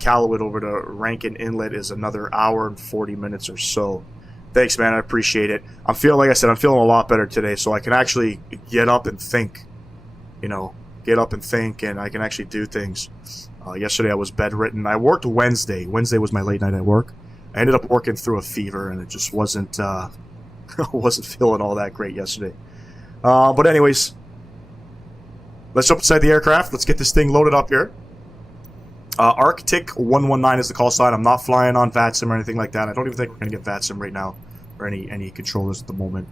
Iqaluit over to Rankin Inlet is another hour and 40 minutes or so. Thanks, man. I appreciate it. I'm feeling, like I said, I'm feeling a lot better today, so I can actually get up and think. You know, get up and think, and I can actually do things. Yesterday I was bedridden. I worked Wednesday. Wednesday was my late night at work. I ended up working through a fever, and it just wasn't wasn't feeling all that great yesterday. But anyways, let's jump inside the aircraft. Let's get this thing loaded up here. Pt.1 is the call sign. I'm not flying on VATSIM or anything like that. I don't even think we're going to get VATSIM right now, or any controllers at the moment.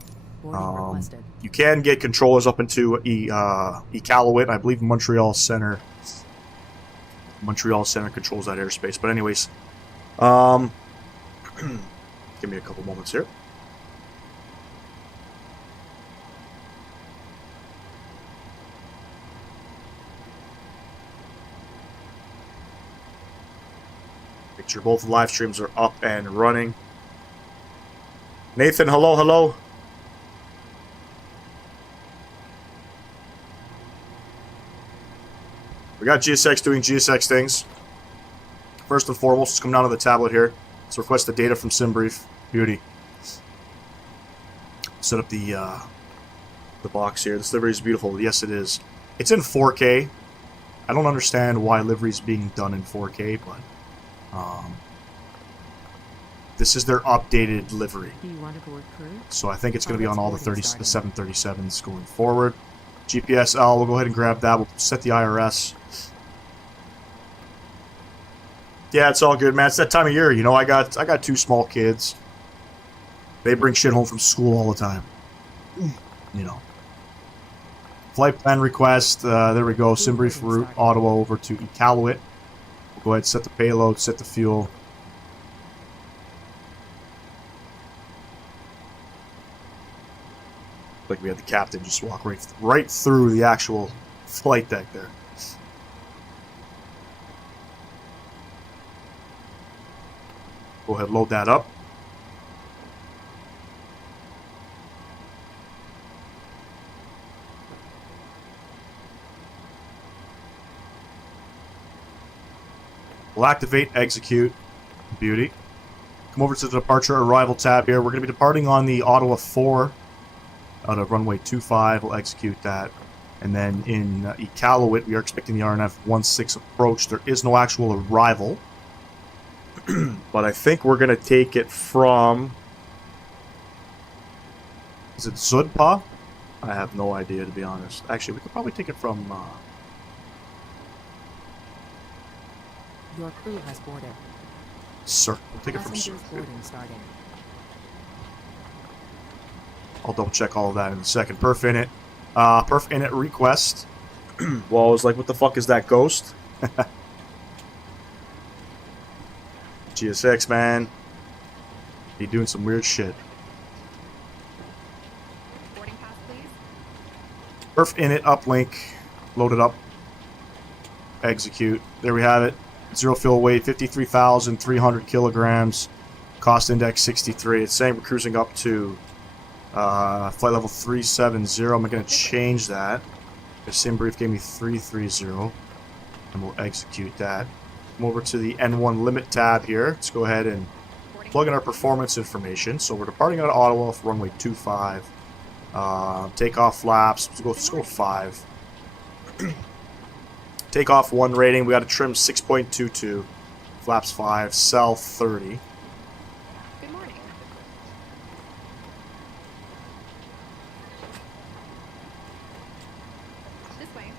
You can get controllers up into Iqaluit. I believe Montreal Center controls that airspace. But anyways, give me a couple moments here. Make sure both live streams are up and running. Nathan, hello, hello. We got GSX doing GSX things. First and foremost, let's come down to the tablet here. Let's request the data from SimBrief. Beauty. Set up the box here. This livery is beautiful. Yes, it is. It's in 4K. I don't understand why livery is being done in 4K, but this is their updated livery. Do you want to board crew? So I think it's going to be on all the 737s going forward. GPSL, we'll go ahead and grab that. We'll set the IRS. Yeah, it's all good, man. It's that time of year, you know. I got 2 small kids. They bring shit home from school all the time. You know. Flight plan request. There we go. SimBrief route Ottawa over to Iqaluit. We'll go ahead and set the payload, set the fuel. Like we had the captain just walk right through the actual flight deck there. Go ahead, load that up. We'll activate, execute. Beauty. Come over to the departure arrival tab here. We're going to be departing on the Ottawa 4 out of runway 25. We'll execute that. And then in Iqaluit, we are expecting the RNF 16 approach. There is no actual arrival. But I think we're going to take it from... Is it Zudpa? I have no idea, to be honest. Actually, we could probably take it from... Your crew has boarded. Circle. We'll take it from Circle. I'll double check all of that in a second. Perf init. Perf init request. Well, I was like, what the fuck is that ghost? GSX, man. He doing some weird shit. Boarding pass, please. Perf init uplink. Load it up. Execute. There we have it. Zero fuel weight, 53,300 kilograms. Cost index 63. It's saying we're cruising up to flight level 370. I'm going to change that. The SimBrief gave me 330. And we'll execute that. Come over to the N1 limit tab here. Let's go ahead and plug in our performance information. So we're departing out of Ottawa for runway 25. Takeoff flaps. Let's go 5. Takeoff 1 rating. We got a trim 6.22. Flaps 5. Cell 30. Good morning. This way.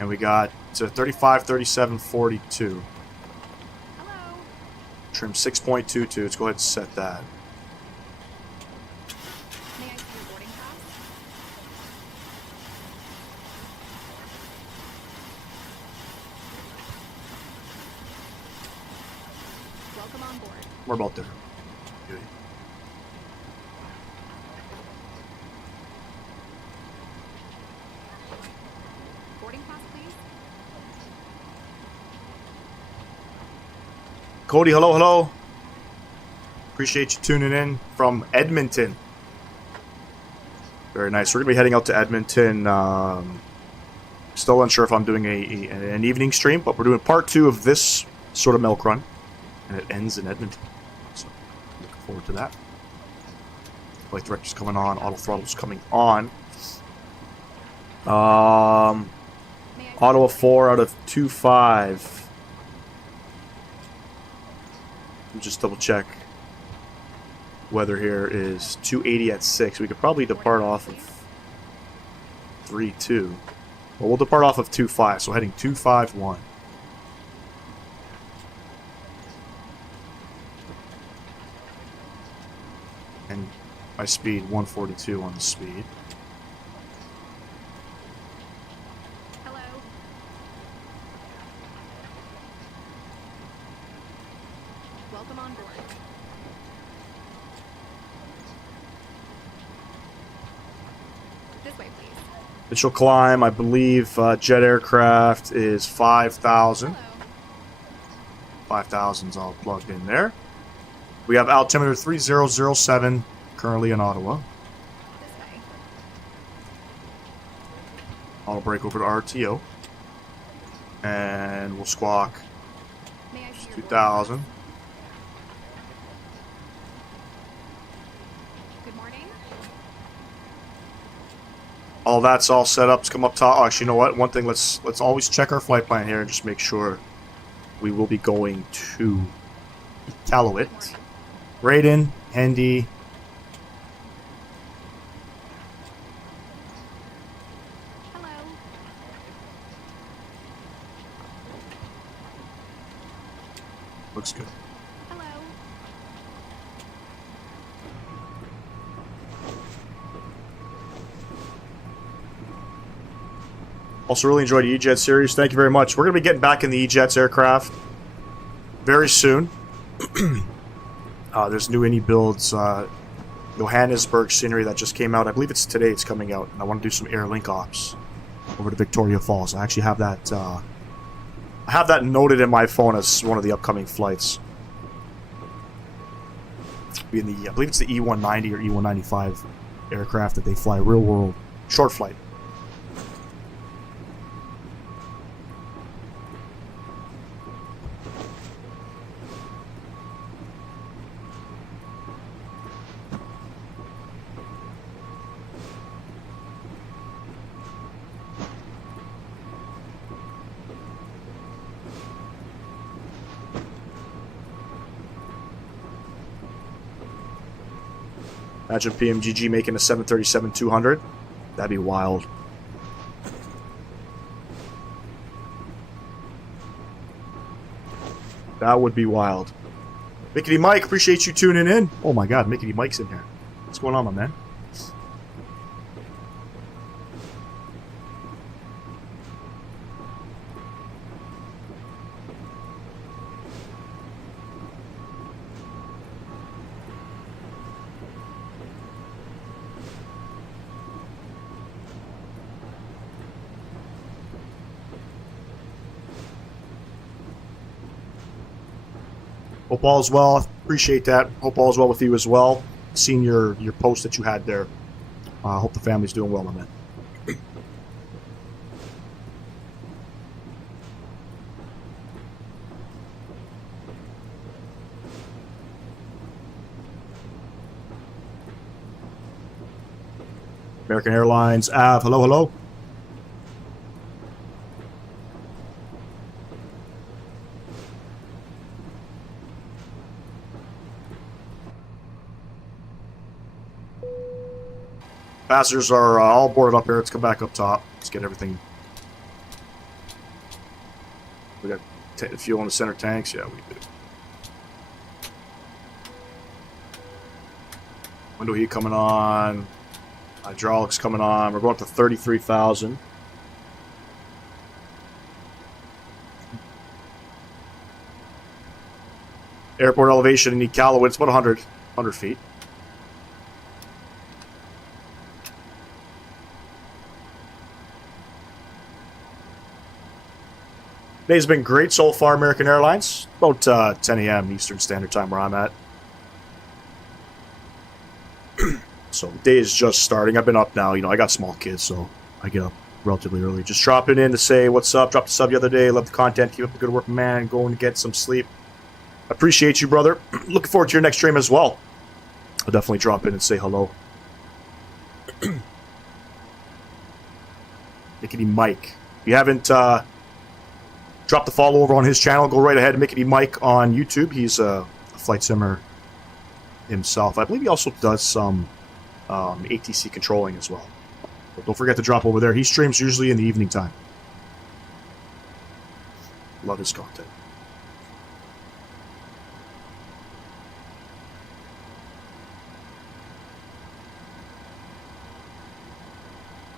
And we got 35, 37, 42. Hello. Trim 6.22. Let's go ahead and set that. May I see your boarding pass? Welcome on board. We're about there. Good. Boarding pass, please. Cody, hello, hello. Appreciate you tuning in from Edmonton. Very nice. We're going to be heading out to Edmonton Still unsure if I'm doing an evening stream, but we're doing part 2 of this sort of milk run. And it ends in Edmonton. So, looking forward to that. Flight director's coming on. Auto throttle's coming on. Ottawa 4 out of 2-5. Let me just double check. Weather here is 280 at 6. We could probably depart off of 3-2. Well, we'll depart off of 2-5, so heading 2-5-1. And my speed 142 on the speed. Hello. Welcome on board. This way, please. Initial climb, I believe jet aircraft is 5,000. Hello. 5,000's all plugged in there. We have altimeter 3007 currently in Ottawa. This way. Auto brake over to RTO. And we'll squawk May I see your 2,000. boarding pass? Good morning. All that's all set up to come up top. Oh, actually, you know what? One thing, let's always check our flight plan here and just make sure we will be going to Iqaluit. Raiden, Hendy. Hello. Looks good. Hello. Also, really enjoyed the E-Jet series. Thank you very much. We're going to be getting back in the E-Jets aircraft very soon. There's new Indy builds. Johannesburg scenery that just came out. I believe it's today it's coming out. And I want to do some Air Link ops over to Victoria Falls. I actually have that I have that noted in my phone as one of the upcoming flights. Be in the, I believe it's the E190 or E195 aircraft that they fly real world. Short flight. Imagine PMGG making a 737-200. That'd be wild. That would be wild. Mickey Mike, appreciate you tuning in. Oh my god, Mickey Mike's in here. What's going on, my man? Hope all is well. Appreciate that. Hope all is well with you as well. Seen your post that you had there. Hope the family's doing well, my man. American Airlines, Av, hello, hello. Passengers are all boarded up here. Let's come back up top. Let's get everything. We got fuel in the center tanks. Yeah, we do. Window heat coming on. Hydraulics coming on. We're going up to 33,000. Airport elevation in Iqaluit. It's about 100 feet. Day's been great so far, American Airlines. About 10 a.m. Eastern Standard Time where I'm at. So, the day is just starting. I've been up now. You know, I got small kids, so I get up relatively early. Just dropping in to say what's up. Dropped a sub the other day. Love the content. Keep up the good work, man. Going to get some sleep. Appreciate you, brother. Looking forward to your next stream as well. I'll definitely drop in and say hello. Mickey Mike. If you haven't dropped the follow over on his channel, go right ahead. Mickey Mike on YouTube. He's a flight simmer himself. I believe he also does some ATC controlling as well. But don't forget to drop over there. He streams usually in the evening time. Love his content.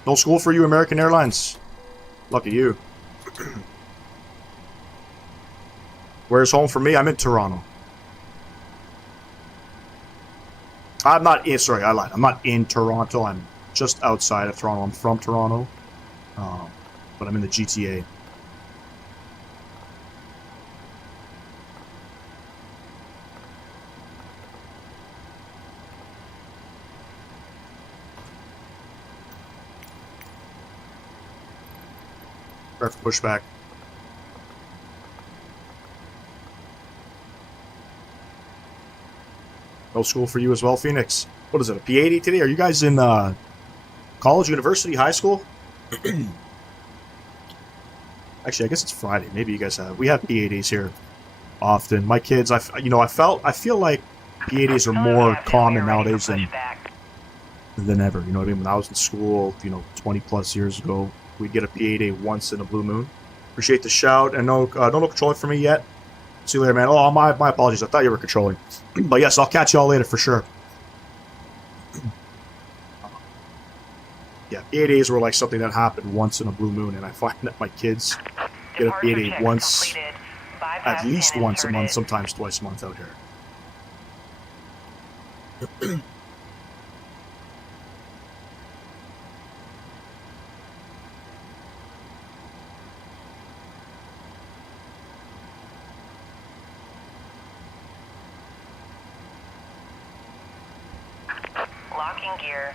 No school for you, American Airlines. Lucky you. Where's home for me? I'm in Toronto. I'm not in, sorry, I lied. I'm not in Toronto. I'm just outside of Toronto. I'm from Toronto. But I'm in the GTA. Perfect pushback. No school for you as well, Phoenix. What is it, a P80 today? Are you guys in college, university, high school? Actually, I guess it's Friday. Maybe you guys have. We have P80s here often. My kids, I feel like P80s are more common nowadays than ever. You know what I mean? When I was in school, 20 plus years ago, we'd get a P80 once in a blue moon. Appreciate the shout. And no controller for me yet. See you later, man. Oh, my apologies. I thought you were controlling. But yes, I'll catch y'all later for sure. Yeah, P80s were like something that happened once in a blue moon, and I find that my kids get a P80 once, at least once a month, sometimes twice a month out here. Locking gear.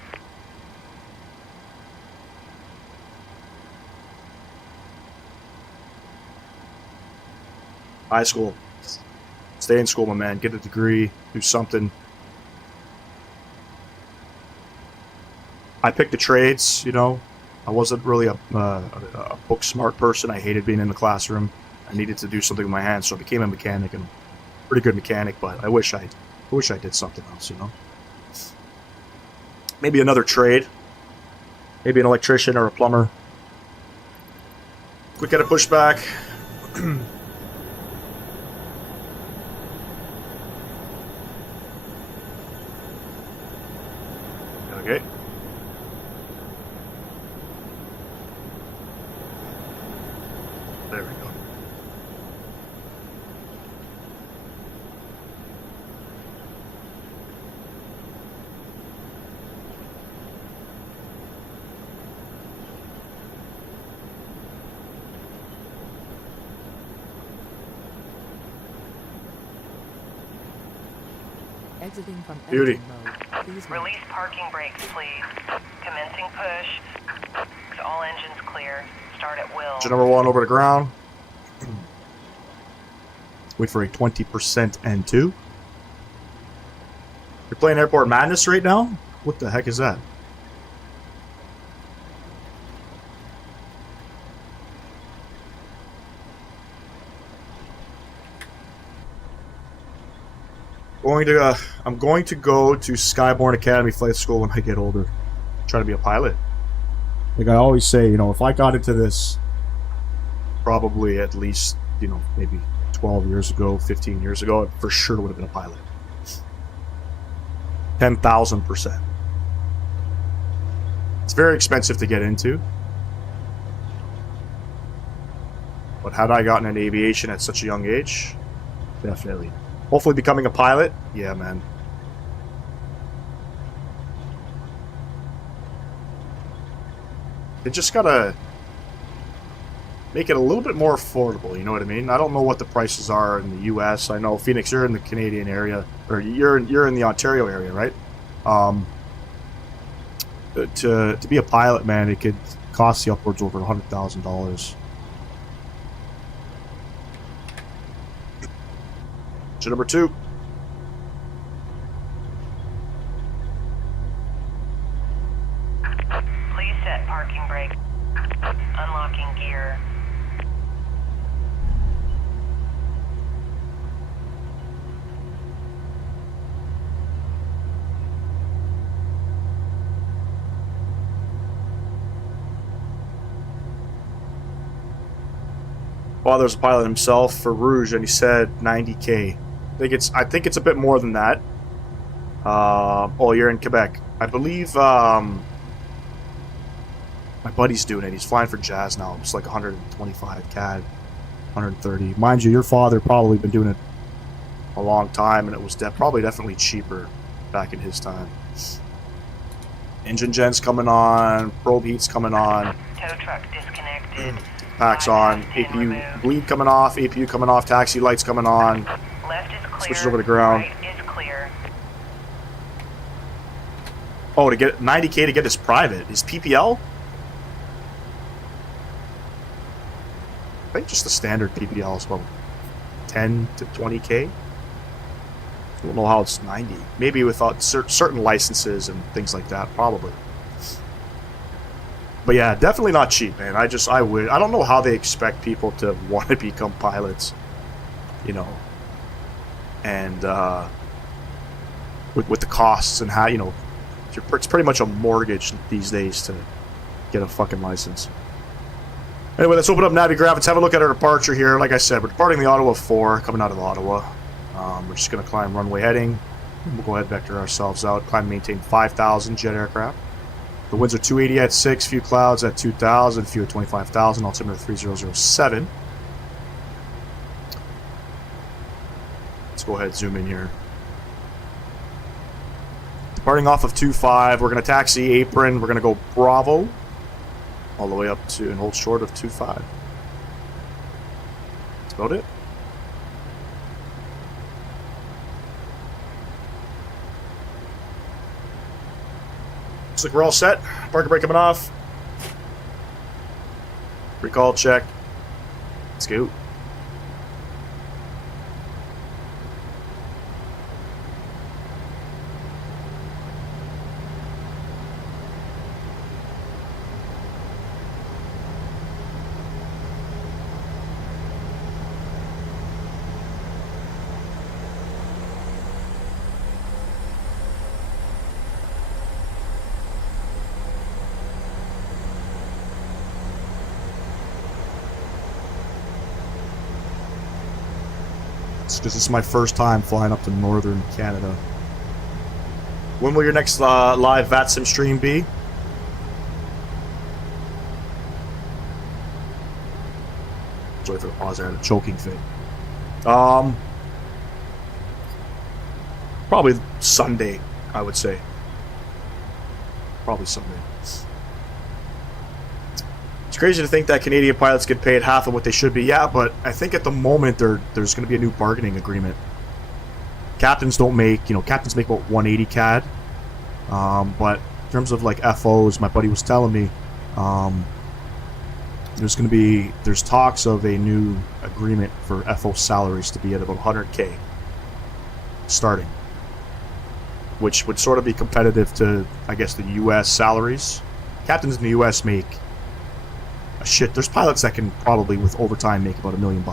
High school. Stay in school, my man. Get a degree. Do something. I picked the trades, I wasn't really a book smart person. I hated being in the classroom. I needed to do something with my hands, so I became a mechanic, and pretty good mechanic, but I wish I did something else, Maybe another trade. Maybe an electrician or a plumber. Quick at a pushback. Okay. There we go. Exiting from Beauty. engine mode. Please wait. Release parking brakes, please. Commencing push. All engines clear. Start at will. Engine number 1 over the ground. Wait for a 20% N2. You're playing Airport Madness right now? What the heck is that? I'm going to go to Skyborn Academy Flight School when I get older. Try to be a pilot. Like I always say, if I got into this probably at least, maybe 12 years ago, 15 years ago, I for sure would have been a pilot. 10,000%. It's very expensive to get into. But had I gotten into aviation at such a young age, definitely. Hopefully becoming a pilot, yeah, man. They just gotta make it a little bit more affordable, you know what I mean? I don't know what the prices are in the US. I know, Phoenix, you're in the Canadian area, or you're in the Ontario area, right? To be a pilot, man, costs you upwards over $100,000. Mission number 2. Please set parking brake. Unlocking gear. Father's a pilot himself for Rouge, and he said 90K. I think it's a bit more than that. Oh, you're in Quebec. I believe my buddy's doing it. He's flying for Jazz now. It's like 125 CAD, 130. Mind you, your father probably been doing it a long time, and it was probably definitely cheaper back in his time. Engine gen's coming on. Probe heat's coming on. Tow truck disconnected. Packs on. APU bleed coming off. APU coming off. Taxi lights coming on. Left is clear. Switches over to ground. Right is clear. Oh, to get 90K to get his private. His PPL? I think just the standard PPL is about 10 to 20K. I don't know how it's 90. Maybe without certain licenses and things like that, probably. But yeah, definitely not cheap, man. I don't know how they expect people to want to become pilots, you know, and with the costs and how, you know, it's pretty much a mortgage these days to get a fucking license. Anyway, let's open up Navigraph. Let's have a look at our departure here. Like I said, we're departing the Ottawa 4, coming out of Ottawa. We're just going to climb runway heading. We'll go ahead and vector ourselves out. Climb and maintain 5,000 jet aircraft. The winds are 280 at 6, few clouds at 2,000, few at 25,000, altimeter 3007. Let's go ahead and zoom in here. Departing off of 2.5, we're going to taxi apron. We're going to go Bravo all the way up to and hold short of 2.5. That's about it. Looks like we're all set. Parking brake coming off. Recall check. Let's go. Because this is my first time flying up to northern Canada. When will your next live VATSIM stream be? Sorry for the pause there, I had a choking fit. Probably Sunday, I would say. Probably Sunday. It's crazy to think that Canadian pilots get paid half of what they should be. Yeah, but I think at the moment there's going to be a new bargaining agreement. Captains don't make, captains make about 180 CAD. But in terms of like FOs, my buddy was telling me, there's talks of a new agreement for FO salaries to be at about 100K starting, which would sort of be competitive to, I guess, the U.S. salaries. Captains in the U.S. make a shit. There's pilots that can probably, with overtime, make about $1 million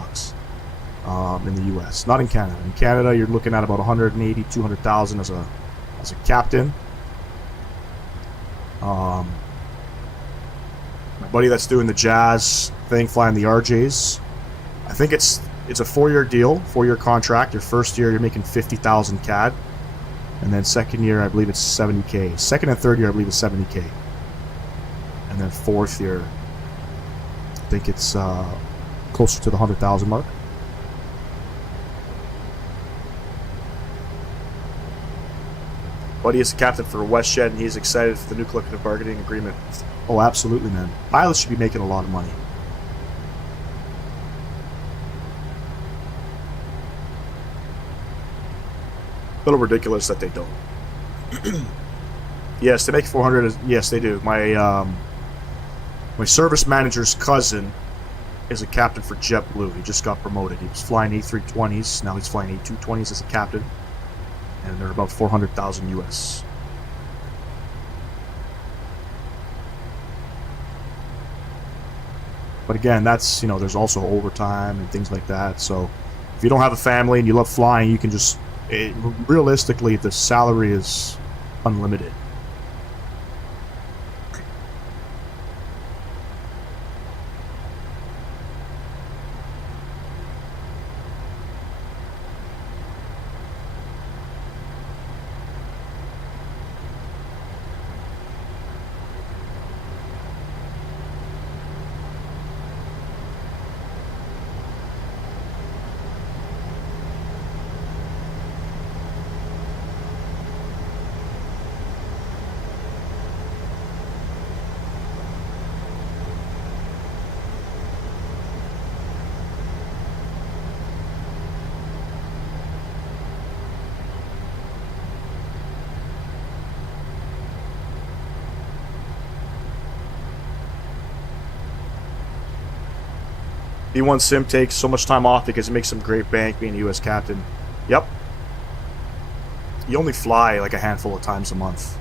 in the U.S. Not in Canada. In Canada, you're looking at about 180, 200,000 as a captain. My buddy that's doing the Jazz thing, flying the RJs, I think it's a 4-year deal, 4-year contract. Your first year, you're making 50,000 CAD, and then second year, I believe it's 70K. Second and third year, I believe it's 70K, and then fourth year, I think it's closer to the 100,000 mark. Buddy is the captain for WestJet, and he's excited for the new collective bargaining agreement. Oh, absolutely, man. Pilots should be making a lot of money. A little ridiculous that they don't. Yes, they make 400. Yes, they do. My My service manager's cousin is a captain for JetBlue. He just got promoted. He was flying A320s. Now he's flying A220s as a captain. And they're about 400,000 US. But again, that's, you know, there's also overtime and things like that. So if you don't have a family and you love flying, you can just, realistically, the salary is unlimited. P1 Sim takes so much time off because it makes some great bank being a U.S. captain. Yep. You only fly like a handful of times a month.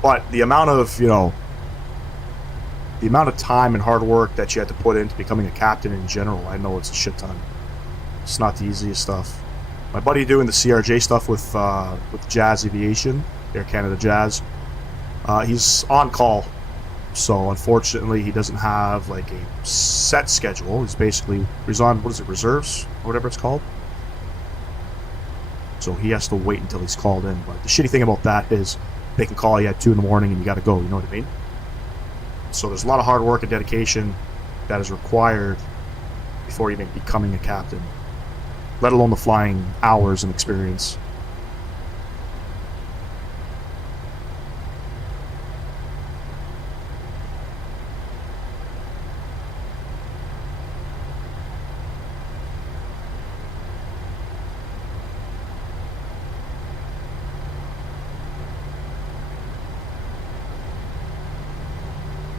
But the amount of, you know, the amount of time and hard work that you had to put into becoming a captain in general, I know it's a shit ton. It's not the easiest stuff. My buddy doing the CRJ stuff with Jazz Aviation, Air Canada Jazz, he's on call. So unfortunately, he doesn't have like a set schedule. He's on, what is it, reserves or whatever it's called. So he has to wait until he's called in. But the shitty thing about that is they can call you at 2 in the morning and you got to go. You know what I mean? So there's a lot of hard work and dedication that is required before even becoming a captain, let alone the flying hours and experience.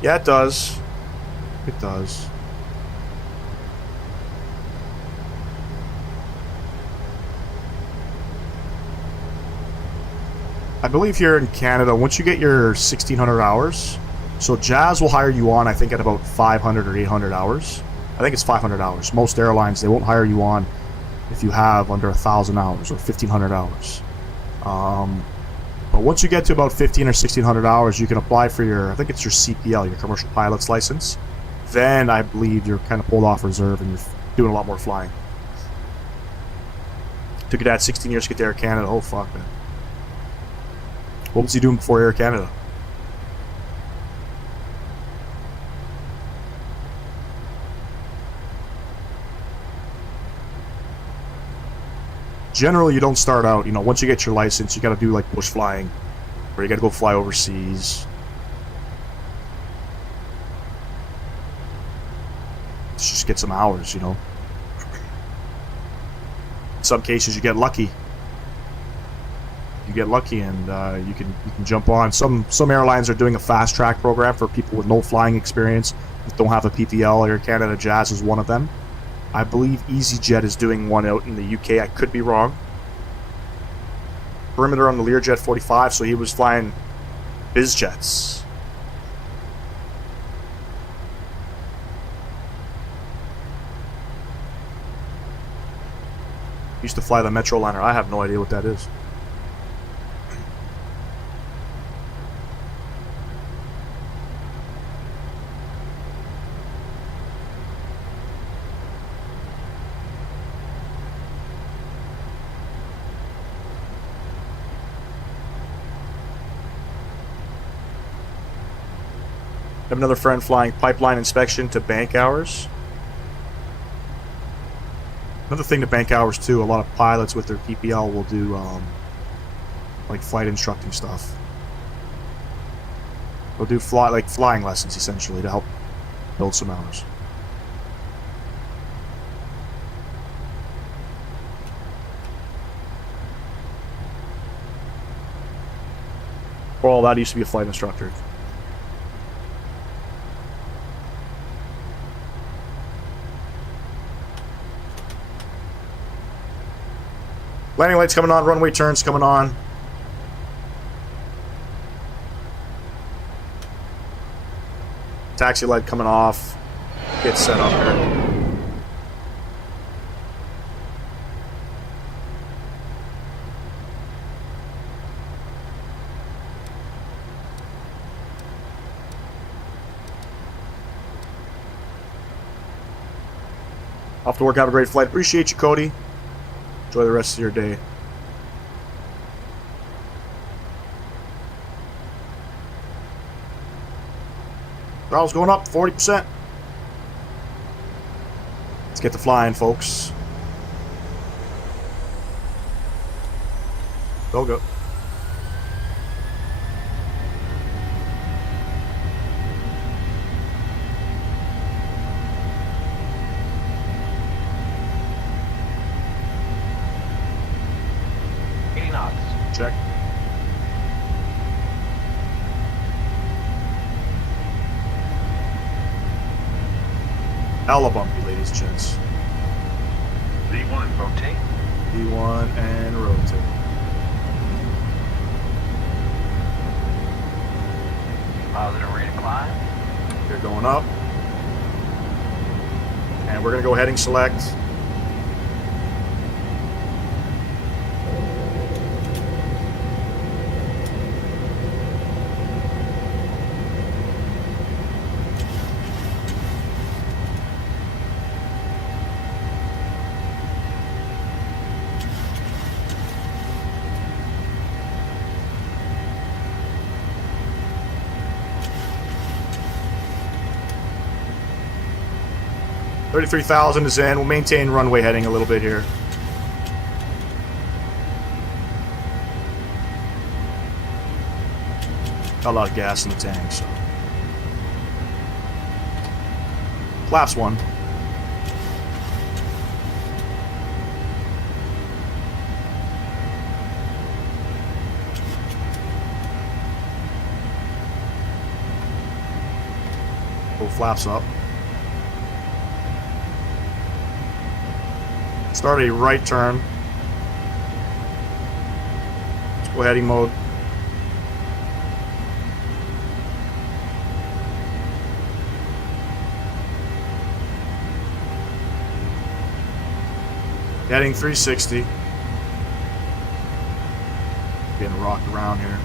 Yeah, it does. It does. I believe here in Canada, once you get your 1,600 hours, so Jazz will hire you on, I think, at about 500 or 800 hours. I think it's 500 hours. Most airlines, they won't hire you on if you have under 1,000 hours or 1,500 hours. But once you get to about 1,500 or 1,600 hours, you can apply for your, I think it's your CPL, your commercial pilot's license. Then I believe you're kind of pulled off reserve and you're doing a lot more flying. Took your dad 16 years to get to Air Canada. Oh, fuck, man. What was he doing before Air Canada? Generally, you don't start out, you know, once you get your license, you got to do like bush flying, or you got to go fly overseas. Let's just get some hours, you know. In some cases, you get lucky. You get lucky, and you can jump on. Some airlines are doing a fast track program for people with no flying experience that don't have a PPL. Air Canada Jazz is one of them. I believe EasyJet is doing one out in the UK. I could be wrong. Perimeter on the Learjet 45, so he was flying biz jets. Used to fly the Metroliner. I have no idea what that is. I have another friend flying pipeline inspection to bank hours. Another thing to bank hours too, a lot of pilots with their PPL will do like flight instructing stuff. They'll do flying lessons essentially to help build some hours. For all that, I used to be a flight instructor. Landing lights coming on, runway turns coming on. Taxi light coming off. Get set up here. Off to work, have a great flight. Appreciate you, Cody. Enjoy the rest of your day. Throttle's going up, 40%. Let's get to flying, folks. Go. Check. Hella bumpy, ladies and gents. V1, rotate. V1 and rotate. Positive rate of climb. They're going up. And we're going to go heading select. $33,000 is in. We'll maintain runway heading a little bit here. Got a lot of gas in the tank, so. Flaps 1. Pull flaps up. Start a right turn. Let's go heading mode. Heading 360. Getting rocked around here.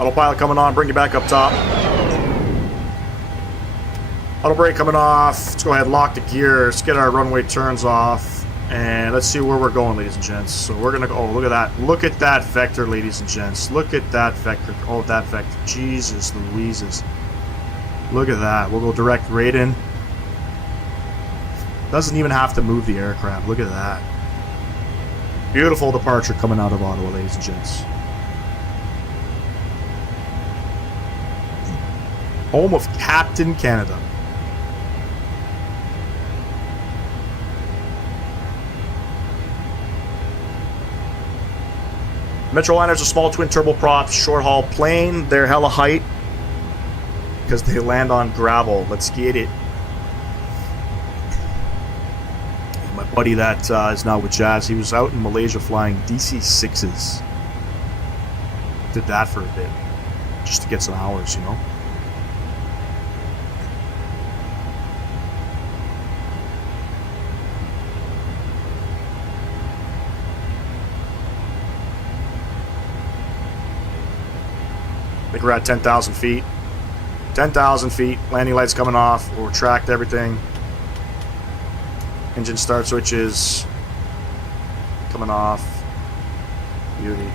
Autopilot coming on, bring you back up top. Auto brake coming off. Let's go ahead and lock the gears, get our runway turns off, and let's see where we're going, ladies and gents. So we're gonna go, oh, look at that. Look at that vector, ladies and gents. Look at that vector. Oh, that vector. Jesus Louises. Look at that. We'll go direct right in. Doesn't even have to move the aircraft. Look at that. Beautiful departure coming out of Ottawa, ladies and gents. Home of Captain Canada. Metroliner's a small twin turboprop short haul plane. They're hella height because they land on gravel. Let's get it. My buddy that is now with Jazz, he was out in Malaysia flying DC-6s. Did that for a bit. Just to get some hours, you know? I think we're at 10,000 feet. 10,000 feet. Landing lights coming off. We'll retract everything. Engine start switches coming off. Beauty.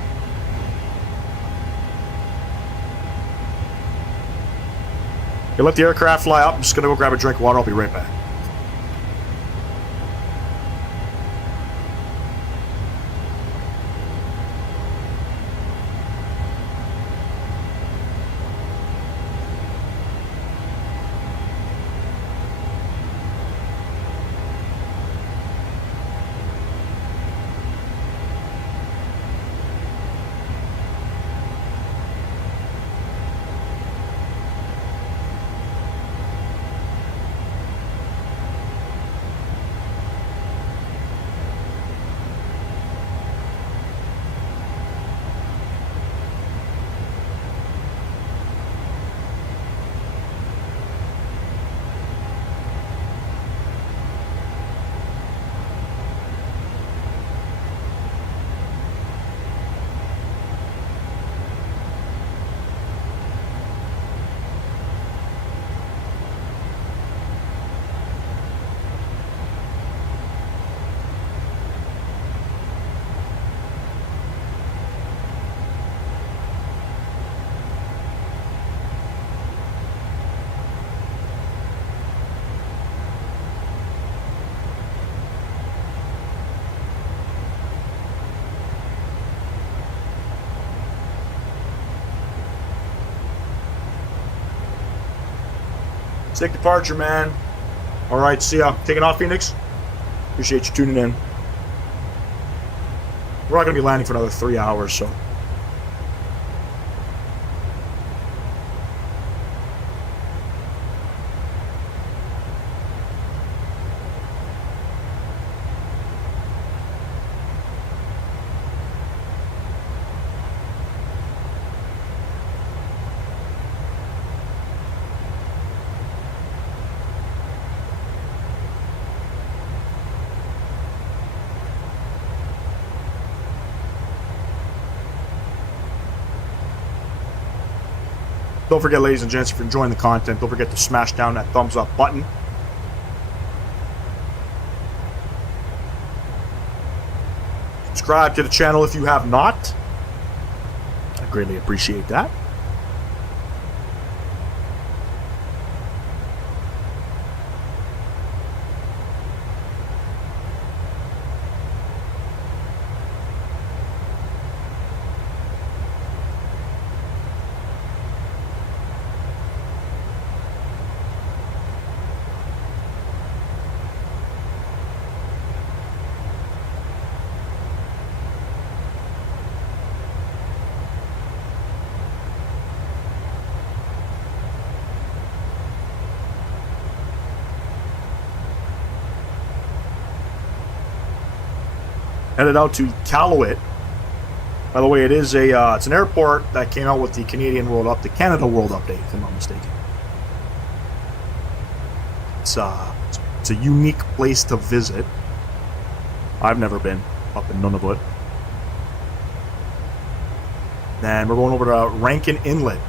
You let the aircraft fly up. I'm just gonna go grab a drink of water. I'll be right back. Safe departure, man. All right, see ya. Taking off, Phoenix. Appreciate you tuning in. We're not going to be landing for another 3 hours, so. Don't forget, ladies and gents, if you're enjoying the content, don't forget to smash down that thumbs up button. Subscribe to the channel if you have not. I greatly appreciate that. Headed out to Iqaluit. By the way, it is it's an airport that came out with the Canada World Update, if I'm not mistaken. It's a unique place to visit. I've never been up in Nunavut. Then we're going over to Rankin Inlet,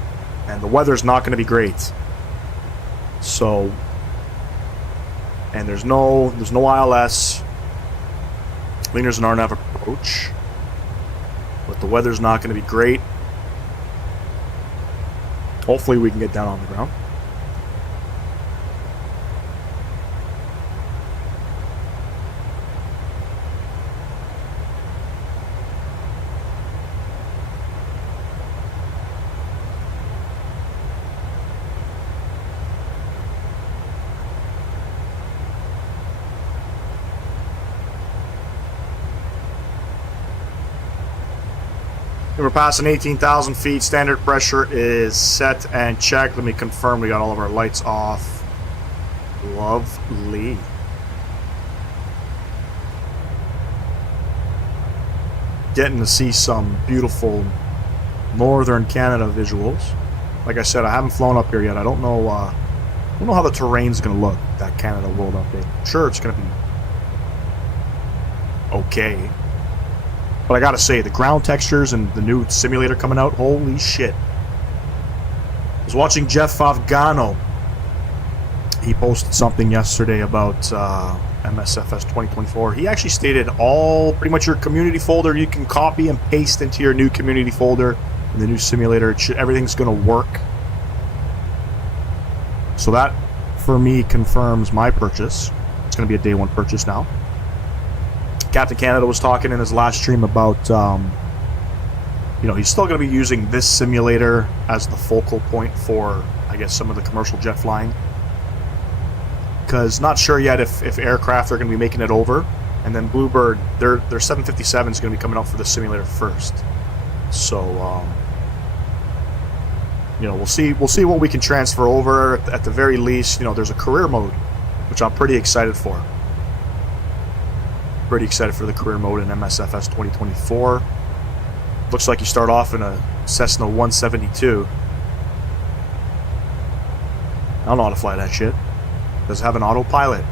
and the weather's not going to be great. So, and there's no ILS. Leaners and RNAV approach, but the weather's not going to be great. Hopefully we can get down on the ground. We're passing 18,000 feet. Standard pressure is set and checked. Let me confirm we got all of our lights off. Lovely. Getting to see some beautiful Northern Canada visuals. Like I said, I haven't flown up here yet. I don't know how the terrain's going to look, that Canada World update. I'm sure it's going to be okay. But I gotta say, the ground textures and the new simulator coming out, holy shit. I was watching Jeff Afghano. He posted something yesterday about MSFS 2024. He actually stated pretty much your community folder you can copy and paste into your new community folder in the new simulator. Everything's going to work. So that, for me, confirms my purchase. It's going to be a day one purchase now. Captain Canada was talking in his last stream about, he's still going to be using this simulator as the focal point for, I guess, some of the commercial jet flying. Because not sure yet if aircraft are going to be making it over, and then Bluebird, their 757 is going to be coming out for the simulator first. So, we'll see what we can transfer over. At the very least, there's a career mode, which I'm pretty excited for. Pretty excited for the career mode in MSFS 2024. Looks like you start off in a Cessna 172. I don't know how to fly that shit. Does it have an autopilot?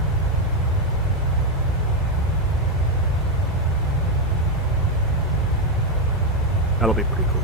That'll be pretty cool.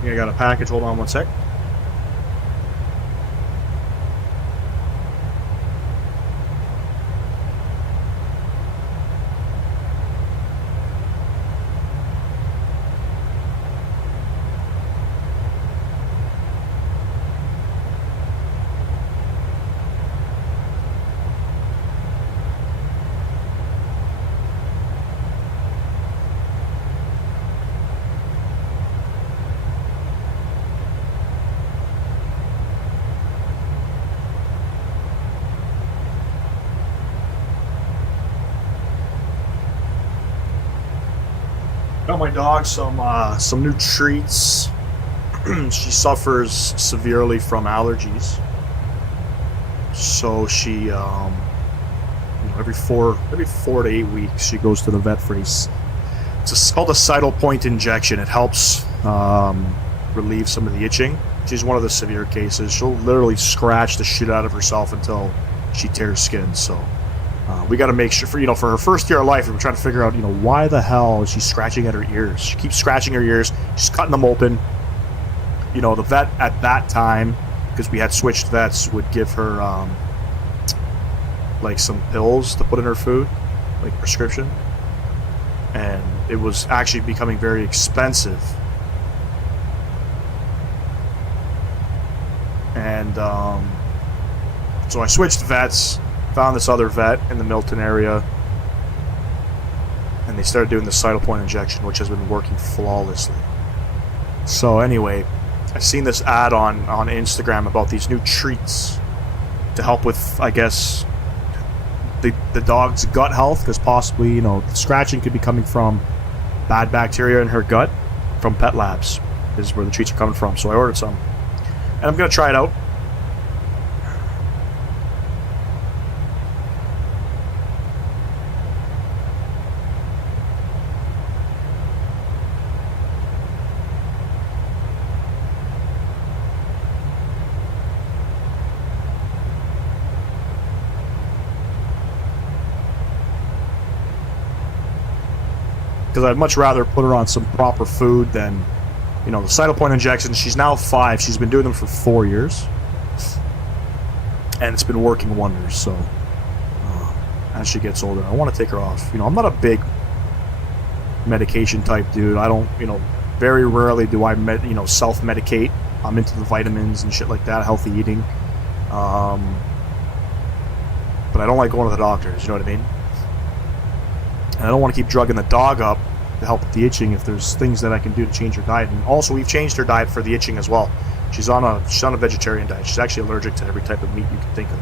I got a package. Hold on one sec. Got my dog some new treats. She suffers severely from allergies, so she every 4 to 8 weeks she goes to the vet for it's called a sidle point injection. It helps relieve some of the itching. She's one of the severe cases. She'll literally scratch the shit out of herself until she tears skin. So we got to make sure for her first year of life, we're trying to figure out why the hell is she scratching at her ears. She keeps scratching her ears. She's cutting them open. The vet at that time, because we had switched vets, would give her like some pills to put in her food, like prescription, and it was actually becoming very expensive. And so I switched vets. Found this other vet in the Milton area, and they started doing the sidle point injection, which has been working flawlessly. So anyway, I've seen this ad on Instagram about these new treats to help with, I guess, the dog's gut health, because possibly, the scratching could be coming from bad bacteria in her gut from Pet Labs, is where the treats are coming from. So I ordered some, and I'm going to try it out. Because I'd much rather put her on some proper food than, the sidle point injections. She's now 5. She's been doing them for 4 years, and it's been working wonders. So as she gets older, I want to take her off. I'm not a big medication type dude. I don't, very rarely do I self-medicate. I'm into the vitamins and shit like that, healthy eating. But I don't like going to the doctors, you know what I mean? And I don't want to keep drugging the dog up to help with the itching if there's things that I can do to change her diet. And also, we've changed her diet for the itching as well. She's on a vegetarian diet. She's actually allergic to every type of meat you can think of.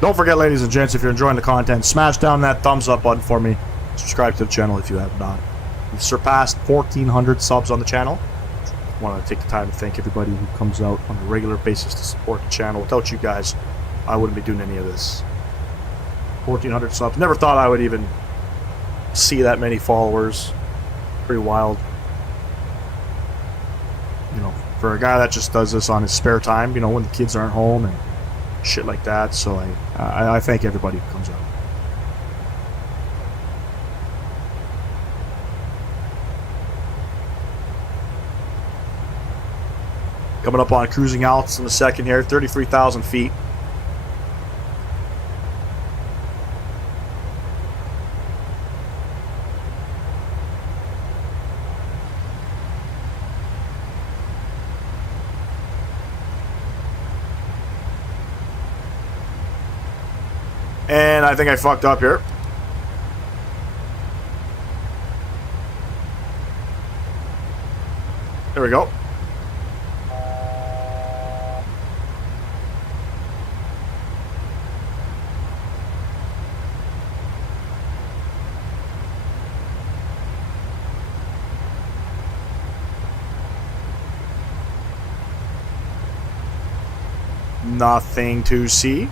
Don't forget, ladies and gents, if you're enjoying the content, smash down that thumbs up button for me. Subscribe to the channel if you have not. We've surpassed 1,400 subs on the channel. I want to take the time to thank everybody who comes out on a regular basis to support the channel. Without you guys, I wouldn't be doing any of this. 1,400 subs. Never thought I would even see that many followers. Pretty wild. You know, for a guy that just does this on his spare time, you know, when the kids aren't home and shit like that. So I thank everybody who comes out. Coming up on cruising altitude in a second here, 33,000 feet. And I think I fucked up here. There we go. Nothing to see.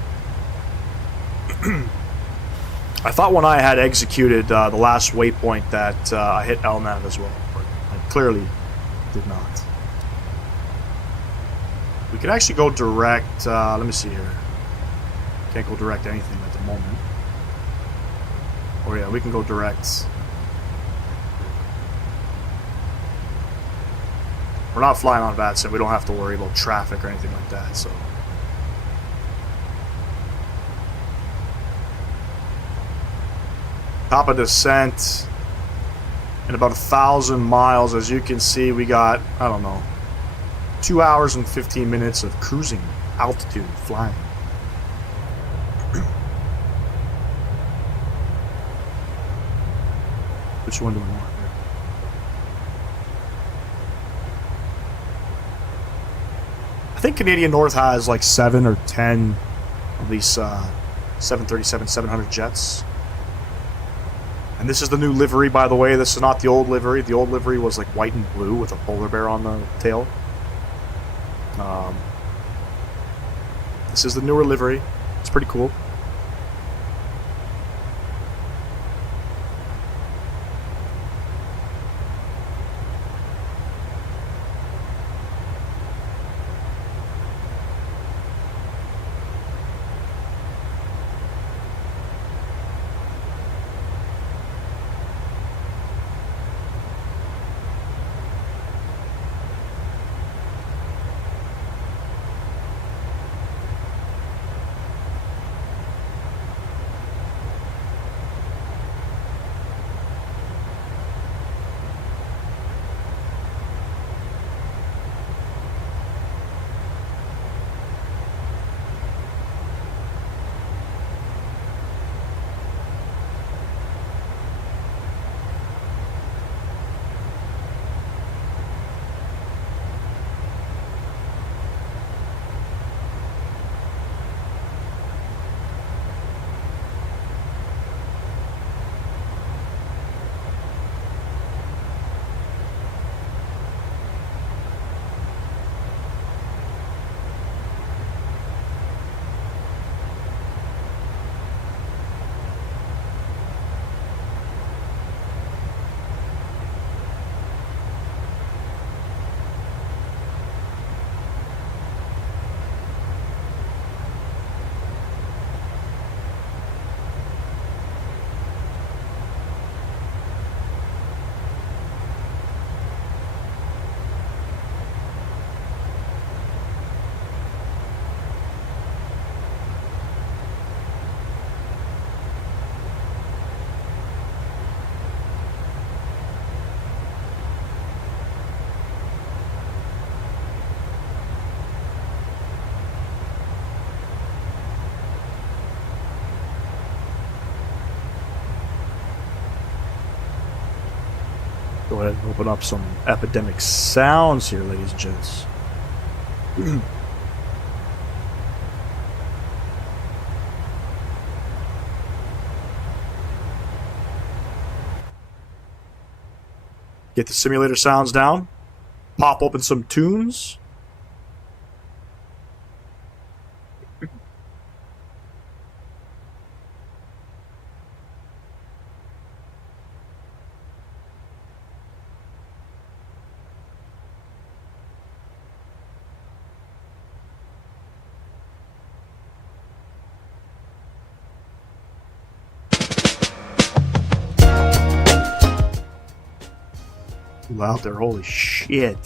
I thought when I had executed the last waypoint that I hit LNAV as well, but I clearly did not. We could actually go direct. Let me see here. Can't go direct anything at the moment. Oh yeah, we can go direct. We're not flying on VATSIM. We don't have to worry about traffic or anything like that. So Top of descent. In about 1,000 miles, as you can see, we got, I don't know, 2 hours and 15 minutes of cruising altitude flying. Which one do we want here? I think Canadian North has like 7 or 10 of these 737-700 jets. And this is the new livery, by the way. This is not the old livery. The old livery was like white and blue with a polar bear on the tail. This is the newer livery. It's pretty cool. Go ahead and open up some epidemic sounds here, ladies and gents. Get the simulator sounds down. Pop open some tunes. Loud there, holy shit.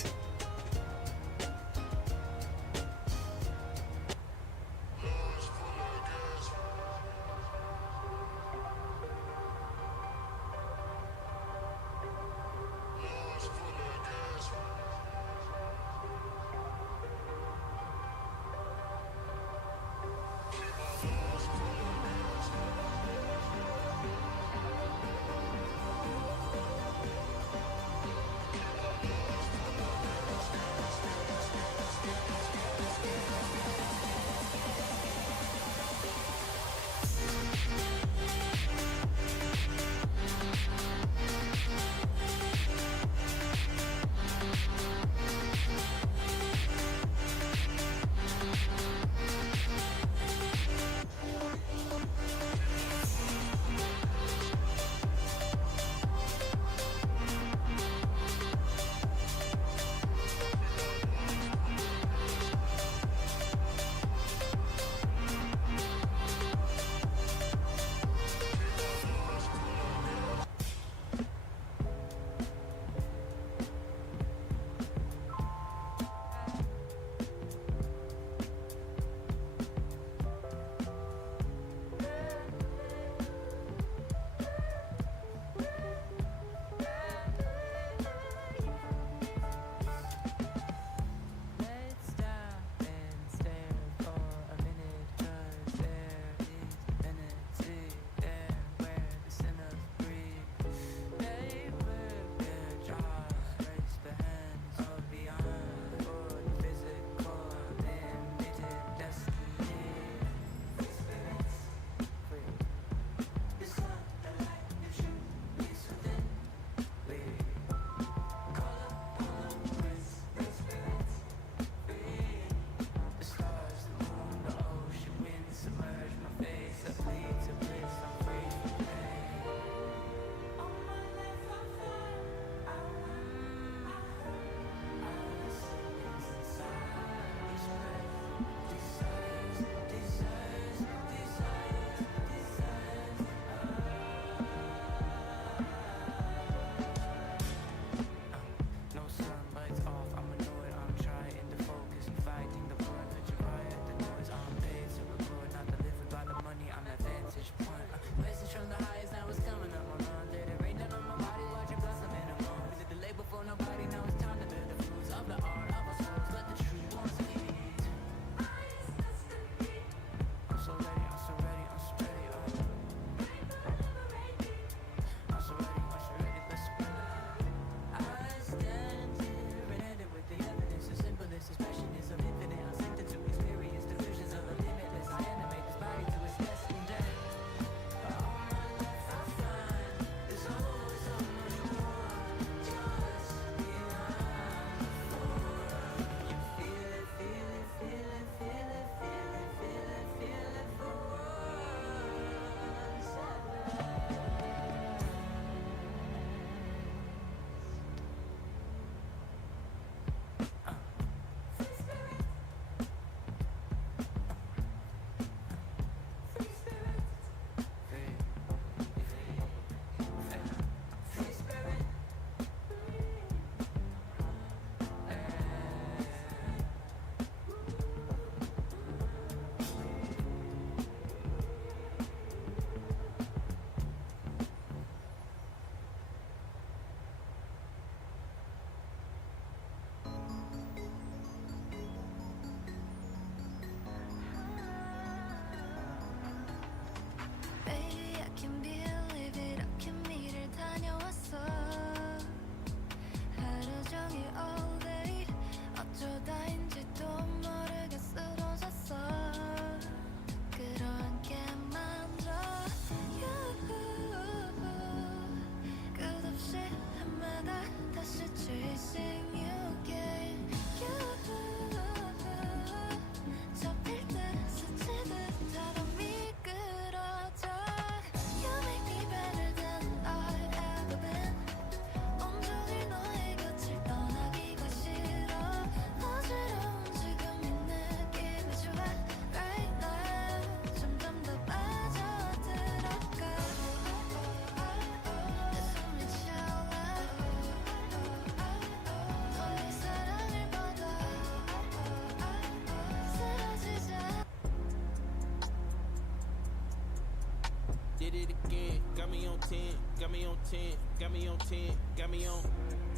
Did it again, got me on 10, got me on 10, got me on 10, got me on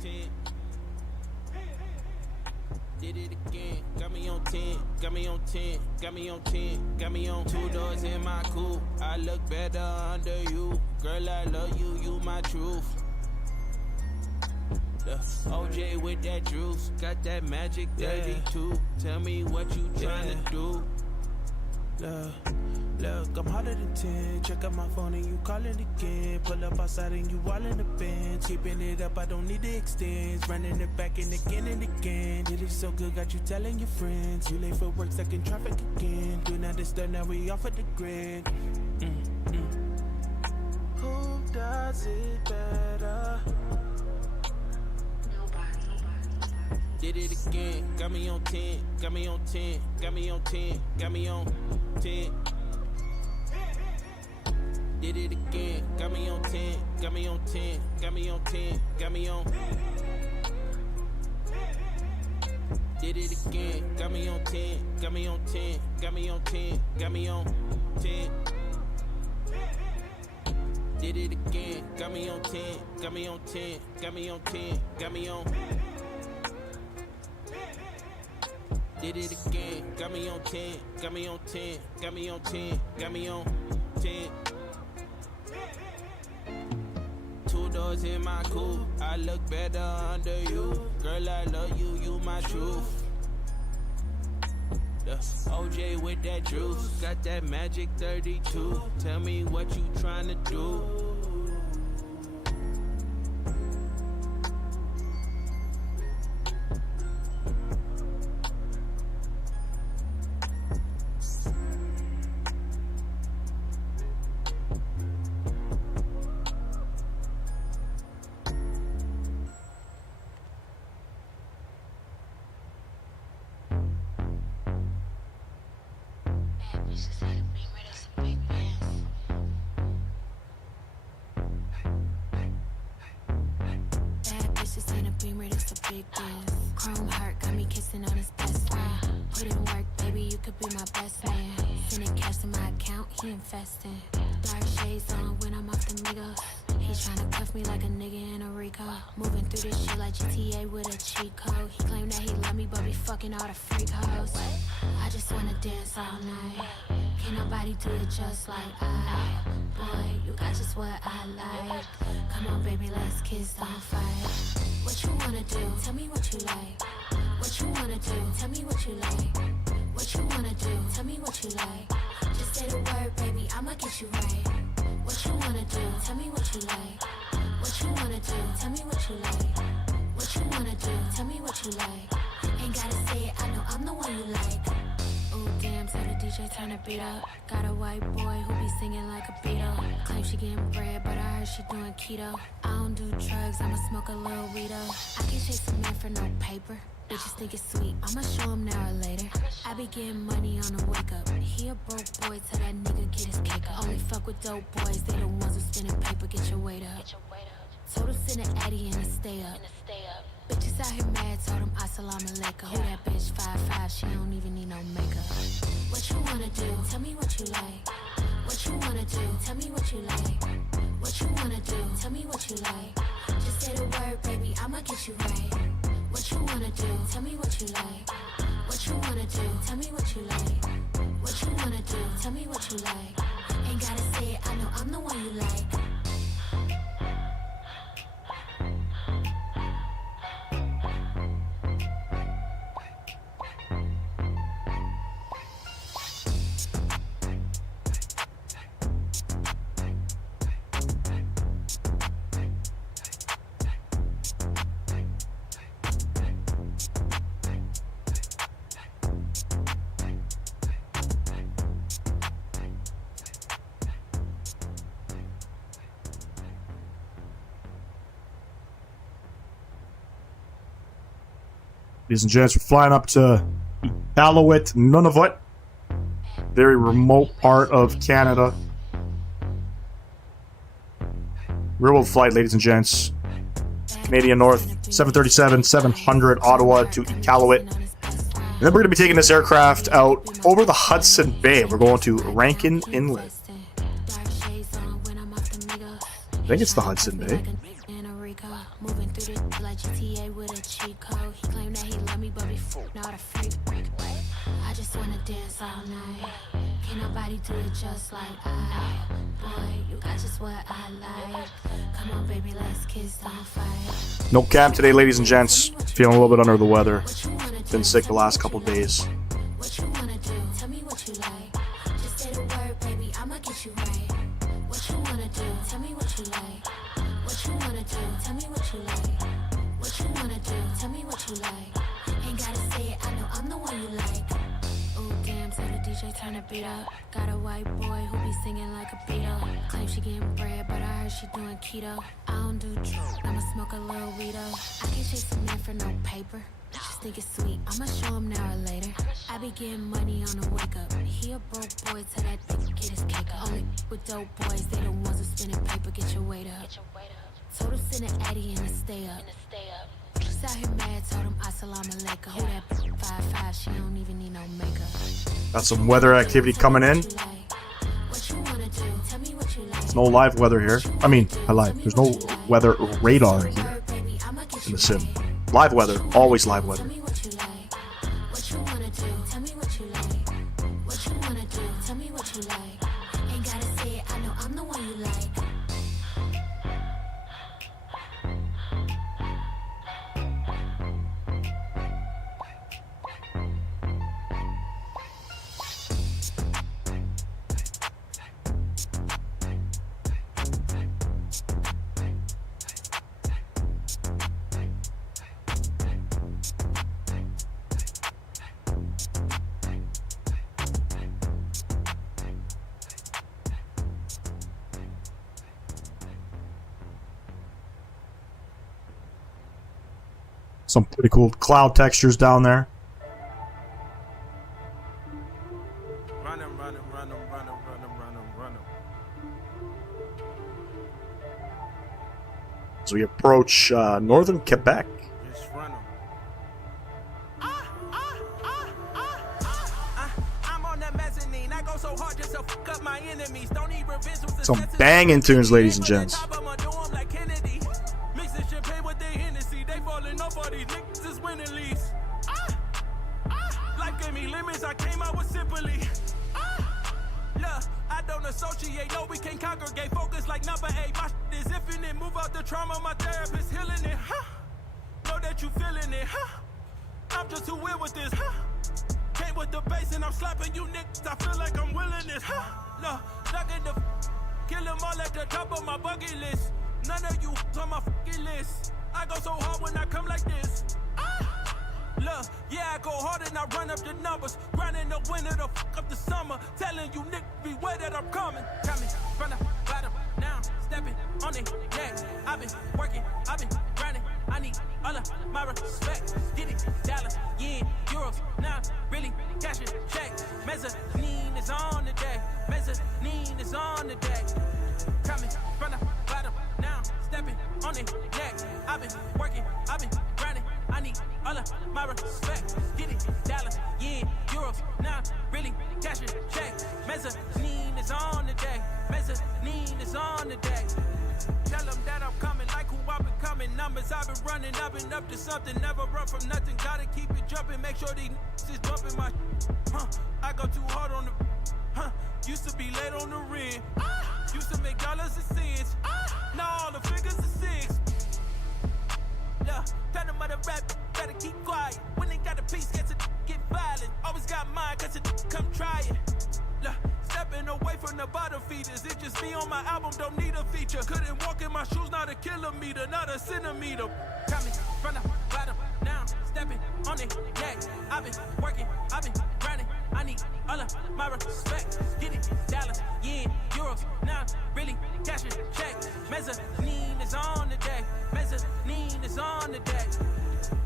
10. Did it again, got me on 10, got me on 10, got me on 10, got me on 2 doors in my coupe. I look better under you, girl. I love you, you my truth. The OJ with that juice, got that magic 32. Tell me what you tryna do. Look, I'm hotter than 10. Check out my phone and you calling again. Pull up outside and you all in the bench. Keeping it up, I don't need the extends. Running it back and again and again. It is so good, got you telling your friends. You late for work, stuck in traffic again. Do not disturb, now we off of the grid. Who does it better? Did it again, got me on 10, got me on 10, got me on 10, got me on 10. Did it again, got me on 10, got me on 10, got me on 10, got me on. Did it again, got me on 10, got me on 10, got me on 10, got me on 10. Did it again, got me on 10, got me on 10, got me on 10, got me on. Did it again, got me on 10, got me on 10, got me on 10, got me on 10. 2 doors in my coupe, I look better under you. Girl, I love you, you my truth. The OJ with that juice, got that magic 32. Tell me what you tryna do. Chrome heart got me kissing on his best friend. Put in work, baby, you could be my best man. Sending cash to my account, he investing. Dark shades on when I'm off the Migos. He tryna cuff me like a nigga in a Rico. Moving through this shit like GTA with a cheat code. He claimed that he love me, but be fucking all the freak hoes. I just wanna dance all night. Can't nobody do it just like I. Boy, you got just what I like. Come on, baby, let's kiss, don't fight. What you wanna do? Tell me what you like. What you wanna do? Tell me what you like. What you wanna do? Tell me what you like. Just say the word, baby, I'ma get you right. What you wanna do? Tell me what you like. What you wanna do? Tell me what you like. What you wanna do? Tell me what you like. Ain't gotta say it, I know I'm the one you like. Oh damn, so the DJ turn the beat up. Got a white boy who be singing like a Beatle. Claim she getting bread, but I heard she doing keto. I don't do drugs, I'ma smoke a little weed up. I can chase a man for no paper. Bitches think it's sweet, I'ma show him now or later. I be getting money on the wake up. He a broke boy, tell that nigga get his cake up. Only fuck with dope boys, they the ones who spinning paper, get your weight up. Told him send an Addy and to stay up. Bitches out here mad, told him assalamu alaikum. Who that bitch 5'5", she don't even need no makeup. What you wanna do? Tell me what you like. What you wanna do? Tell me what you like. What you wanna do? Tell me what you like. Just say the word, baby, I'ma get you right. What you wanna do? Tell me what you like. What you wanna do? Tell me what you like. What you wanna do? Tell me what you like. Ain't gotta say it, I know I'm the one you like. Ladies and gents, we're flying up to Iqaluit, Nunavut, very remote part of Canada. Real-world flight, ladies and gents. Canadian North, 737, 700, Ottawa to Iqaluit. And then we're going to be taking this aircraft out over the Hudson Bay. We're going to Rankin Inlet. think it's the Hudson Bay. Moving through the like GTA with a cheat code. He claimed that he loved me, but before not a freak. I just wanna dance all night. Can't nobody do it just like I. Boy, you got just what I like. Come on, baby, let's kiss, don't fight. No cam today, ladies and gents. Feeling a little bit under the weather. Been sick the last couple days. What you wanna do? Tell me what you like. Just say the word, baby, I'ma get you right. What you wanna do? Tell me what you like. What you wanna do? Tell me what you like. What you wanna do? Tell me what you like. Ain't gotta say it, I know I'm the one you like. Ooh, damn, so the DJ turn the beat up. Got a white boy who be singing like a Beatle. Claim she getting bread, but I heard she doing keto. I don't do drugs, I'ma smoke a little weed up. I can't chase a man for no paper. Just think it's sweet, I'ma show him now or later. I be getting money on the wake up. He a broke boy, tell that bitch get his cake up. Only with dope boys, they the ones who spinning paper, get your weight up. Told him send an Addy and to stay up. Just out here mad, told him assalamu alaikum. Who that 5'5", she don't even need no makeup. Got some weather activity coming in. What you wanna do? Tell me what you like. There's no live weather here. I mean, I lied. There's no weather radar here Baby, I'ma get in you the sim. right. Live weather, always live weather. Tell me what you like. What you wanna do? Tell me what you like. What you wanna do? Tell me what you like. Ain't gotta say it, I know I'm the one you like. Some pretty cool cloud textures down there. Run 'em, run 'em, run 'em, run 'em, run 'em, run 'em, run 'em. As we approach northern Quebec. Just run 'em. I'm on that mezzanine. I go so hard just to fuck up my enemies. Don't need revenge. Some banging tunes, ladies and gents. Mixing champagne with their Hennessy. They falling off all these niggas is winning leagues. Life gave me limits. I came out with simply. Look, I don't associate. No, we can't congregate. Focus like number 8. My shit is infinite. Move out the trauma. My therapist healing it. Know that you feeling it. I'm just too weird with this. Came with the bass and I'm slapping you niggas. I feel like I'm willing this. Look, stuck in the kill them all at the top of my bucket list. None of you on my fucking list. I go so hard when I come like this. Look, yeah, I go hard and I run up the numbers. Grinding the winter to fuck up the summer. Telling you niggas beware that I'm coming. Coming from the bottom, now stepping on it. Yeah, I've been working, I've been grinding. I need all of my respect. Get it, dollars, yen, euros. Now really cashing checks. Mezzanine is on the day. Mezzanine is on the day. Coming from the bottom, now stepping on it. Yeah, I've been working, I've been grinding. I need all of my respect. Get it, dollars, yen, euros. Now really cashing checks. Mezzanine is on the day. Mezzanine is on the day. Tell them that I'm coming like who I've been coming. Numbers I've been running, I've been up to something. Never run from nothing, gotta keep it jumping. Make sure these is bumping my I go too hard on the used to be late on the rim. Used to make dollars and cents. Now all the figures are 6. Yeah, tell them other rap, better keep quiet. When they got a piece, get violent. Always got mine, cause it come try it. Look, stepping away from the bottom feeders. It just me on my album, don't need a feature. Couldn't walk in my shoes, not a kilometer, not a centimeter. Coming from the bottom, now stepping on it. Yeah, I've been working, I've been grinding. I need all of my respect. Get it, dollars, yen, euros. Now really cashing checks. Mezzanine is on the day. Mezzanine is on the day.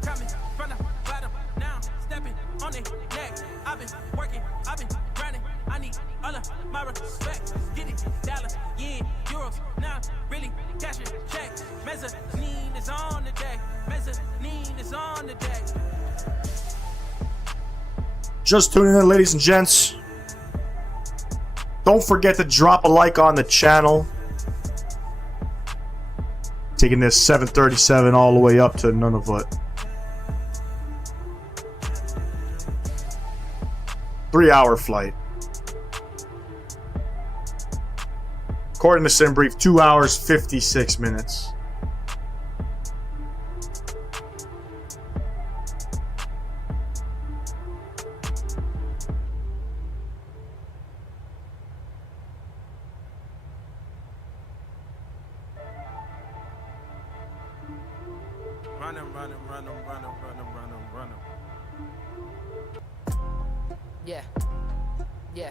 Coming from the bottom, now stepping on it. Yeah, I've been working, I've been grinding. I need all of my respect. Get it, dollars, yen, euros. Now really cashing checks. Mezzanine is on the day. Mezzanine is on the day. Just tuning in, ladies and gents. Don't forget to drop a like on the channel. Taking this 737 all the way up to Nunavut. 3-hour flight. According to SimBrief, 2 hours, 56 minutes. Run 'em, run 'em, run 'em, run 'em, run 'em, run 'em, run 'em. Yeah. Yeah.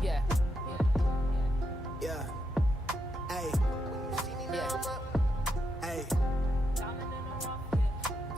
Yeah. Yeah. Hey. Yeah. Hey.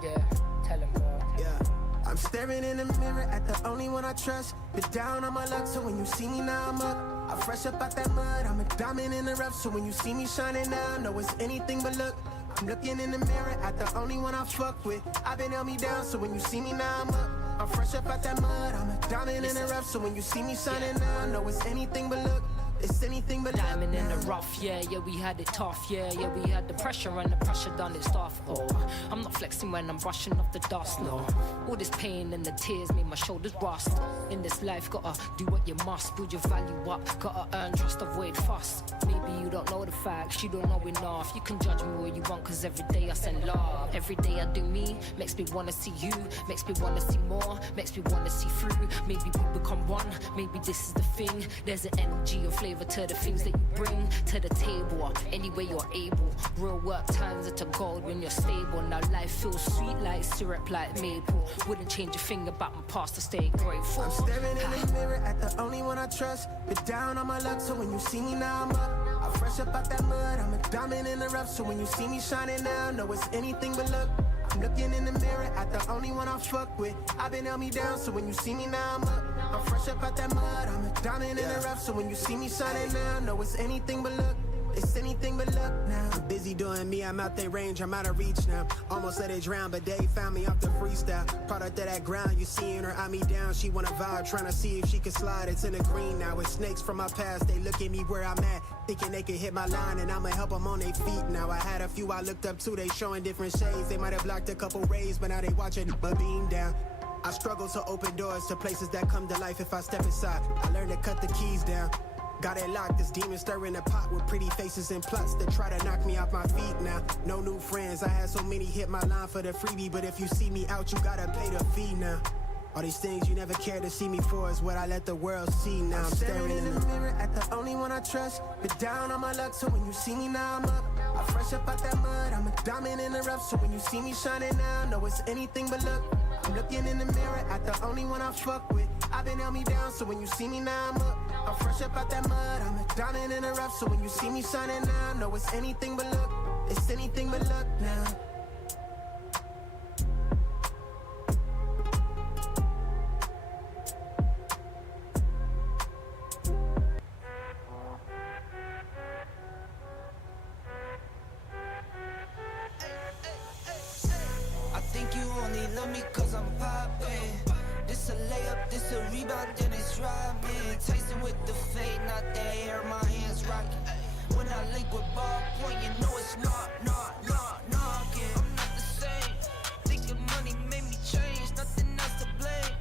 Yeah. Tell him, bro. Yeah. I'm staring in the mirror at the only one I trust. Been down on my luck, so when you see me now I'm up. I'm fresh up out that mud, I'm a diamond in the rough. So when you see me shining now, know it's anything but luck. I'm looking in the mirror at the only one I fuck with. I've been held me down, so when you see me now I'm up. I'm fresh up out that mud, I'm a diamond in the rough. So when you see me shining now, know it's anything but luck. It's anything but Diamond in the rough, yeah, we had it tough, yeah, we had the pressure and the pressure done its stuff. Oh, I'm not flexing when I'm brushing off the dust, no. All this pain and the tears made my shoulders rust. In this life, gotta do what you must, build your value up, gotta earn trust, avoid fuss. Maybe you don't know the facts, you don't know enough. You can judge me where you want, cause every day I send love. Every day I do me, makes me wanna see you, makes me wanna see more, makes me wanna see through. Maybe we become one, maybe this is the thing. There's an energy of flavor to the things that you bring to the table. Any way you're able, real work turns into gold when you're stable. Now life feels sweet like syrup, like maple. Wouldn't change a thing about my past to stay grateful. I'm staring in the mirror at the only one I trust. Been down on my luck, so when you see me now I'm up. I'm fresh up out that mud, I'm a diamond in the rough. So when you see me shining now, know it's anything but luck. I'm looking in the mirror at the only one I fuck with. I've been held me down, so when you see me now I'm up. I'm fresh up out that mud, I'm a diamond in the rough. So when you see me shining now, know it's anything but luck. It's anything but luck now. I'm busy doing me, I'm out their range, I'm out of reach now. Almost let it drown, but they found me off the freestyle. Product of that ground, you seeing her eye me down. She wanna vibe, trying to see if she can slide. It's in the green now, it's snakes from my past. They look at me where I'm at, thinking they can hit my line, and I'ma help them on their feet now. I had a few I looked up to, they showing different shades. They might have blocked a couple rays, but now they watching a beam down. I struggle to open doors to places that come to life if I step inside. I learned to cut the keys down. Got it locked, this demon stirring the pot with pretty faces and plots that try to knock me off my feet now. No new friends, I had so many hit my line for the freebie, but if you see me out, you gotta pay the fee now. All these things you never cared to see me for is what I let the world see now. I'm staring in the mirror at the only one I trust. Been down on my luck, so when you see me now I'm up. I'm fresh up out that mud, I'm a diamond in the rough. So when you see me shining now, know it's anything but luck. I'm looking in the mirror at the only one I fuck with. I've been held me down, so when you see me now I'm up. I'm fresh up out that mud, I'm a diamond in the rough. So when you see me shining now, know it's anything but luck. It's anything but luck now. I think you only love me cause I'm poppin'. This a layup, this a rebound, then it's robbing. Tyson with the fade, not the air, my hands rocking. When I link with ballpoint, you know it's knocking. I'm not the same. Thinking money made me change, nothing else to blame.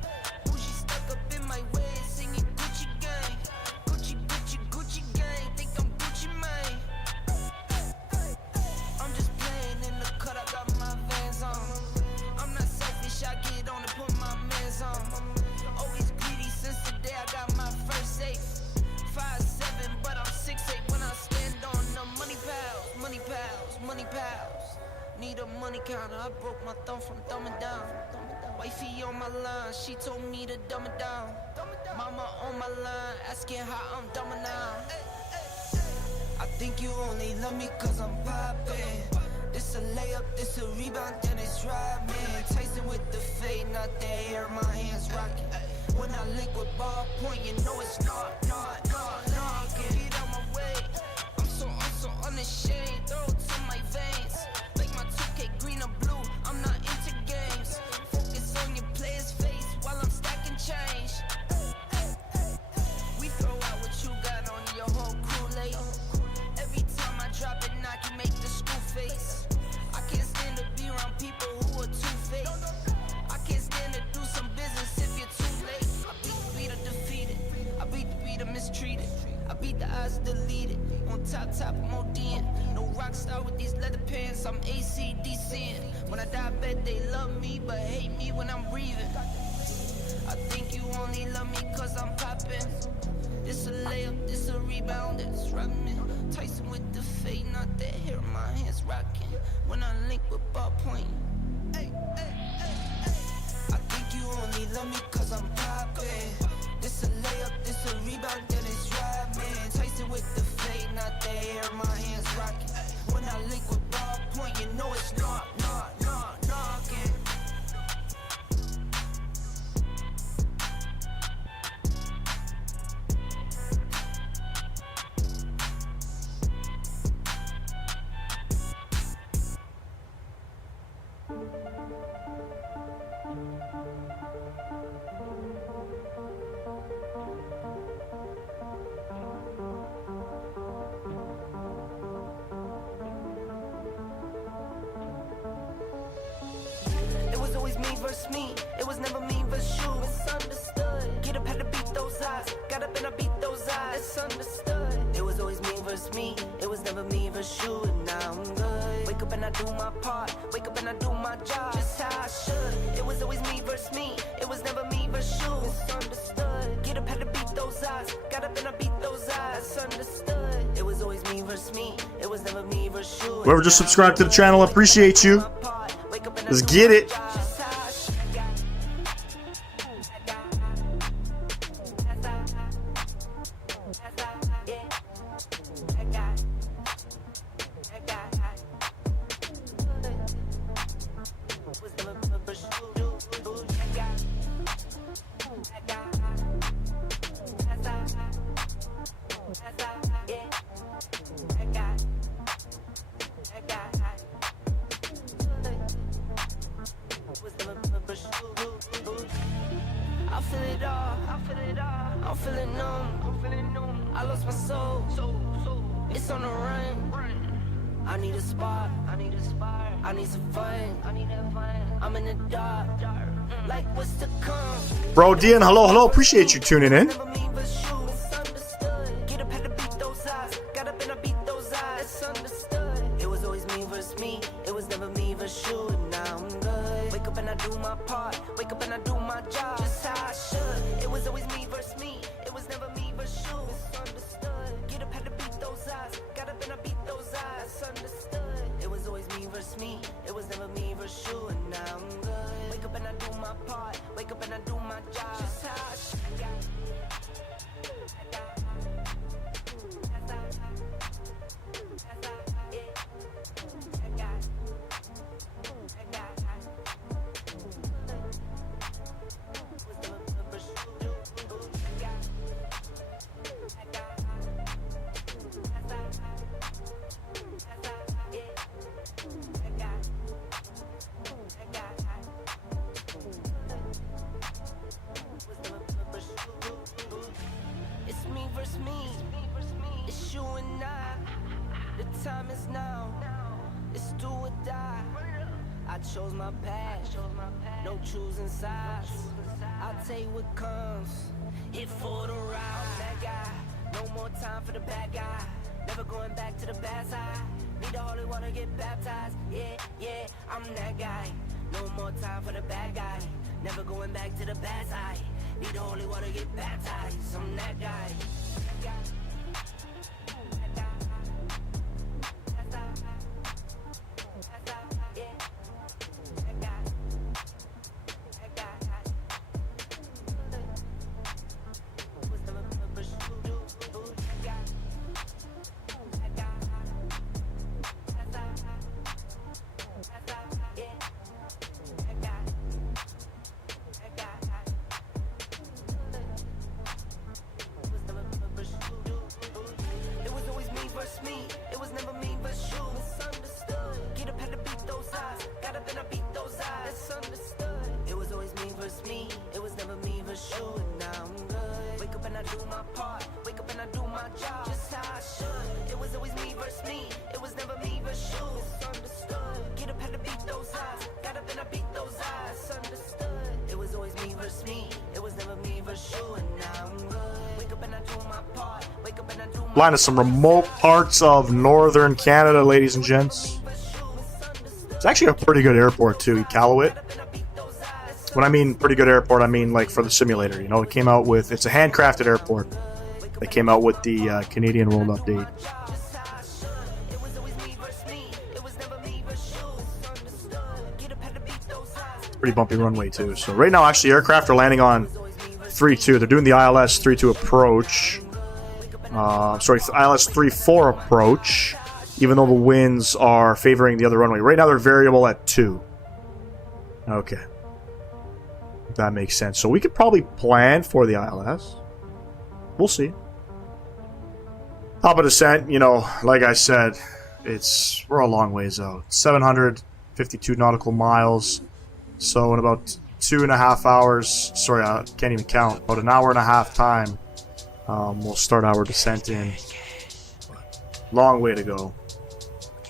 Bougie stuck up in my way, singing Gucci gang. Gucci, Gucci, Gucci gang, think I'm Gucci Mane. I'm just playing in the cut, I got my Vans on. I'm not selfish, I get on and put my mans on. Always greedy since the day I got my first eight. 5'7", but I'm 6'8" when I stand on the money pals, money pals, money pals. Need a money counter, I broke my thumb from thumbing down. Wifey on my line, she told me to dumb it down. Mama on my line, asking how I'm dumbing now. I think you only love me cause I'm poppin'. This a layup, this a rebound, then it's robbing. Tyson with the fade, not the air, my hands rocking. When I link with ballpoint, you know it's knocking. Get out my way, I'm so unashamed. Throw it to my veins, like my 2K green or blue, I'm not into games. Focus on your player's face while I'm stacking change. We throw out what you got on your whole crew late. Every time I drop it, knock you make lies deleted. On top, I'm ODing. No rock star with these leather pants. I'm ACDCing. When I die, bet they love me, but hate me when I'm breathing. I think you only love me cause I'm popping. This a layup, this a rebound, it's rubbing. Tyson with the fade, not that hair, my hands rocking. When I link with ballpoint. Hey, hey, hey, hey. I think you only love me cause I'm popping. This a layup, this a rebound, then it's driving. Tyson with the fade, not the hair, my hands rocking. When I link with ballpoint, you know it's knocking. Me versus me, it was never me versus you. Misunderstood. Get up, had to beat those eyes. Got up and I beat those eyes. It's understood. It was always me versus me, it was never me versus you. And now I'm good. Wake up and I do my part. Wake up and I do my job. Just how I should. It was always me versus me, it was never me versus you. Misunderstood. Get up, had to beat those eyes. Got up and I beat those eyes. It's understood. It was always me versus me, it was never me versus you. Whoever just subscribed to the channel, appreciate you. Let's get it. I'm feeling numb. I lost my soul. It's on the run. I need a spot. I need some fun. I'm in the dark. Like what's to come? Bro, Dian, hello. Appreciate you tuning in. It was always me versus me. It was never me versus you. And now I'm good. Wake up and I do my part. Wake up and I do my job. Just how I should. It was always me versus me. It was never me versus you. Misunderstood. Get up, had to beat those eyes. Got up and I beat those eyes. Understood. It was always me versus me. It was never me versus you. And now I'm good. Wake up and I do my part. Wake up and I do my job. Just how I should. It's you and I. The time is now. It's do or die. I chose my path. No choosing sides. I'll tell you what comes. Hit for the ride. I'm that guy. No more time for the bad guy. Never going back to the bad side. Need the holy water, get baptized. Yeah, I'm that guy. No more time for the bad guy. Never going back to the bad side. Need the holy water, get baptized. I'm that guy. Wake up and I do my part. Wake up and I do Flying to some remote parts of northern Canada, ladies and gents. It's actually a pretty good airport too, Iqaluit. When I mean pretty good airport, I mean like for the simulator. You know, it came out with, it's a handcrafted airport. They came out with the Canadian World Update. Pretty bumpy runway too. So right now, actually, aircraft are landing on 3-2. They're doing the ILS 3-2 approach. Sorry, ILS 3-4 approach. Even though the winds are favoring the other runway. Right now, they're variable at 2. Okay. That makes sense. So we could probably plan for the ILS. We'll see. Top of descent, you know, like I said, we're a long ways out. 752 nautical miles. So in about 2.5 hours, sorry, I can't even count, about an hour and a half time, we'll start our descent in. Long way to go.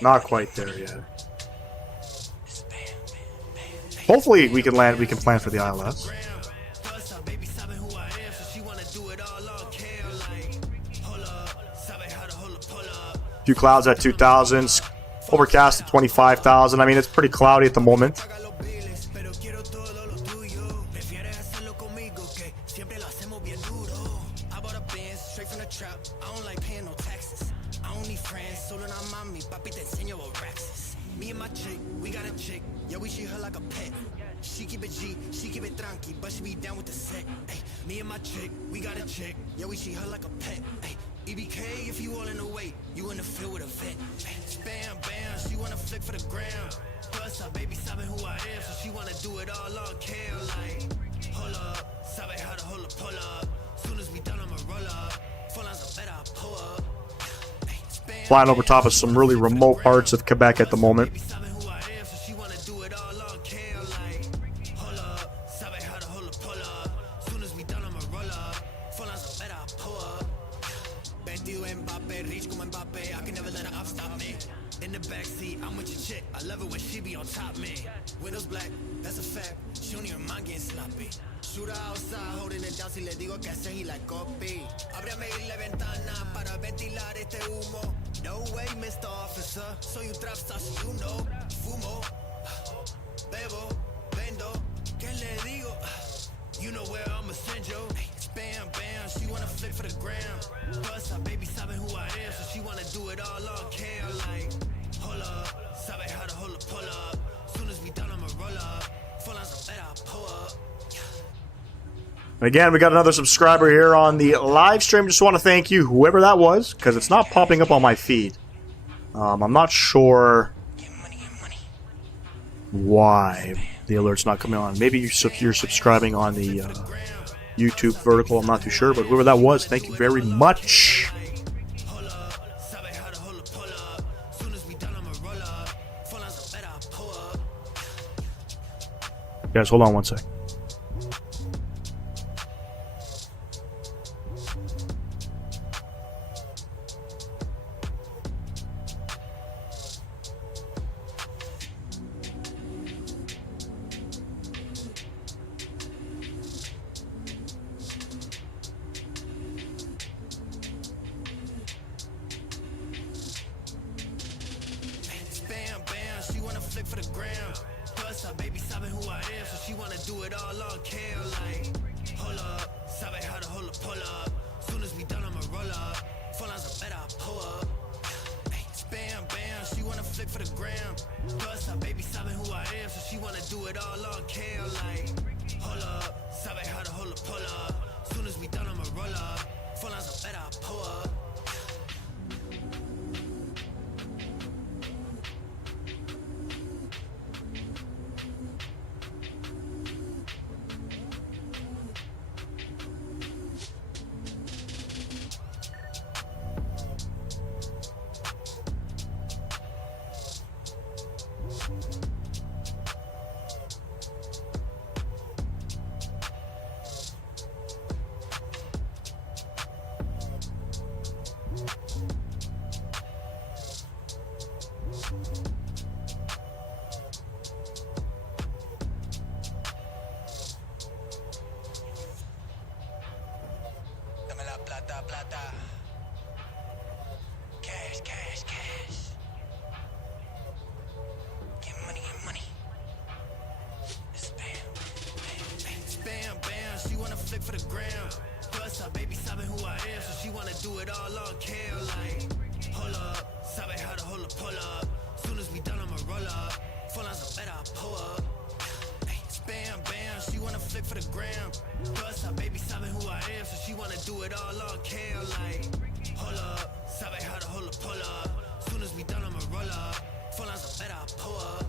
Not quite there yet. Hopefully we can land, we can plan for the ILS. Few clouds at 2,000, overcast at 25,000. I mean, it's pretty cloudy at the moment. Flying over top of some really remote parts of Quebec at the moment. Again, we got another subscriber here on the live stream. Just want to thank you, whoever that was, because it's not popping up on my feed. I'm not sure why the alert's not coming on. Maybe you're subscribing on the YouTube vertical. I'm not too sure, but whoever that was, thank you very much. Guys, hold on one sec. cash, cash, cash. Get money, get money. Spam, bam, spam, bam. She wanna flick for the gram. Plus, her baby sabe who I am, so she wanna do it all on cam. Like, hold up, sabe how to hold up, pull up. Soon as we done, I'ma roll up. Full on some better, I pull up. Spam, bam, she wanna flick for the gram. Plus, her baby sabe who I am, so she wanna do it all on cam. Like, hold up, sabe how to hold up, pull up. Soon as we done, I'ma roll up. Full on some better, I pull up.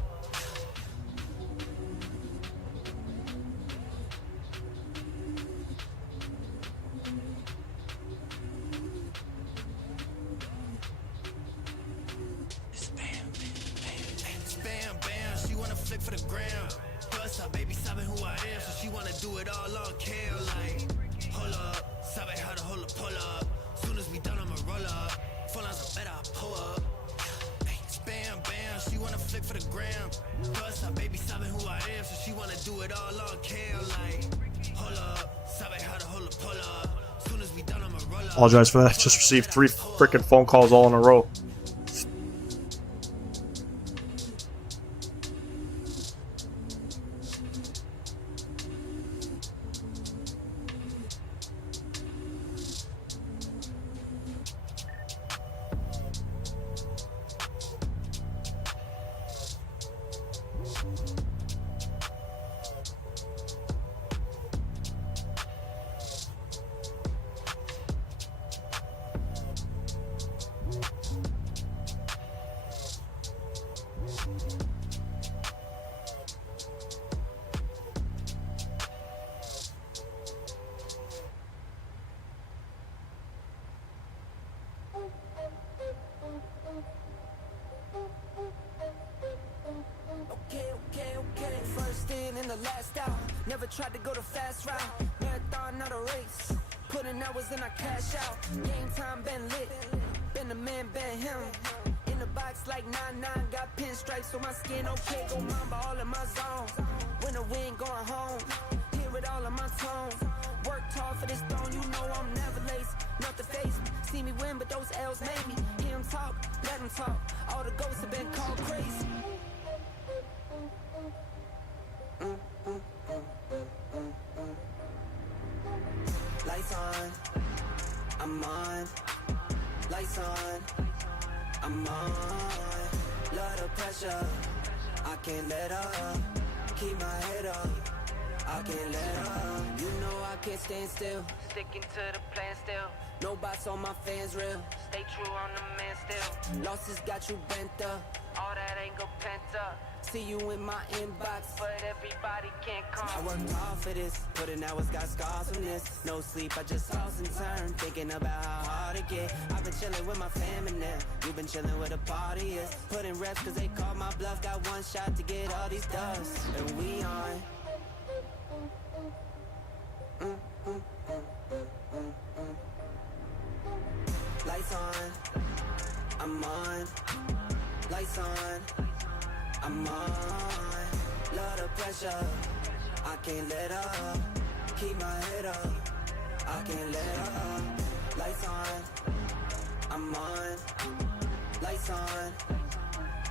Spam, bam, she wanna flick for the gram. Plus, her baby sabe who I am, so she wanna do it all on cam. Like, hold up, sabe how to hold up, pull up. Soon as we done, I'ma roll up. Full on some better, I pull up. Spam, bam, she wanna flick for the gram. Plus, her baby sabe who I am, so she wanna do it all on cam. Like, hold up, sabe how to hold up, pull up. Soon as we done, I'ma roll up. Apologize for that. Just received 3 freaking phone calls all in a row. Okay. First in and the last out. Never tried to go the fast route. Marathon, not a race. Put in hours and I cash out. Game time been lit. Been the man, been him. In the box like 9-9. Got pinstripes on my skin. Okay, go mamba all in my zone. Winter wind going home. Hear it all in my tone. Worked hard for this throne. You know I'm never lazy. Nothing face me. See me win, but those L's made me. Hear him talk, let him talk. All the ghosts have been called crazy. Lights on, I'm on. Lights on, I'm on. Lot of pressure, I can't let up. Keep my head up, I can't let up. You know I can't stand still. Sticking to the plan still. No bots on my fans real. Stay true on the man still. Losses got you bent up. All that ain't go pent up. See you in my inbox, but everybody can't come. I worked hard for this, putting hours, got scars from this. No sleep, I just toss and turn, thinking about how hard it get. I've been chilling with my family now. You've been chilling with the party is. Putting reps cause they called my bluff. Got one shot to get all these dubs. And we on. Lights on, I'm on. Lights on, I'm on. Lot of pressure, I can't let up. Keep my head up, I can't let up. Lights on, I'm on. Lights on,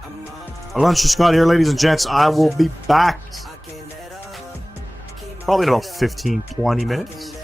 I'm on. Our lunch just got here, ladies and gents. I will be back I can't let up. Keep my probably in about head up. 15-20 minutes.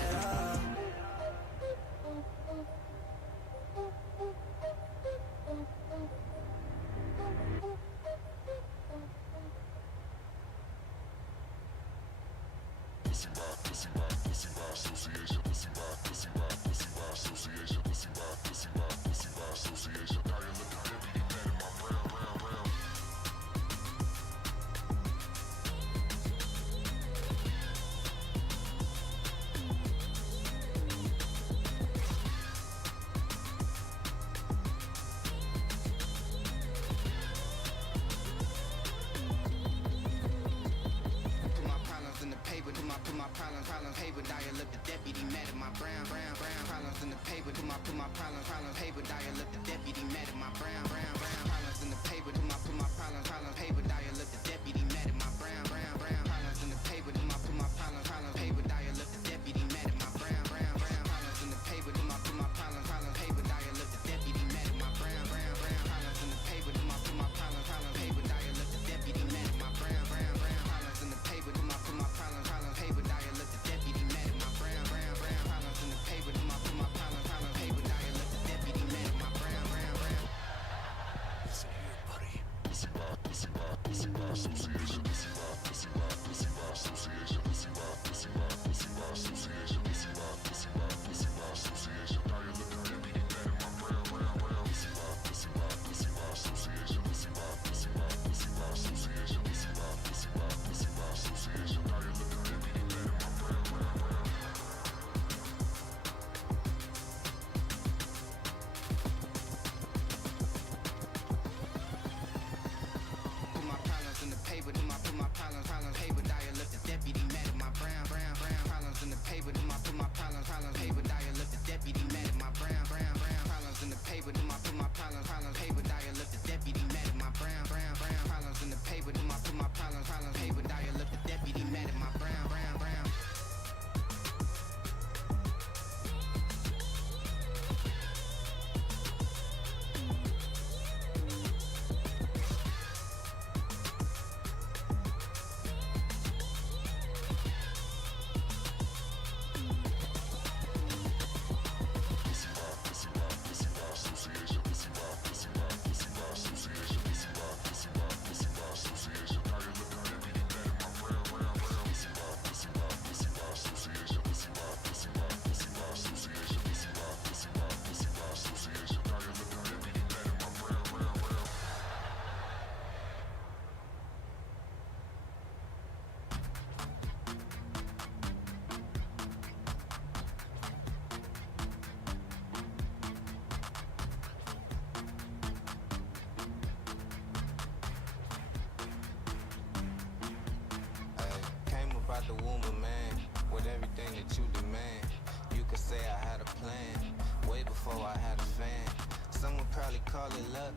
before I had a fan. Some would probably call it luck,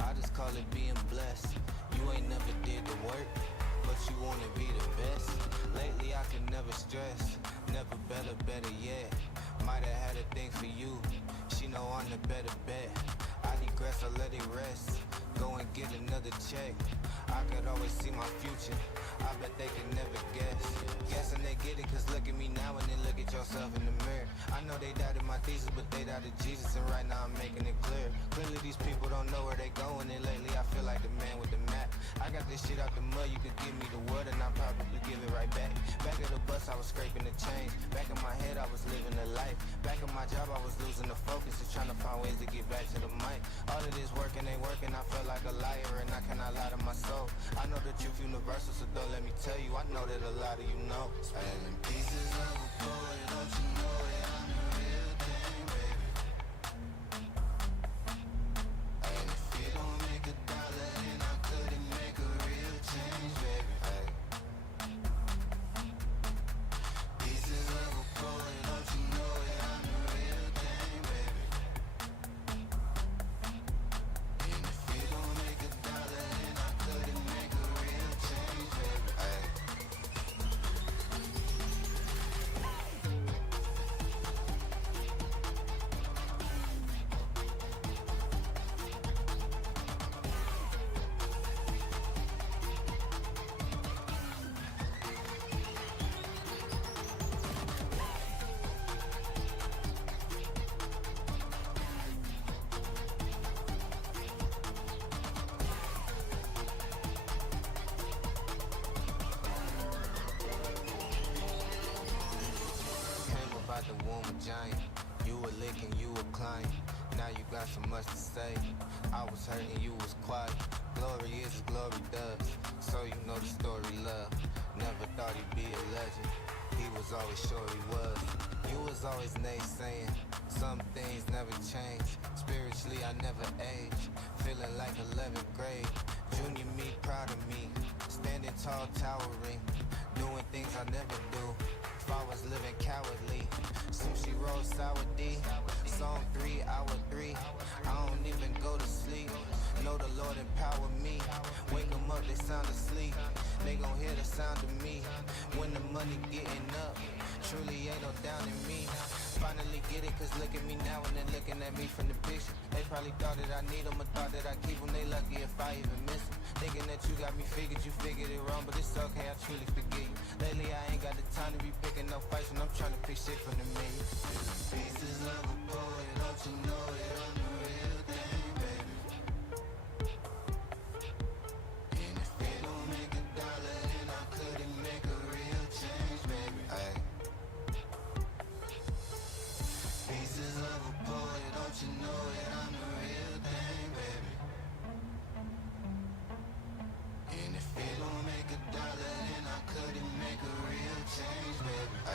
I just call it being blessed. You ain't never did the work, but you wanna be the best. Lately I can never stress, never better yet. Might have had a thing for you, she know I'm the better bet. I digress, I let it rest, go and get another check. I could always see my future, I bet they can never guess. Guessing they get it, cause look at me now and then look at yourself in the mirror. I know they doubted my thesis, but they doubted Jesus, and right now I'm making it clear. Clearly these people don't know where they going, and lately I feel like the man with the map. I got this shit out the mud, you could give me the word and I'll probably give it right back. Back at the bus I was scraping the change, back in my head I was living a life. Back in my job I was losing the focus, just trying to find ways to get back to the mic. All of this working ain't working, I feel like a liar and I cannot lie to my soul. I know the truth universal, so don't let me tell you, I know that a lot of you know. Spilling pieces of a boy, don't you know it, I'm the real thing, baby. And if you don't make $1, then I couldn't make a real change, baby. Pieces of a boy, don't you know it, I'm the real thing, baby. And if you don't make $1, then I couldn't make a real change, baby. About the womb of giant, you were licking, you were climbing. Now you got so much to say. I was hurting, you was quiet. Glory is as glory does, so you know the story love. Never thought he'd be a legend, he was always sure he was. You was always naysaying, some things never change. Spiritually I never age, feeling like 11th grade. Junior me, proud of me, standing tall, towering, doing things I never do. If I was living cowardly, sushi roll sour D, song 3, hour 3. I don't even go to sleep. Know the Lord empower me. Wake them up, they sound asleep. They gon' hear the sound of me when the money getting up. Truly ain't no down in me. Finally get it, cause look at me now and then looking at me from the picture. They probably thought that I need them or thought that I keep them. They lucky if I even miss them. Thinking that you got me figured, you figured it wrong, but it's okay, I truly forgive you. Lately I ain't got the time to be picking no fights when I'm trying to pick shit from the menu. Pieces of a boy, don't you know it, I'm the real thing, baby. And if it don't make $1, then I couldn't make a real change, baby. Ay. Pieces of a boy, don't you know it, I'm the real thing, baby. And if it don't make $1, then I couldn't make a real change, baby. Ay.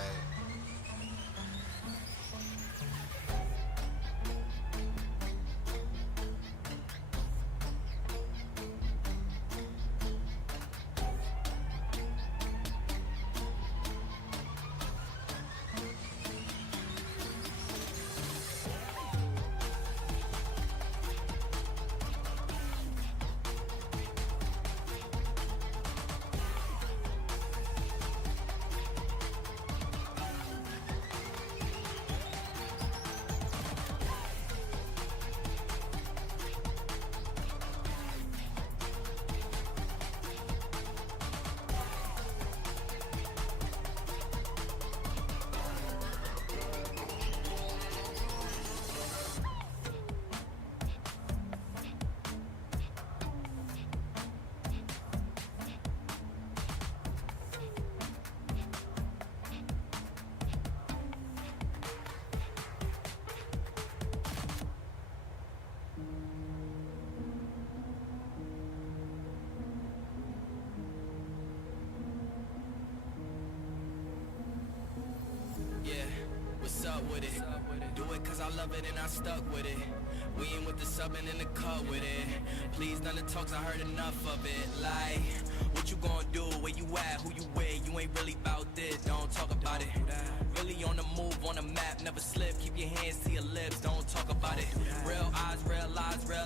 What's up with it? Do it cause I love it and I stuck with it. We ain't with the subbing in the cut with it. Please none of the talks, I heard enough of it. Like, what you gonna do? Where you at? Who you with? You ain't really about this, don't talk about it. Really on the move, on the map, never slip. Keep your hands to your lips, don't talk about it. Real eyes, real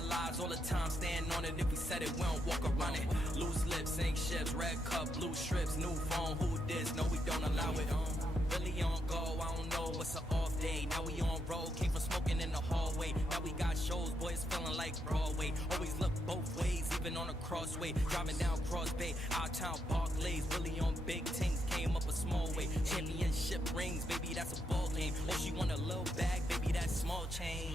lives all the time. Stand on it. If we said it, we don't walk around it. Loose lips, sink ships, red cup, blue strips, new phone. Who this? No, we don't allow it. Really on go, I don't know what's an off day. Now we on road, came from smoking in the hallway. Now we got shows, boys feeling like Broadway. Always look both ways, even on a crossway. Driving down Cross Bay, out town Barclays. Really on big things, came up a small way. Championship rings, baby, that's a ball game. Oh, she want a little bag, baby, that's small change.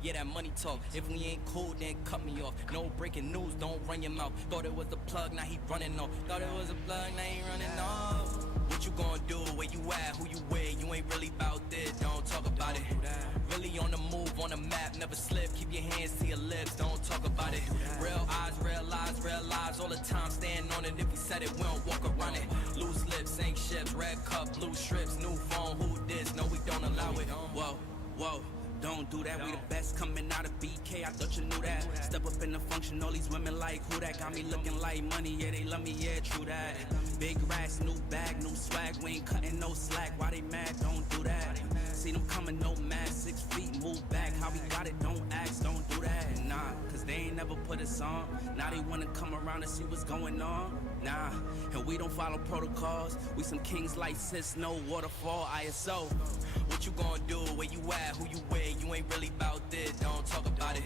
Yeah, that money talk. If we ain't cool, then cut me off. No breaking news, don't run your mouth. Thought it was a plug, now he running off. Thought it was a plug, now he running off. What you gonna do? Where you at? Who you with? You ain't really bout this, don't talk about it. Really on the move, on the map, never slip. Keep your hands to your lips, don't talk about it. Real eyes, real lives all the time. Stand on it. If we said it, we don't walk around it. Loose lips, sink ships, red cup, blue strips, new phone. Who this? No, we don't allow it. Whoa, whoa. Don't do that, we the best coming out of BK, I thought you knew that. Step up in the function, all these women like who that. Got me looking like money, yeah, they love me, yeah, true that. Big racks, new bag, new swag, we ain't cutting no slack. Why they mad? Don't do that. See them coming, no mad, 6 feet, move back. How we got it, don't ask, don't do that. Nah, cause they ain't never put us on. Now they wanna come around and see what's going on. Nah, and we don't follow protocols. We some kings like sis, no waterfall, ISO. What you gonna do? Where you at? Who you with? You ain't really bout this, don't talk about it.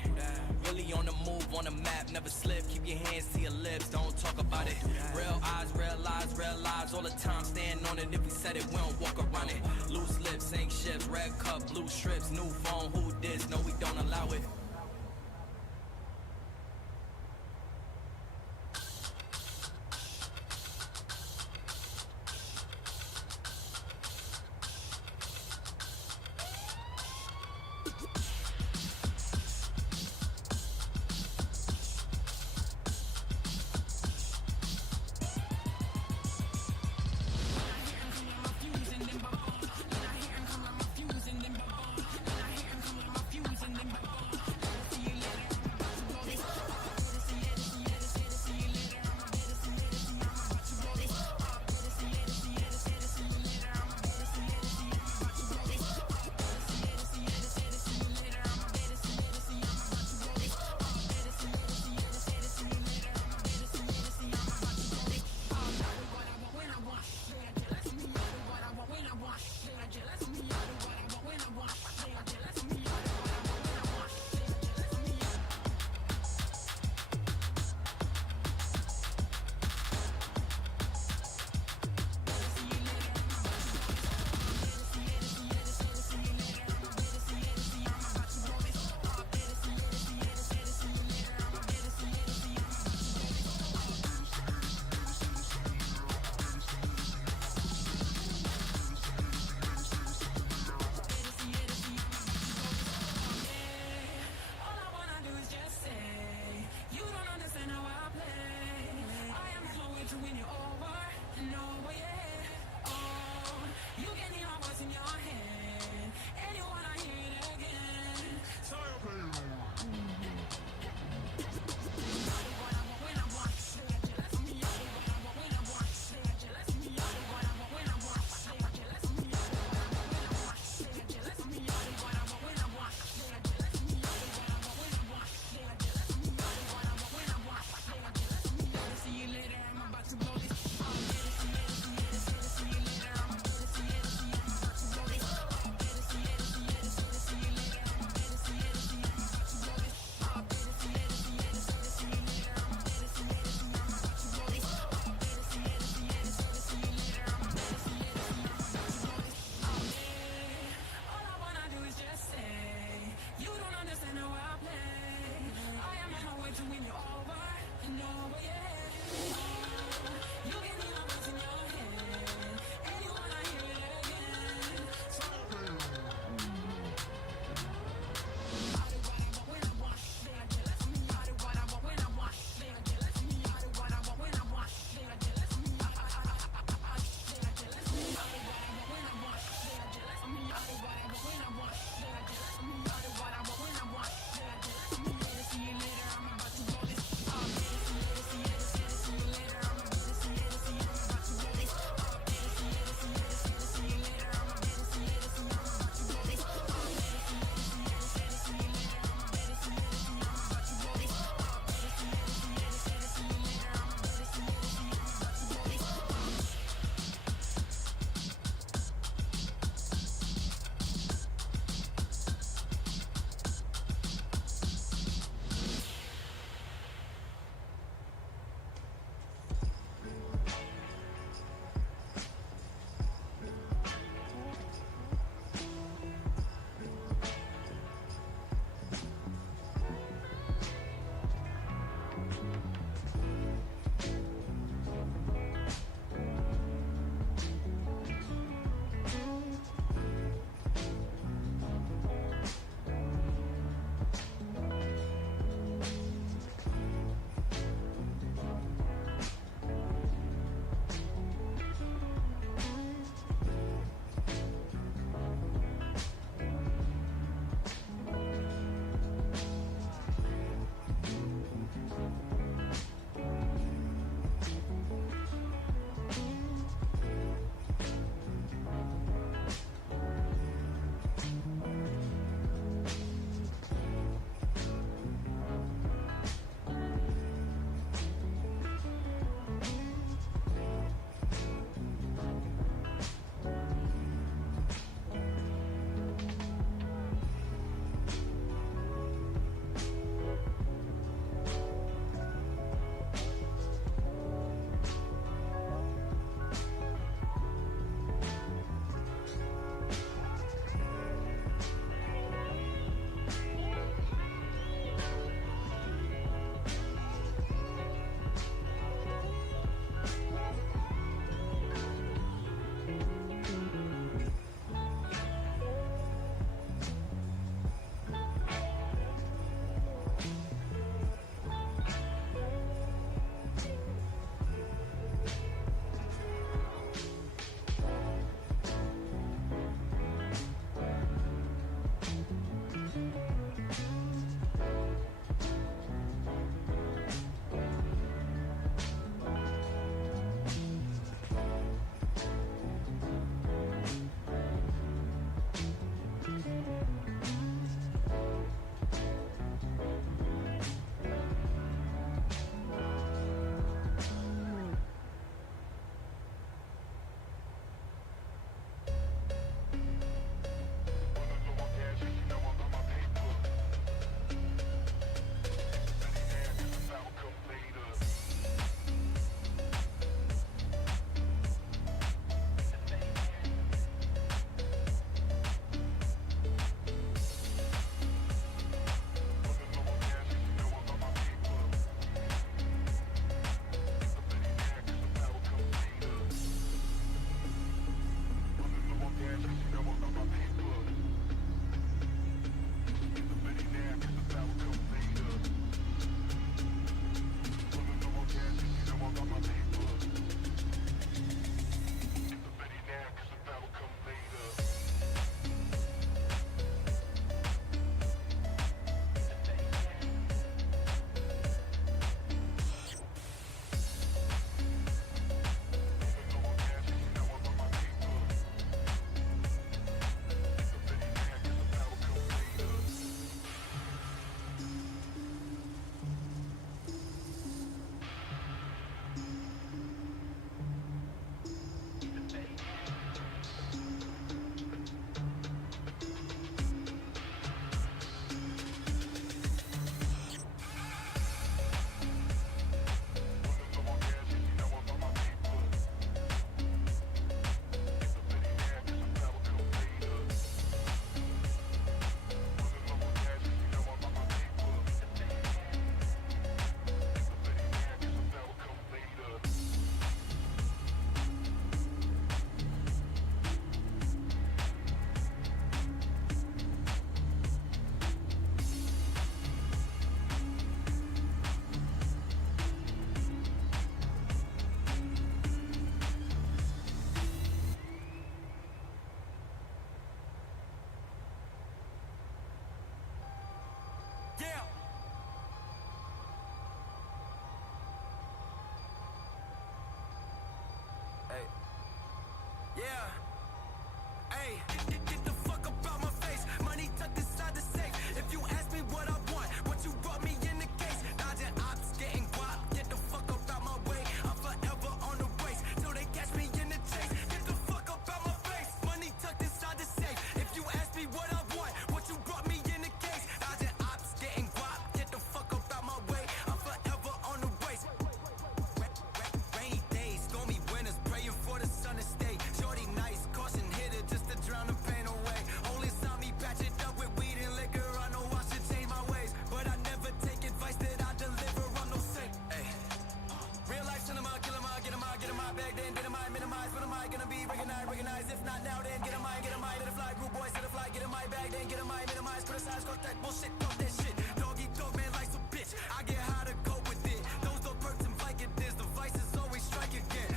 Really on the move, on the map, never slip. Keep your hands to your lips, don't talk about it. Real eyes, real lives all the time. Stand on it. If we said it, we don't walk around it. Loose lips, sink ships, red cup, blue strips, new phone. Who this? No, we don't allow it. Yeah. Hey, get the fuck up out my face. Money tucked inside the safe. If you ask me what I want, what you brought me in the case. Dodging ops, getting guap. Get the fuck up out my way. I'm forever on the race till they catch me in the chase. Get the fuck up out my face. Money tucked inside the safe. If you ask me what I want, what you brought me in the case. Dodging ops, getting guap. Get the fuck up out my way. I'm forever on the race. Rainy days, stormy winters, praying for the sun to stay. Shorty nice, caution hitter just to drown the pain away. Only saw me patch it up with weed and liquor. I know I should change my ways, but I never take advice that I deliver. I'm no saint. Hey. Real life cinema, kill 'em all, get 'em all, get 'em all back then, did 'em all, minimize. When am I gonna be recognized? If not now, then get 'em all, let it fly. Group boys, let it fly, get 'em all back then, get 'em all, minimize. Criticize, got that bullshit, talk that shit. Doggy dog, man, life's a bitch. I get how to go with it. Those don't perks and Vicodins, the vices always strike again.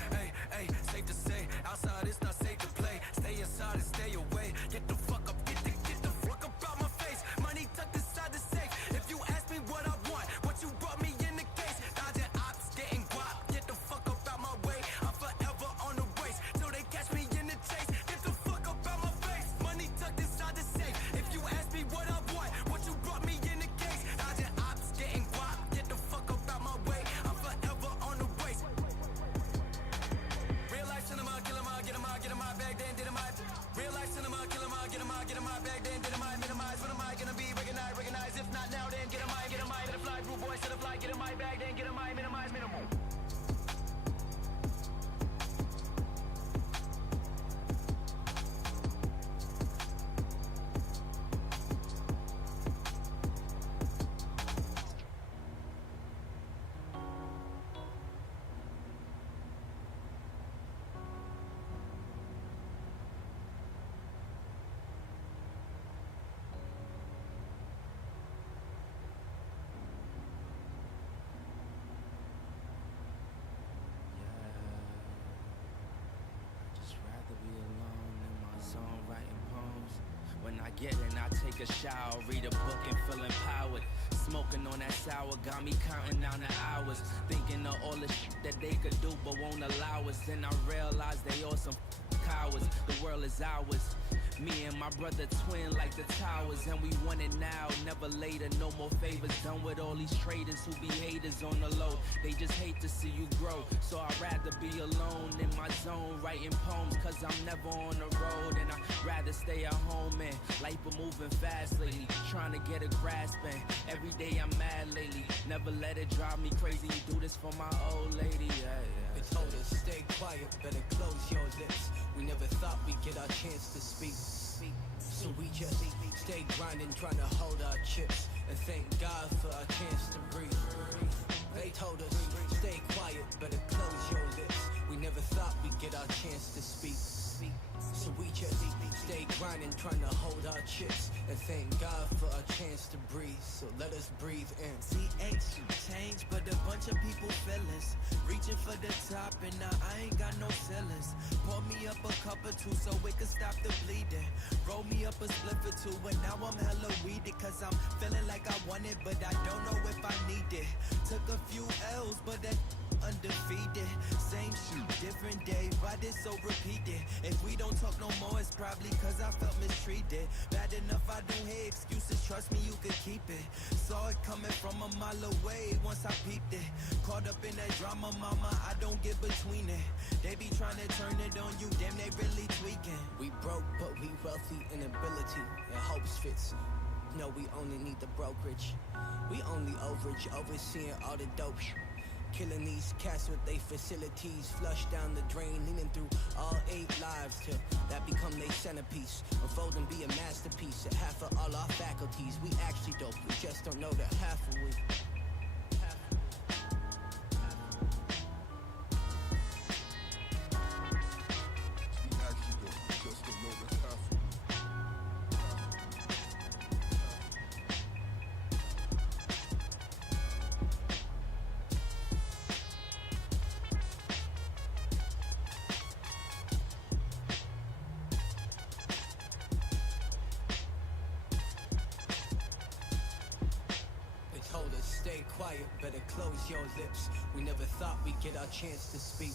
Hey, safe to say, outside it's not safe to play. Stay inside and stay away. Get the fuck up, get the fuck up out my face. Money tucked inside the safe. If you ask me what I want, what you brought me in the case. Dodging ops, getting guap. Get the fuck up out my way. I'm forever on the race till they catch me in the chase. Get the fuck up out my face. Money tucked inside the safe. If you ask me what I want, what you brought me in the case. Dodging ops, getting guap. Get the fuck up out my way. I'm forever on the race. Real life cinema, kill 'em all, get 'em all back then, did 'em all. Real life cinema, kill 'em all, get 'em all back then, did 'em all, minimize. When am I gonna be recognized? If not now, then get 'em all, let it fly. Group boys, let it fly, get 'em all back then, get 'em all, minimize, minimal. When I get in, I take a shower, read a book and feel empowered. Smoking on that sour got me counting down the hours, thinking of all the shit that they could do but won't allow us. Then I realize they all some cowards. The world is ours. Me and my brother twin like the towers, and we want it now, never later. No more favors done with all these traitors who be haters on the low. They just hate to see you grow, so I'd rather be alone in my zone, writing poems, cause I'm never on the road. And I'd rather stay at home, and life been moving fast lately, trying to get a grasp, and every day I'm mad lately. Never let it drive me crazy, you do this for my old lady, yeah. They told us stay quiet, better close your lips. We never thought we'd get our chance to speak. So we just stay grinding, trying to hold our chips, and thank God for our chance to breathe. They told us stay quiet, better close your lips. We never thought we'd get our chance to speak. So we just stay grinding, trying to hold our chips, and thank God for our chance to breathe. So let us breathe in. CH, you change, but a bunch of people feelings. Reaching for the top, and now I ain't got no ceilings. Pour me up a cup or two so it can stop the bleeding. Roll me up a split or two, and now I'm hella weeded. Cause I'm feeling like I want it, but I don't know if I need it. Took a few L's, but that undefeated. Same shit, different day, why this so repeated? If we don't talk no more, it's probably cause I felt mistreated. Bad enough I don't hear excuses, trust me, you could keep it. Saw it coming from a mile away once I peeped it. Caught up in that drama, mama, I don't get between it. They be trying to turn it on you, damn, they really tweaking. We broke, but we wealthy in ability, and hopes fits. No, we only need the brokerage. We only overage, overseeing all the dope shit. Killing these cats with they facilities, flush down the drain, leaning through all 8 lives till that become their centerpiece. Unfold and be a masterpiece at half of all our faculties. We actually dope, you just don't know the half of we. Quiet, better close your lips. We never thought we'd get our chance to speak.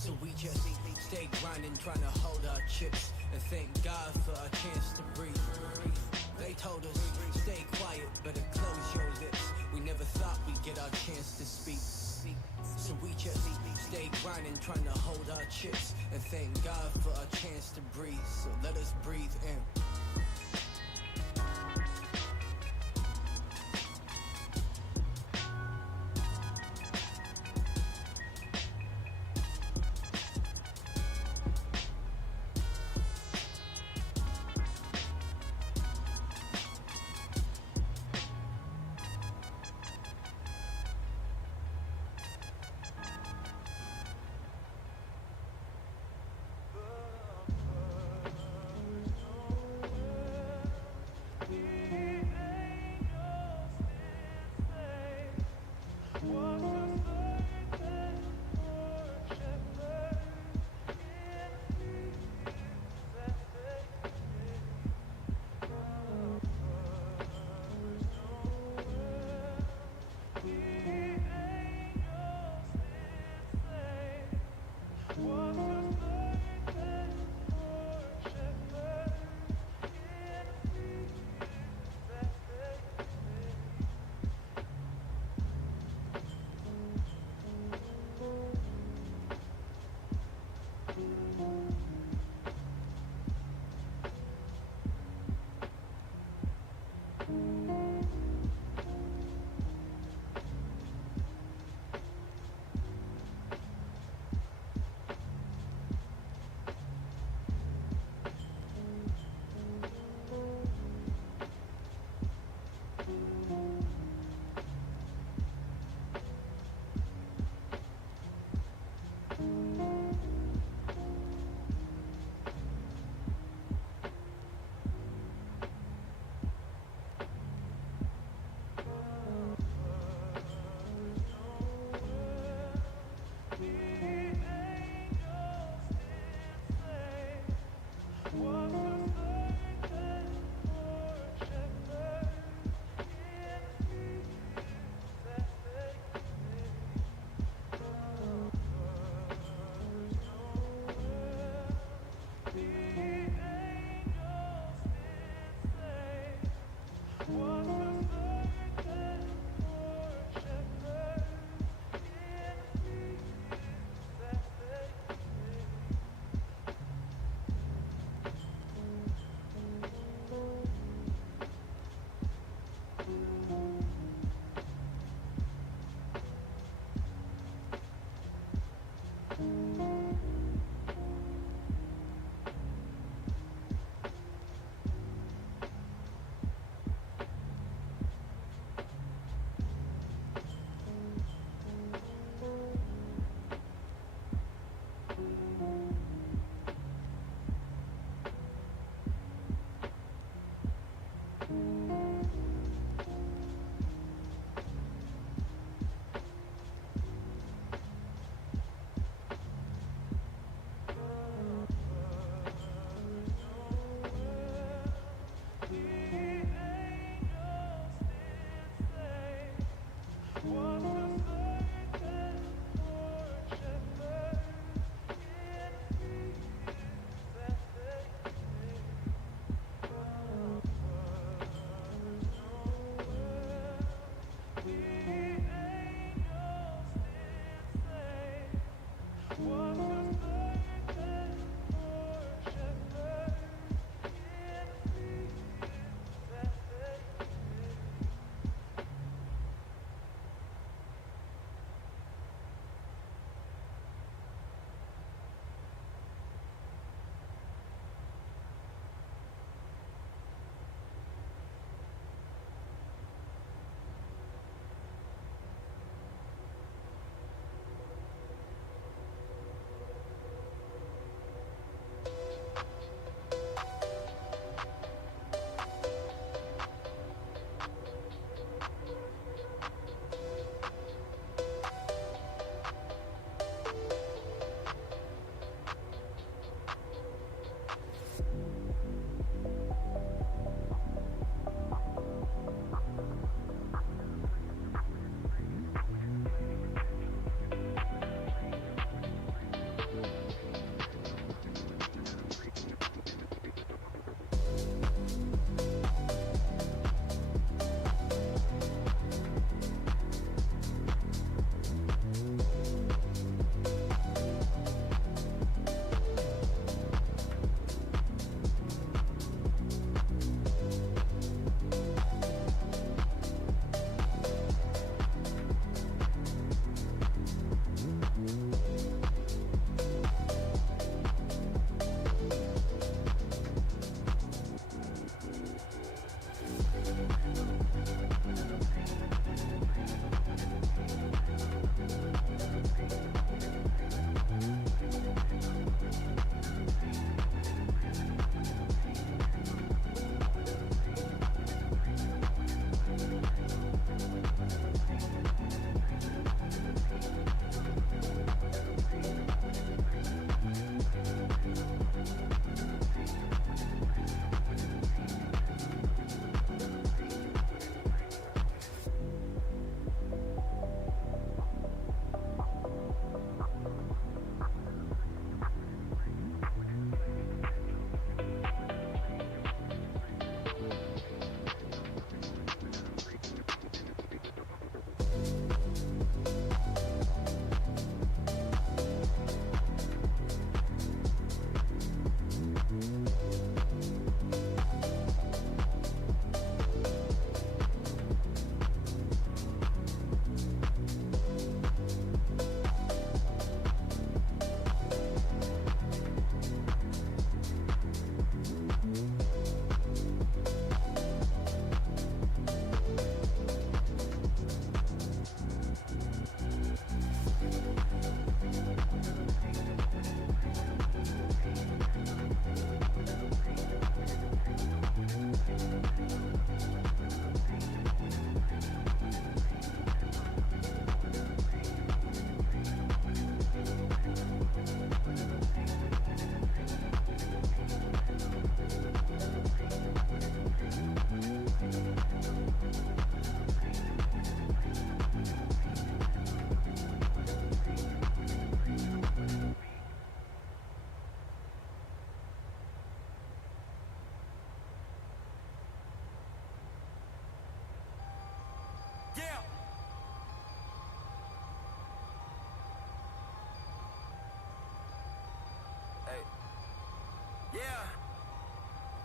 So we just stay grinding, trying to hold our chips, and thank God for our chance to breathe. They told us, stay quiet, better close your lips. We never thought we'd get our chance to speak. So we just stay grinding, trying to hold our chips, and thank God for our chance to breathe. So let us breathe in.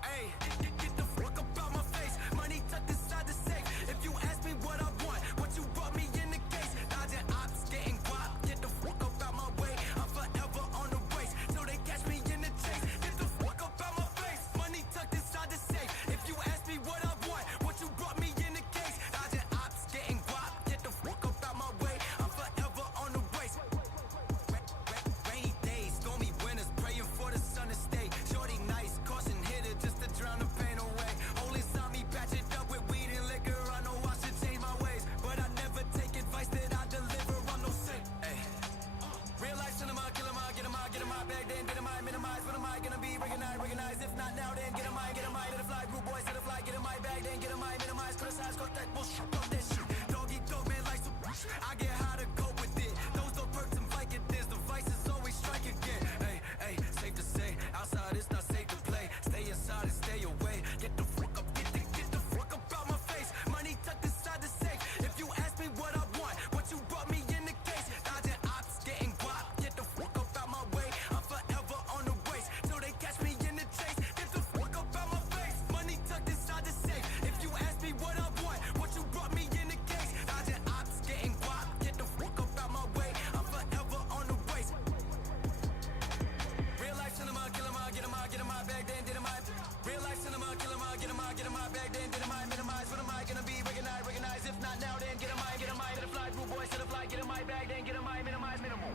Hey, get the fuck up out my face. Money tucked inside the safe. If you ask me what I want, what you brought me in the case. Dodging ops, getting guap. Get the fuck up out my way. I'm forever on the race till they catch me in the chase. Get the fuck up out my face. Money tucked inside the safe. If you ask me what I want, what you brought me in the case. Dodging ops, getting guap. Get the fuck up out my way. I'm forever on the race. Rainy days, stormy winters, praying for the sun to stay. Shorty nice, caution hitter just to drown the pain away. Only saw me patch it up with weed and liquor. I know I should change my ways, but I never take advice that I deliver. I'm no saint. Hey. Real life cinema, kill 'em all, get 'em all, get 'em all back then, did 'em all, minimize. When am I gonna be recognized? If not now, then get 'em all, let it fly. Group boys, let it fly, get 'em all back then, get 'em all, minimize. Criticize, cut that bullshit, fuck that shit. Doggy dog, man, like some I get how to go with it. Those don't perks and like it is. The vices always strike again. Hey, safe to say, outside it's not safe to play. Stay inside and stay away. Get the fuck up, get the fuck up out my face. Money tucked inside the safe. If you ask me what I want, what you brought me in the case. Dodging ops, getting guap. Get the fuck up out my way. I'm forever on the race till they catch me in the chase. Get the fuck up out my face. Money tucked inside the safe. If you ask me what I want, what you brought me in the case. Dodging ops, getting guap. Get the fuck up out my way. I'm forever on the race. Real life cinema, kill 'em all, get 'em all back then, did 'em all. Real life cinema, kill 'em all, get 'em all back then, did 'em all, minimize. When am I gonna be recognized? If not now, then get 'em all, let it fly. Group boys, let it fly, get 'em all back then, get 'em all, minimize, minimal.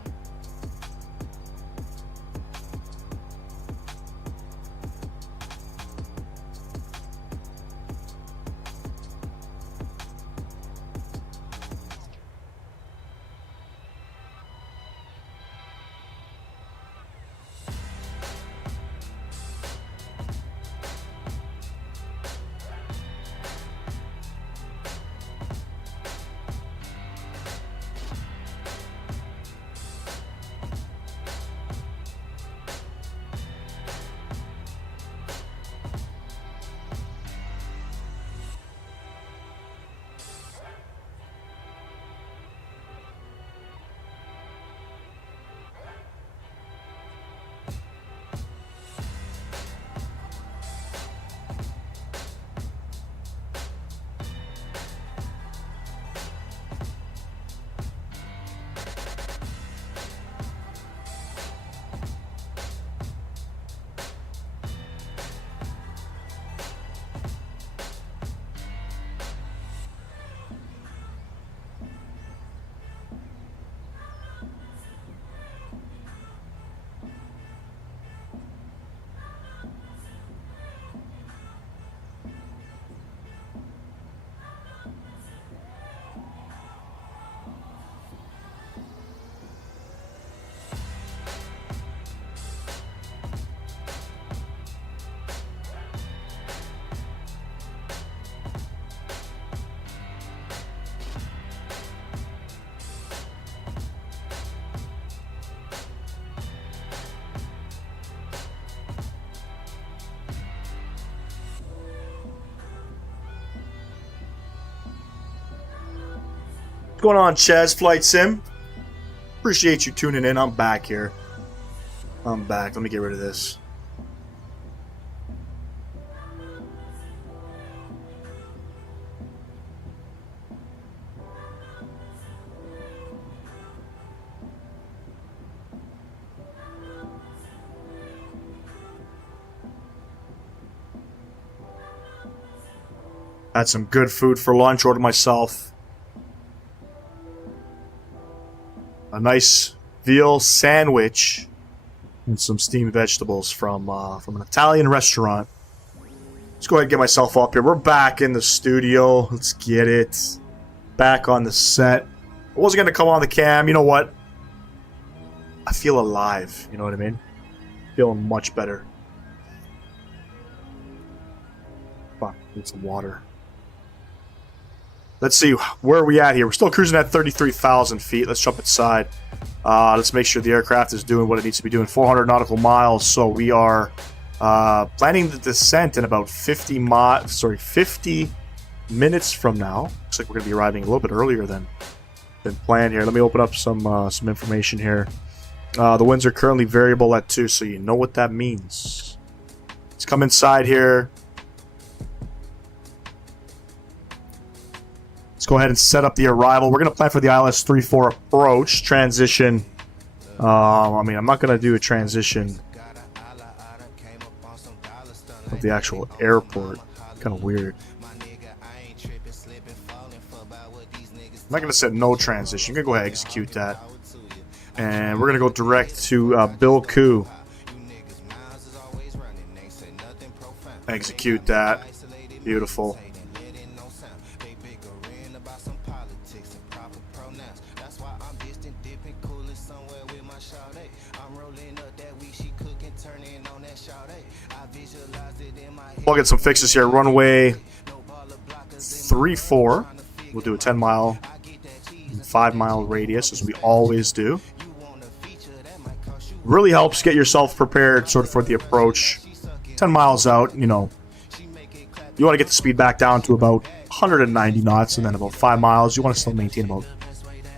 What's going on, Chaz Flight Sim? Appreciate you tuning in. I'm back here. I'm back. Let me get rid of this. Had some good food for lunch. Ordered myself a nice veal sandwich and some steamed vegetables from an Italian restaurant. Let's go ahead and get myself up here. We're back in the studio. Let's get it. Back on the set. I wasn't going to come on the cam. You know what? I feel alive. You know what I mean? Feeling much better. Fuck, need some water. Let's see, where are we at here? We're still cruising at 33,000 feet. Let's jump inside. Let's make sure the aircraft is doing what it needs to be doing. 400 nautical miles. So we are planning the descent in about 50 minutes from now. Looks like we're going to be arriving a little bit earlier than planned here. Let me open up some information here. The winds are currently variable at 2, so you know what that means. Let's come inside here. Let's go ahead and set up the arrival. We're going to plan for the ILS-34 approach. Transition. I mean, I'm not going to do a transition of the actual airport. Kind of weird. I'm not going to set no transition. I'm going to go ahead and execute that. And we're going to go direct to Bill Koo. Execute that. Beautiful. We'll get some fixes here. Runway 34. We'll do a 10-mile, 5-mile radius, as we always do. Really helps get yourself prepared sort of for the approach. 10 miles out, you know, you want to get the speed back down to about 190 knots, and then about 5 miles, you want to still maintain about,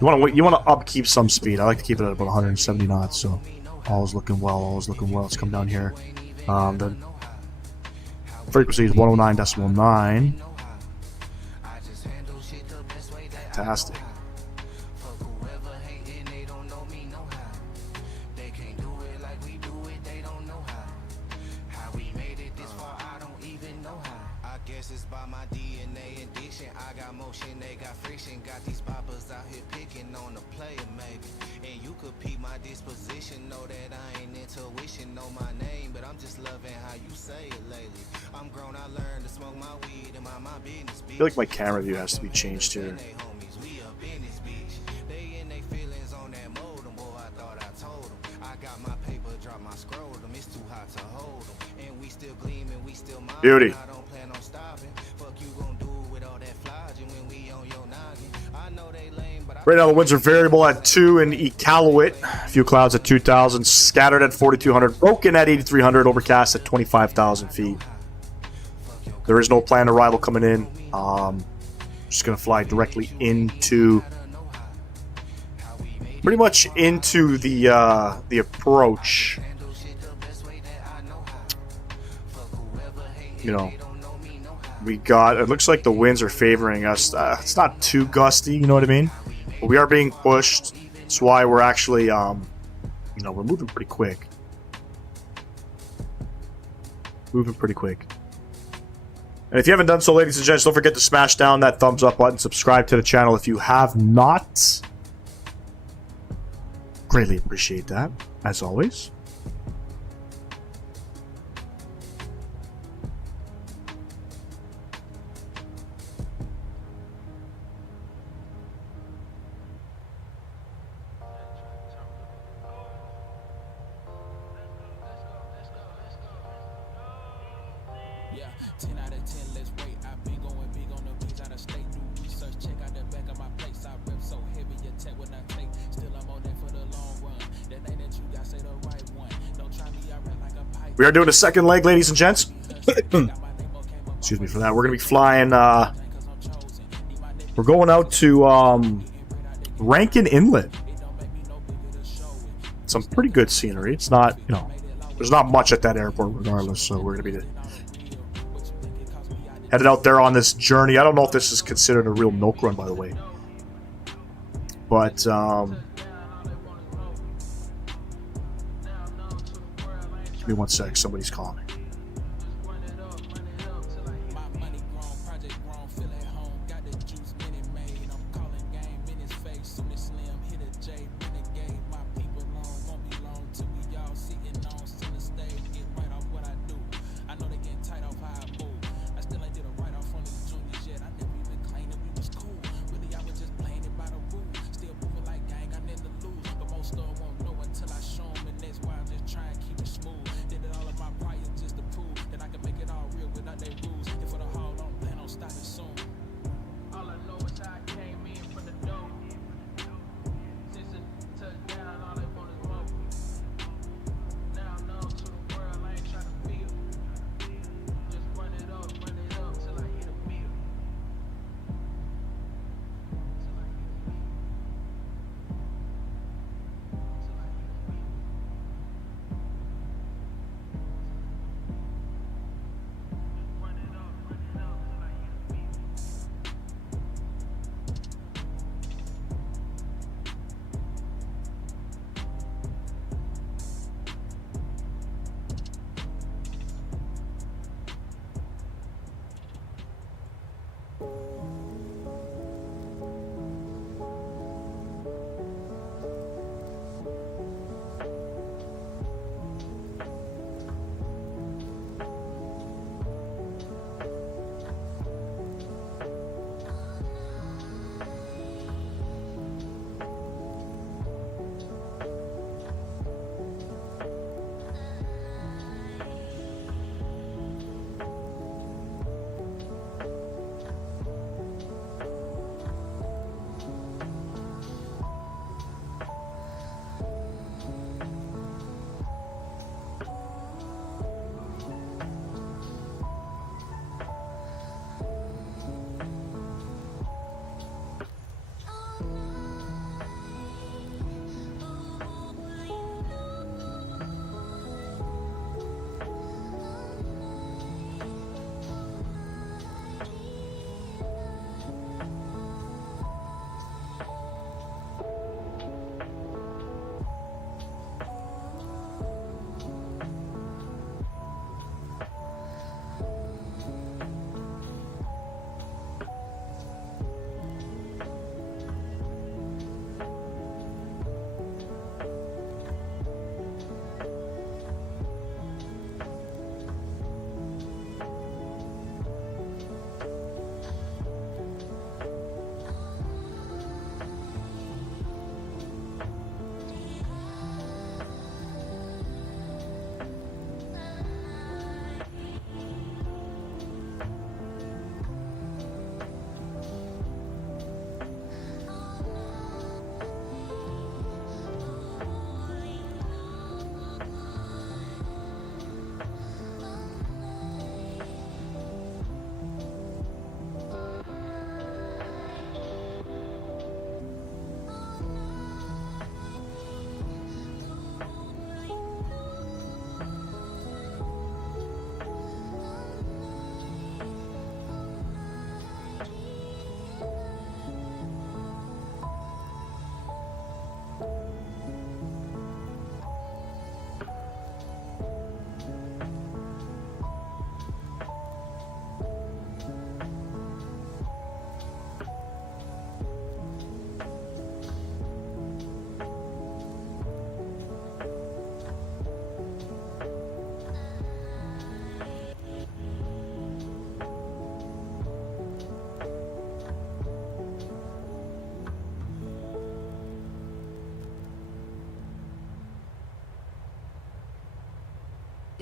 you want to upkeep some speed. I like to keep it at about 170 knots, so all's looking well, all's looking well. Let's come down here. The frequency is 109.9. Fantastic. I feel like my camera view has to be changed here. Beauty. Right now the winds are variable at 2 in Iqaluit. A few clouds at 2,000. Scattered at 4,200. Broken at 8,300. Overcast at 25,000 feet. There is no planned arrival coming in. Just going to fly directly into... pretty much into the approach. You know, we got... it looks like the winds are favoring us. It's not too gusty, you know what I mean? But we are being pushed. That's why we're actually, you know, we're moving pretty quick. Moving pretty quick. And if you haven't done so, ladies and gents, don't forget to smash down that thumbs up button. Subscribe to the channel if you have not. Greatly appreciate that, as always. We are doing a second leg, ladies and gents. Excuse me for that. We're going to be flying... we're going out to Rankin Inlet. Some pretty good scenery. It's not, you know... there's not much at that airport regardless, so we're going to be headed out there on this journey. I don't know if this is considered a real milk run, by the way. But, give me one sec. Somebody's calling.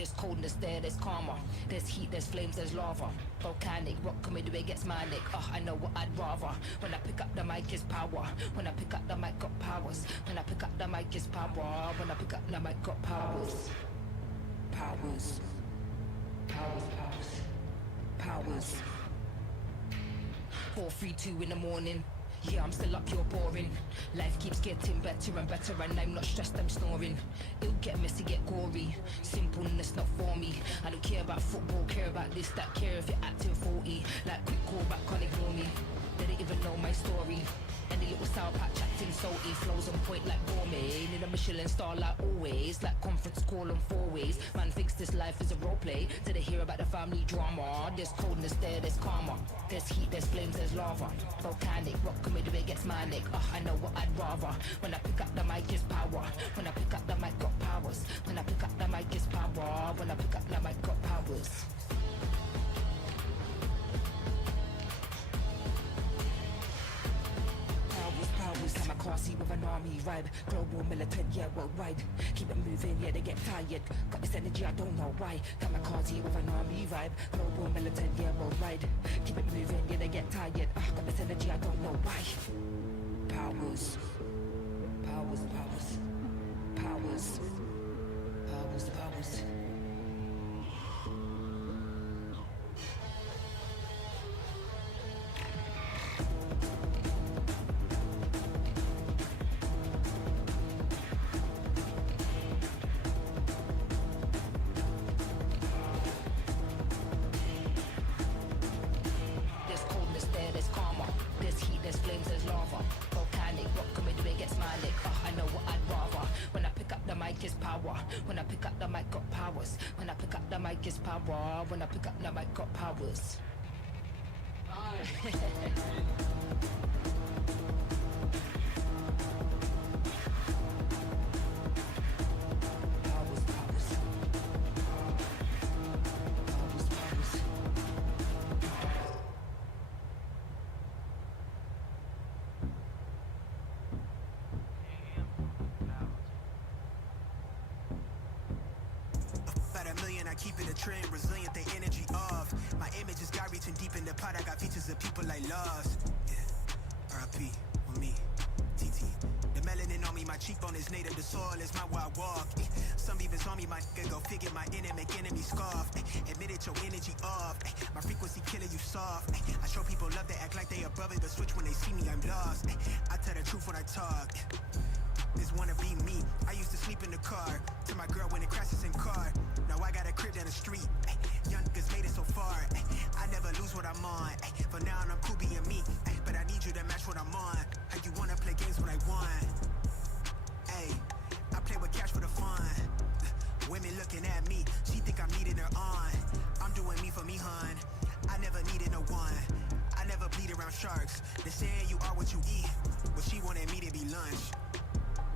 There's coldness there, there's karma. There's heat, there's flames, there's lava. Volcanic, rock comedy where it gets manic. I know what I'd rather. When I pick up the mic, it's power. When I pick up the mic, got powers. When I pick up the mic, it's power. When I pick up the mic, got powers. Powers. Powers, powers. Powers. 4, 3, 2 in the morning. Yeah, I'm still up, you're boring. Life keeps getting better and better, and I'm not stressed, I'm snoring. It'll get messy, get gory. Simpleness not for me. I don't care about football, care about this, that, care if you're acting 40. Like quick call back, can't ignore me. They don't even know my story. Any little sour patch acting salty, flows on point like gourmet. Need a Michelin star like always, like conference call on 4 ways. Man thinks this life is a role play, till they hear about the family drama. There's coldness there, there's karma. There's heat, there's flames, there's lava. Volcanic, rock comedy where it gets manic. I know what I'd rather. When I pick up the mic, it's power. When I pick up the mic, got powers. When I pick up the mic, it's power. When I pick up the mic, got powers. Powers, I'm a car seat with an army vibe. Global militant, yeah, worldwide. Keep it moving, yeah, they get tired. Got this energy, I don't know why. Got my car seat with an army vibe. Global militant, yeah, worldwide. Keep it moving, yeah, they get tired. Got this energy, I don't know why. Powers. Powers, powers. Powers. Powers, powers. When I pick up the mic, got powers. When I pick up the mic, it's power. When I pick up the mic, got powers. Keep it a trend, resilient, the energy off. My image is God reaching deep in the pot. I got features of people like lost. Yeah, R.I.P. on me, TT. The melanin on me, my cheekbone is native. The soil is my wild walk. Some beavers on me, my nigga go figure. My enemy make enemy scoff. Admit it, your energy off. My frequency killing you soft. I show people love, they act like they above it, but switch when they see me, I'm lost. I tell the truth when I talk. This wanna be me. I used to sleep in the car. To my girl when it crashes in car. Now I got a crib down the street. Young niggas made it so far. I never lose what I'm on. For now I'm cool being me. But I need you to match what I'm on. How you wanna play games when I won? Ay, I play with cash for the fun. Women looking at me. She think I'm needing her on. I'm doing me for me, hun. I never needed no one. I never bleed around sharks. They're saying you are what you eat. But she wanted me to be lunch.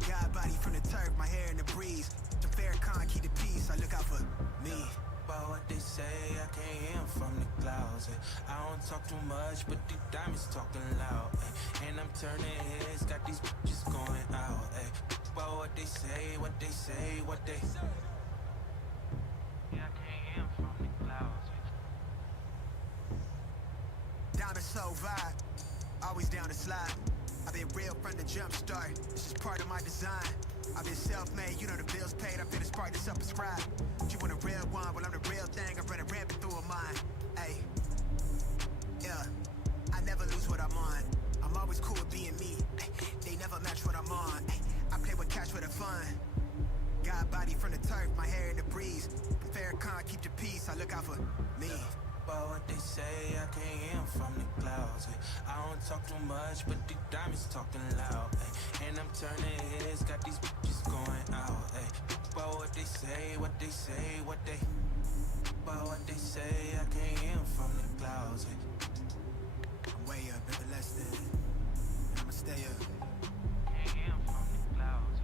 God body from the turf, my hair in the breeze. The Farrakhan, keep the peace, I look out for me. About what they say, I can't hear 'em from the clouds. I don't talk too much, but the diamonds talking loud. And I'm turning heads, got these bitches going out. About what they say, what they say, what they say. Yeah, I can't hear 'em from the clouds. Diamond so vibe, always down to slide. I've been real from the jump start. This is part of my design. I've been self-made, you know the bills paid. I've been a spark to subscribe. You want a real one? Well, I'm the real thing. I'm running rampant through a mind. Hey, yeah, I never lose what I'm on. I'm always cool with being me. They never match what I'm on. I play with cash for the fun. God body from the turf, my hair in the breeze. The Farrakhan, keep the peace. I look out for me. About what they say, I can't hear 'em from the clouds. I don't talk too much, but the diamonds talking loud. And I'm turning heads, got these bitches going out. About what they say, what they say, what they. About what they say, I can't hear 'em from the clouds. I'm way up, never less than. I'ma stay up. Can't hear 'em from the clouds.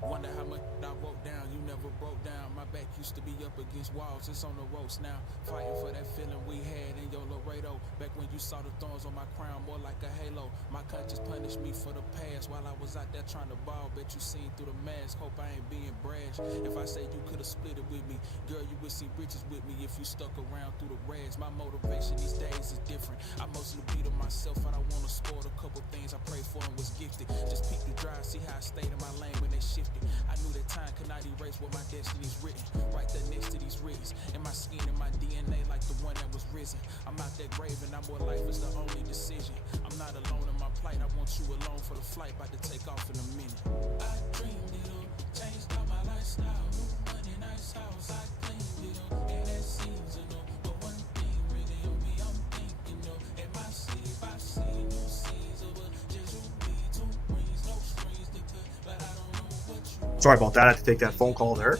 Wonder how much I wrote down, you never broke down. My back used to be up against walls, it's on the ropes now. Fighting for that feeling we had in your Laredo. Back when you saw the thorns on my crown, more like a halo. My conscience punished me for the past while I was out there trying to ball. Bet you seen through the mask, hope I ain't being brash. If I say you could've split it with me, girl, you would see riches with me if you stuck around through the rags. My motivation these days is different. I mostly be to myself, I don't wanna spoil a couple things I prayed for and was gifted. Just peek the drive, see how I stayed in my lane when they shifted. I knew that time could not erase what my destiny's written. Right there next to these rigs, in my skin and my DNA like the one that was risen. I'm out that grave and I'm more life is the only decision. I'm not alone in my plight, I want you alone for the flight, about to take off in a minute. I dreamed it all, changed all my lifestyle. New money, nice house, I cleaned it all. And that seasonal, but one thing really on me, I'm thinking though. In my sleep, I see no scenes of a just be two rings, no strings to cut, but I don't know what you. Sorry about that. I had to take that phone call there.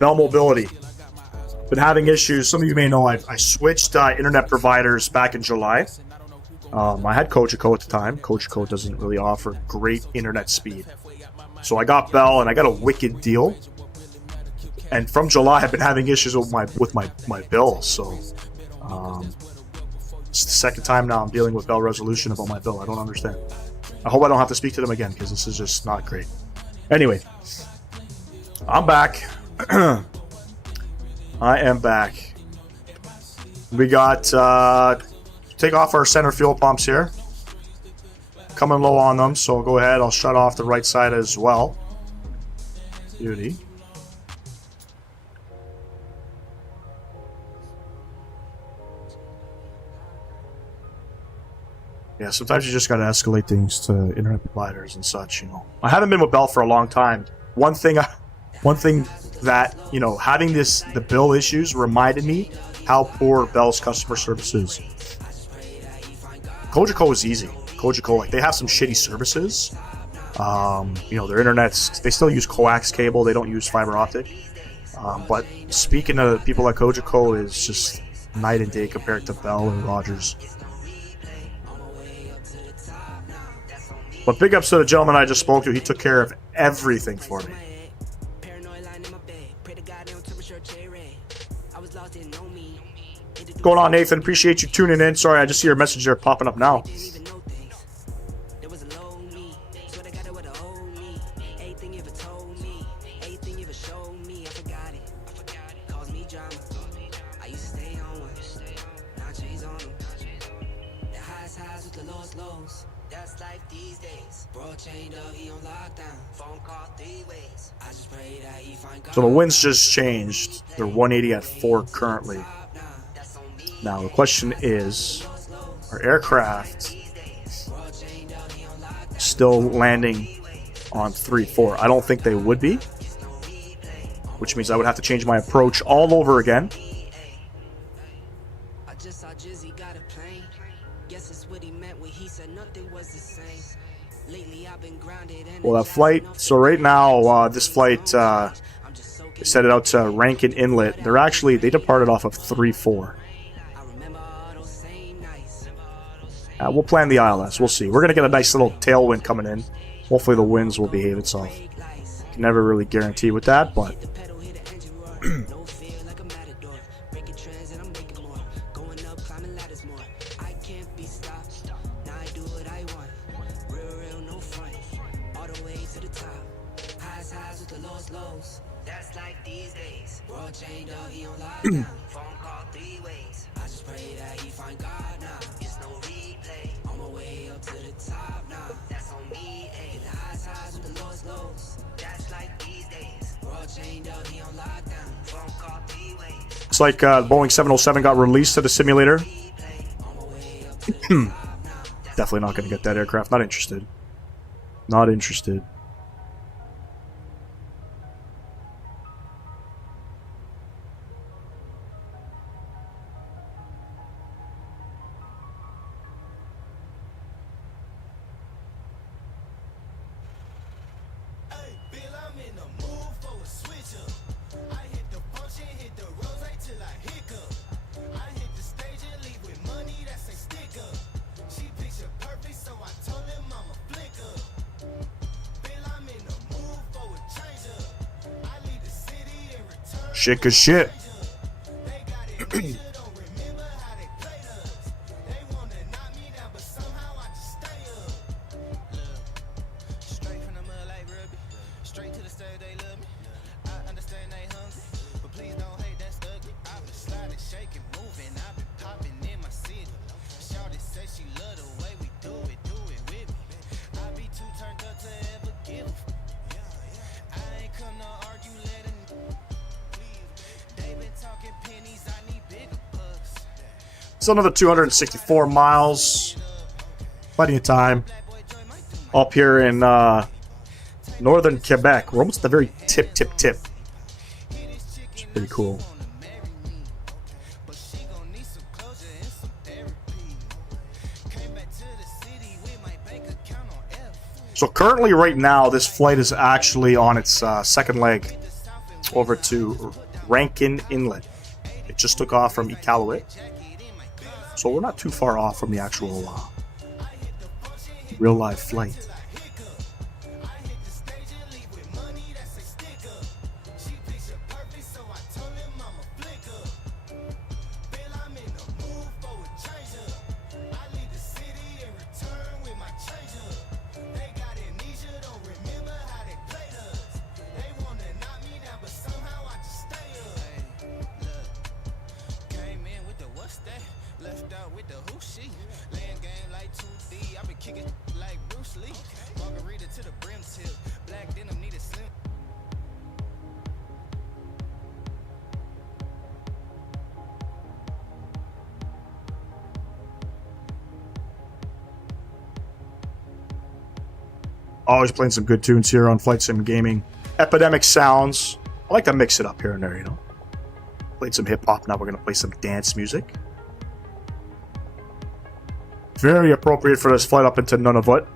Bell Mobility. Been having issues. Some of you may know I switched internet providers back in July. I had Cogeco at the time. Cogeco doesn't really offer great internet speed. So I got Bell and I got a wicked deal. And from July I've been having issues with my bill. So it's the second time now I'm dealing with Bell Resolution about my bill. I don't understand. I hope I don't have to speak to them again because this is just not great. Anyway, I'm back. I am back. We got take off our center fuel pumps here. Coming low on them, so go ahead. I'll shut off the right side as well. Beauty. Yeah, sometimes you just gotta escalate things to internet providers and such, you know. I haven't been with Bell for a long time. One thing that, you know, having the bill issues reminded me how poor Bell's customer service is. Cogeco is easy. Cogeco, like, they have some shitty services. You know, their internet's, they still use coax cable, they don't use fiber optic. But speaking to people at Cogeco is just night and day compared to Bell and Rogers. But big ups to the gentleman I just spoke to. He took care of everything for me. What's going on, Nathan? Appreciate you tuning in. Sorry, I just see your message there popping up now. So the winds just changed. They're 180 at 4 currently. Now the question is, are aircraft still landing on 3-4? I don't think they would be, which means I would have to change my approach all over again. Well, that flight, so right now, this flight, set it out to Rankin Inlet. They departed off of 3-4. We'll plan the ILS. We'll see. We're going to get a nice little tailwind coming in. Hopefully the winds will behave itself. Can never really guarantee with that, but... It's like Boeing 707 got released to the simulator. Definitely not going to get that aircraft. Not interested. Not interested. Shit, cause shit. It's another 264 miles. Plenty of time. Up here in northern Quebec. We're almost at the very tip. It's pretty cool. So currently, right now, this flight is actually on its second leg over to Rankin Inlet. It just took off from Iqaluit. So we're not too far off from the actual real live flight. Always playing some good tunes here on Flight Sim Gaming. Epidemic sounds. I like to mix it up here and there, you know. Played some hip-hop, now we're going to play some dance music. Very appropriate for this flight up into Nunavut.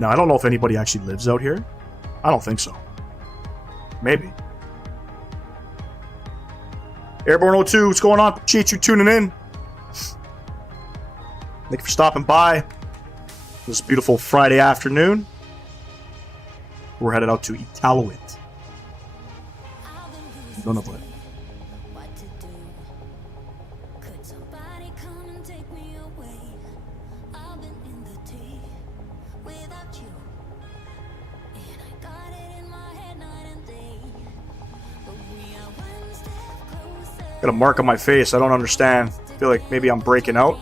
Now, I don't know if anybody actually lives out here. I don't think so. Maybe. Airborne 02, what's going on? Appreciate you tuning in. Thank you for stopping by this beautiful Friday afternoon. We're headed out to Iqaluit. Nunavut. Got a mark on my face. I don't understand. I feel like maybe I'm breaking out.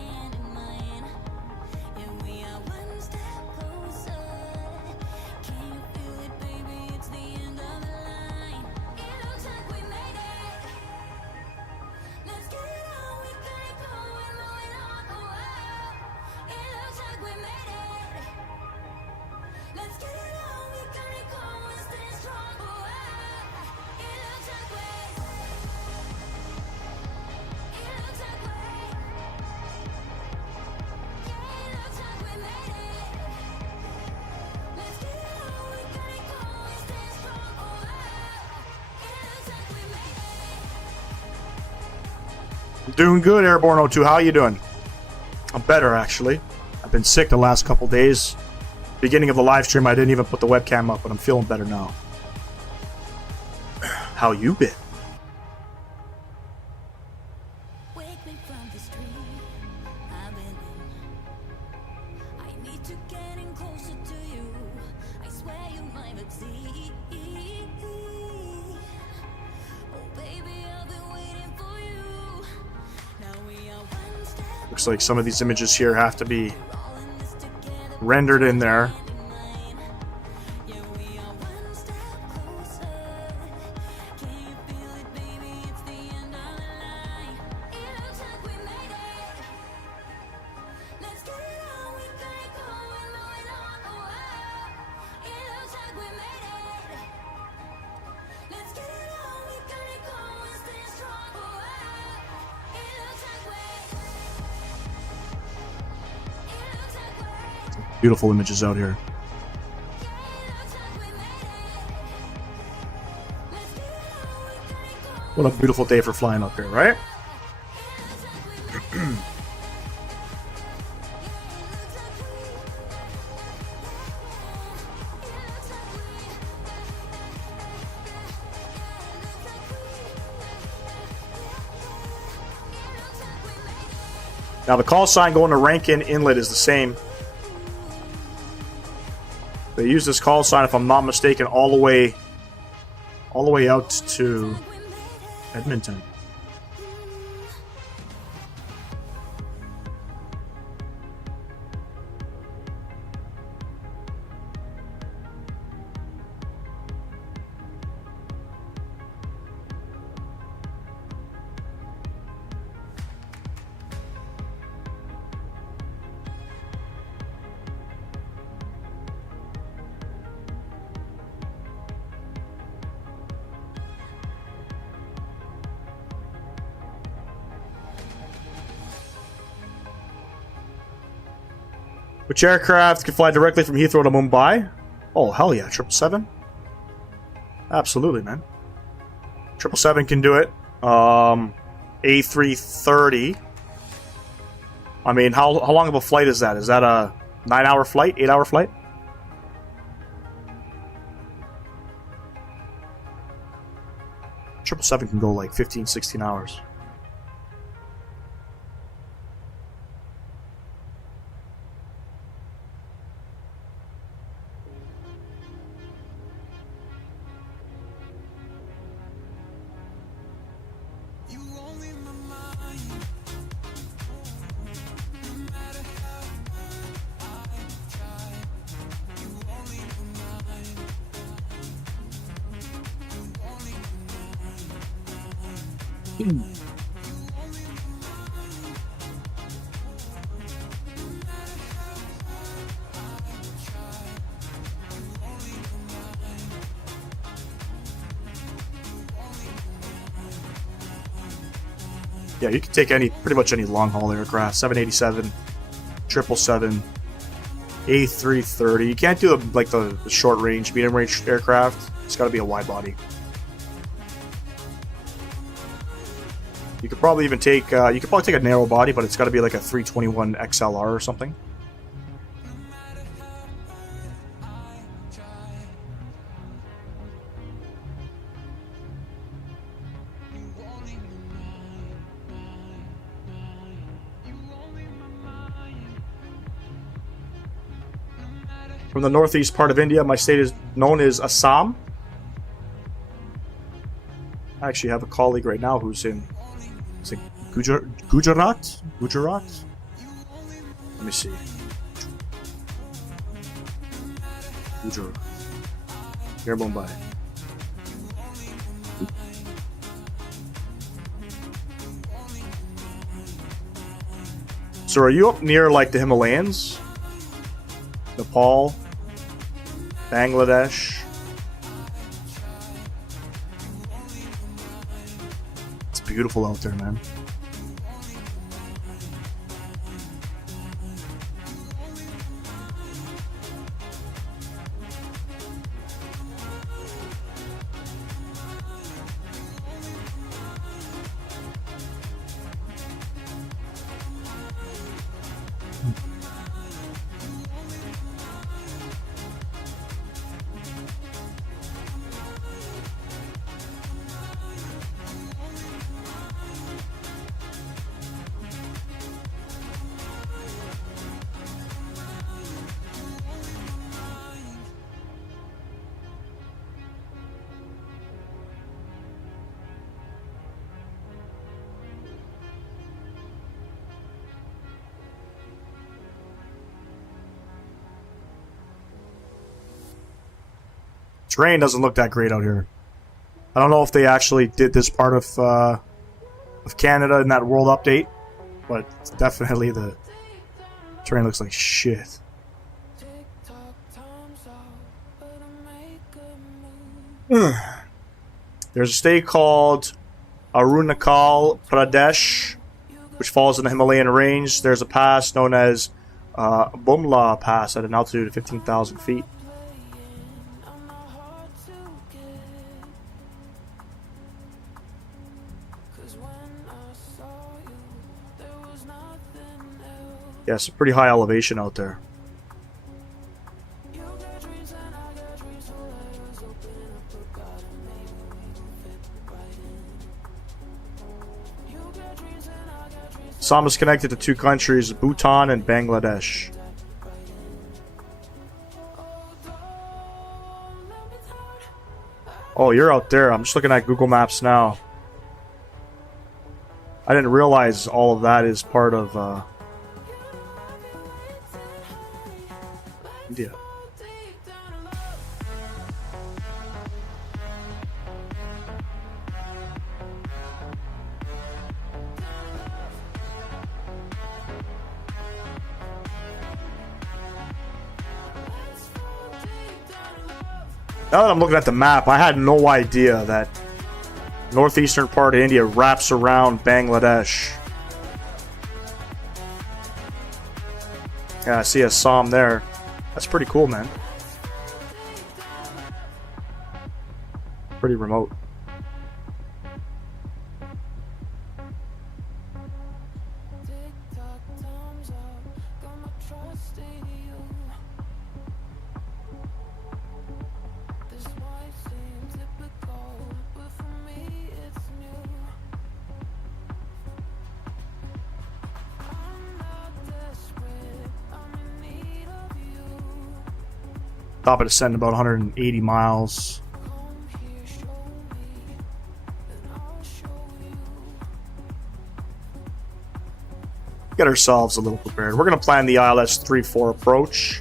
Doing good, Airborne 02. How you doing? I'm better, actually. I've been sick the last couple days. Beginning of the live stream, I didn't even put the webcam up, but I'm feeling better now. How you been? Looks like some of these images here have to be rendered in there. Beautiful images out here. What a beautiful day for flying up here, right? Now the call sign going to Rankin Inlet is the same. They use this call sign, if I'm not mistaken, all the way out to Edmonton. Which aircraft can fly directly from Heathrow to Mumbai? Oh, hell yeah. 777? Absolutely, man. 777 can do it. A330. I mean, how long of a flight is that? Is that a 9-hour flight? 8-hour flight? Triple seven can go like 15, 16 hours. Yeah, you can take pretty much any long-haul aircraft. 787, 777, A330. You can't do the short-range, medium-range aircraft. It's got to be a wide-body. You could probably even take a narrow-body, but it's got to be like a 321 XLR or something. From the northeast part of India, my state is known as Assam. I actually have a colleague right now who's in Gujarat? Gujarat? Let me see. Gujarat. Near Mumbai. So are you up near like the Himalayas? Nepal? Bangladesh? It's beautiful out there, man. Terrain doesn't look that great out here. I don't know if they actually did this part of Canada in that world update, but definitely the terrain looks like shit. There's a state called Arunachal Pradesh, which falls in the Himalayan range. There's a pass known as Bumla Pass at an altitude of 15,000 feet. Yeah, it's a pretty high elevation out there. Assam is connected to 2 countries, Bhutan and Bangladesh. Oh, you're out there. I'm just looking at Google Maps now. I didn't realize all of that is part of India. Now that I'm looking at the map, I had no idea that northeastern part of India wraps around Bangladesh. Yeah, I see Assam there. That's pretty cool, man. Pretty remote. Top of descent about 180 miles. Get ourselves a little prepared. We're going to plan the ILS 3-4 approach.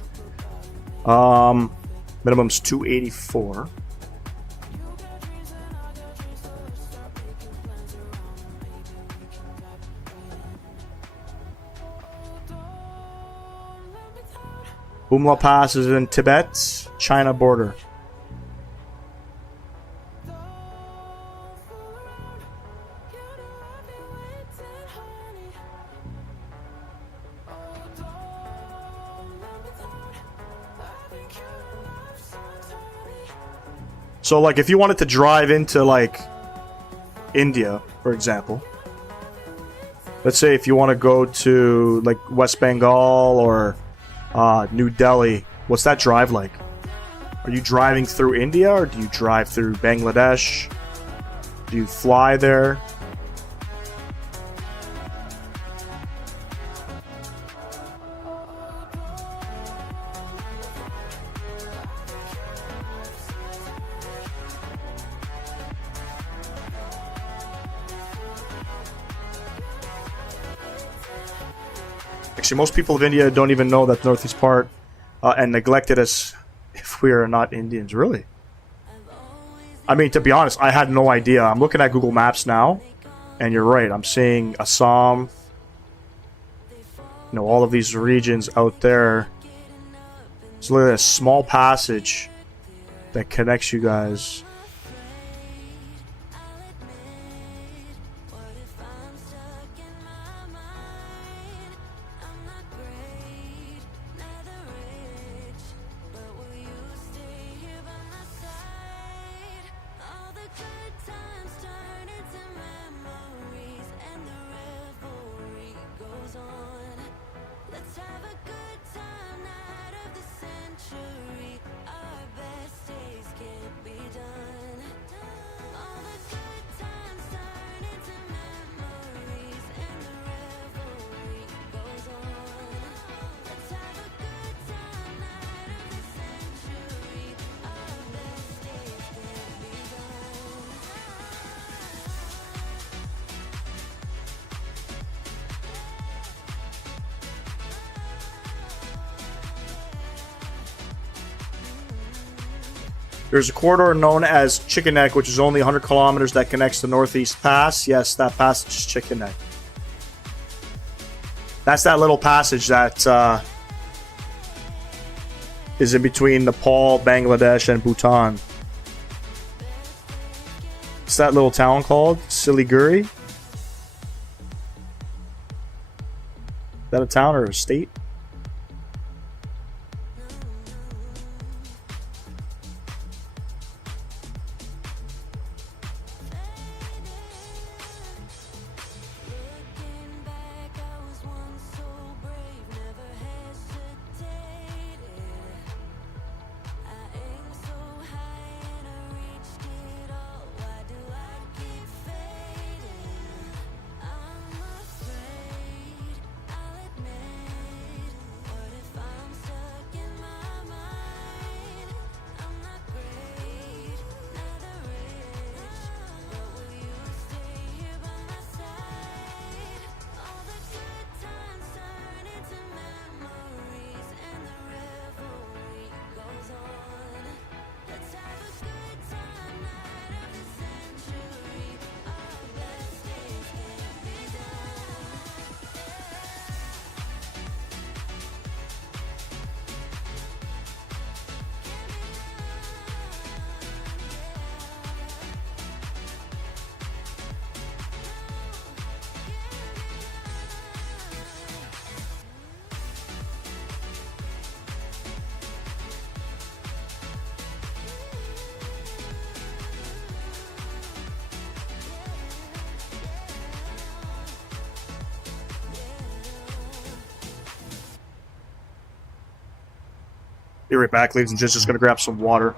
Minimum's 284. Bumla Pass is in Tibet, China border. So, like, if you wanted to drive into, like, India, for example, let's say if you want to go to, like, West Bengal or New Delhi, what's that drive like? Are you driving through India or do you drive through Bangladesh? Do you fly there? Actually, most people of India don't even know that the northeast part and neglect it as if we are not Indians. Really? I mean, to be honest, I had no idea. I'm looking at Google Maps now, and you're right. I'm seeing Assam, all of these regions out there. So look at this small passage that connects you guys. There's a corridor known as Chicken Neck, which is only 100 kilometers that connects the Northeast Pass. Yes, that passage is Chicken Neck. That's that little passage that is in between Nepal, Bangladesh, and Bhutan. What's that little town called? Siliguri? Is that a town or a state? Be right back, ladies and gents. Just gonna grab some water.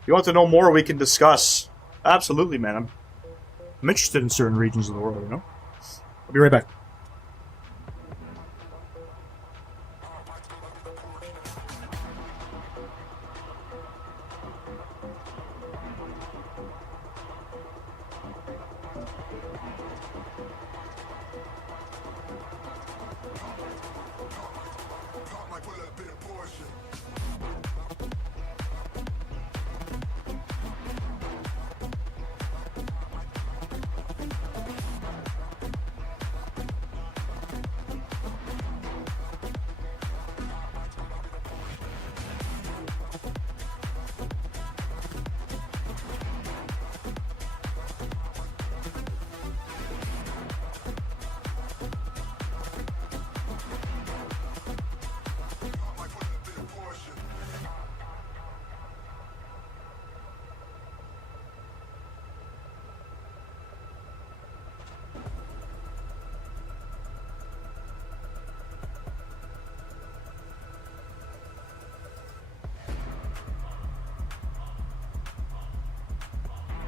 If you want to know more, we can discuss. Absolutely, man. I'm interested in certain regions of the world, you know? I'll be right back.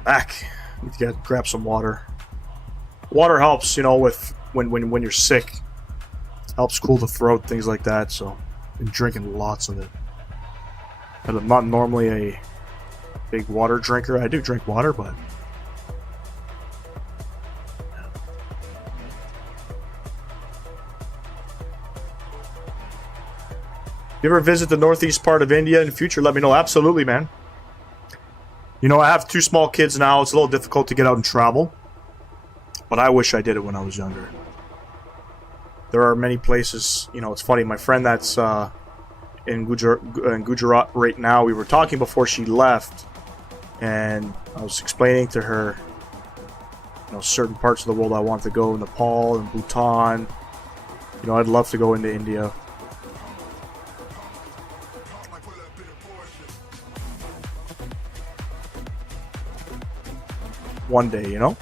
Back. Need to grab some water. Water helps, you know, with when you're sick. Helps cool the throat, things like that. So, been drinking lots of it. But I'm not normally a big water drinker. I do drink water, but you ever visit the northeast part of India in the future? Let me know. Absolutely, man. You know, I have 2 small kids now. It's a little difficult to get out and travel. But I wish I did it when I was younger. There are many places. You know, it's funny. My friend that's in Gujarat right now, we were talking before she left. And I was explaining to her, you know, certain parts of the world I want to go. Nepal and Bhutan. You know, I'd love to go into India. One day, you know?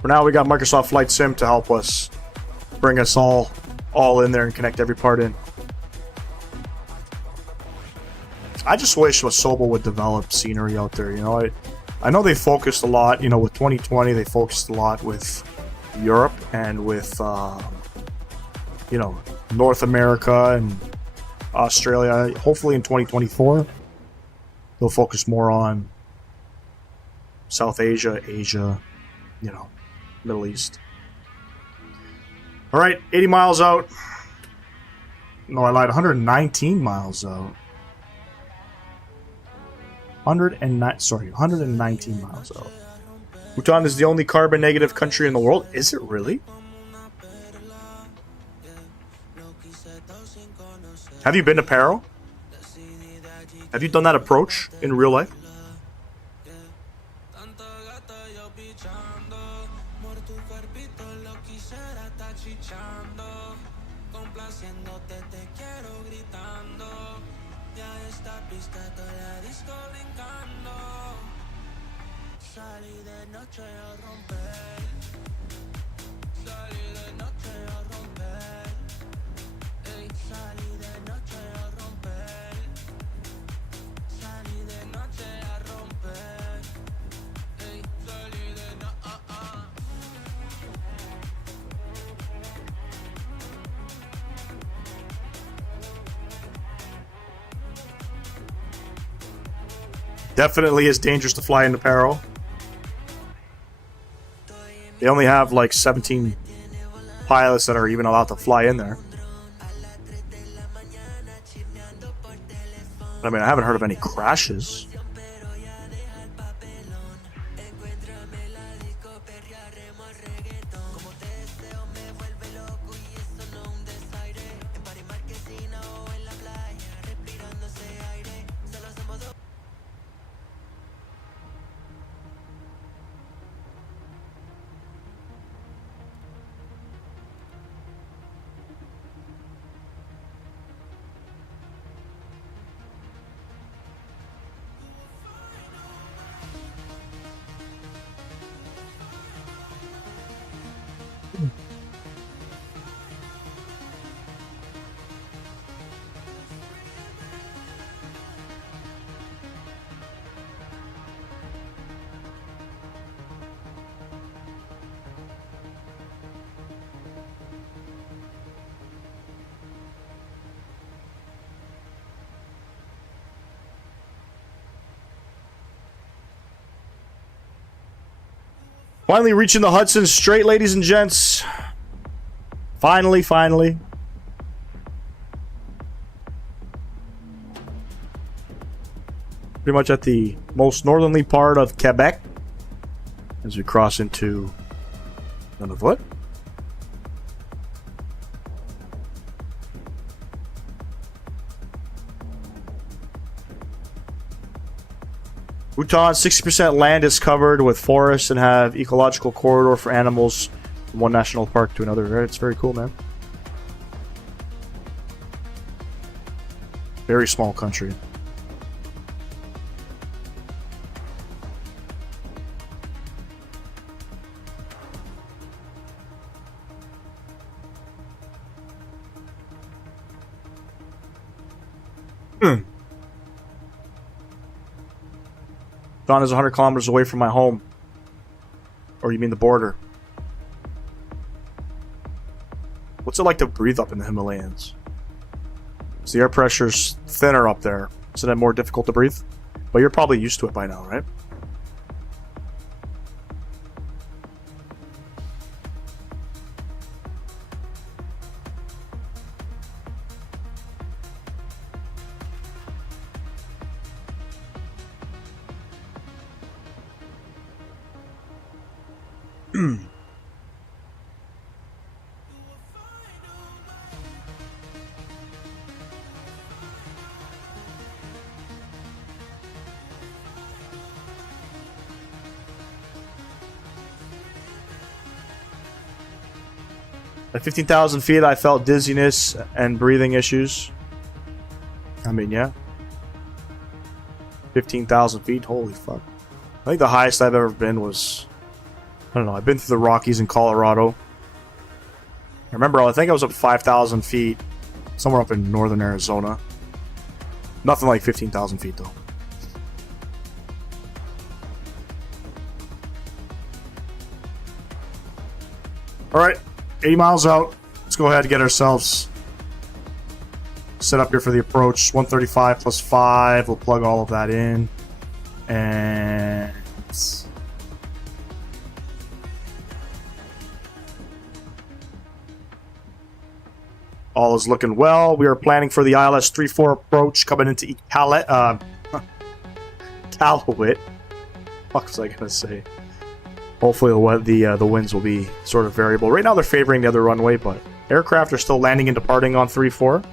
For now, we got Microsoft Flight Sim to help us bring us all in there and connect every part in. I just wish Wasoba would develop scenery out there, you know? I know they focused a lot, you know, with 2020, they focused a lot with Europe and with, you know, North America and Australia. Hopefully in 2024, they'll focus more on South Asia, Asia, you know, Middle East. All right, 80 miles out. No, I lied. 119 miles out. 119 miles out. Bhutan is the only carbon negative country in the world. Is it really? Have you been to Paro? Have you done that approach in real life? Definitely is dangerous to fly into Paro. They only have like 17 pilots that are even allowed to fly in there. I mean, I haven't heard of any crashes. Finally reaching the Hudson Strait, ladies and gents. Finally. Pretty much at the most northerly part of Quebec as we cross into Nunavut. Bhutan, 60% land is covered with forests and have ecological corridor for animals from one national park to another. It's very cool, man. Very small country. Bhutan is 100 kilometers away from my home. Or you mean the border? What's it like to breathe up in the Himalayas? So the air pressure's thinner up there. Isn't it more difficult to breathe? But you're probably used to it by now, right? At 15,000 feet, I felt dizziness and breathing issues. I mean, yeah. 15,000 feet, holy fuck. I think the highest I've ever been was... I don't know, I've been through the Rockies in Colorado. I remember, I think I was up 5,000 feet, somewhere up in northern Arizona. Nothing like 15,000 feet, though. Alright, 80 miles out. Let's go ahead and get ourselves set up here for the approach. 135 plus 5. We'll plug all of that in. And... all is looking well. We are planning for the ILS 34 approach coming into Iqaluit. What was I gonna say? Hopefully the winds will be sort of variable. Right now they're favoring the other runway, but aircraft are still landing and departing on 3-4.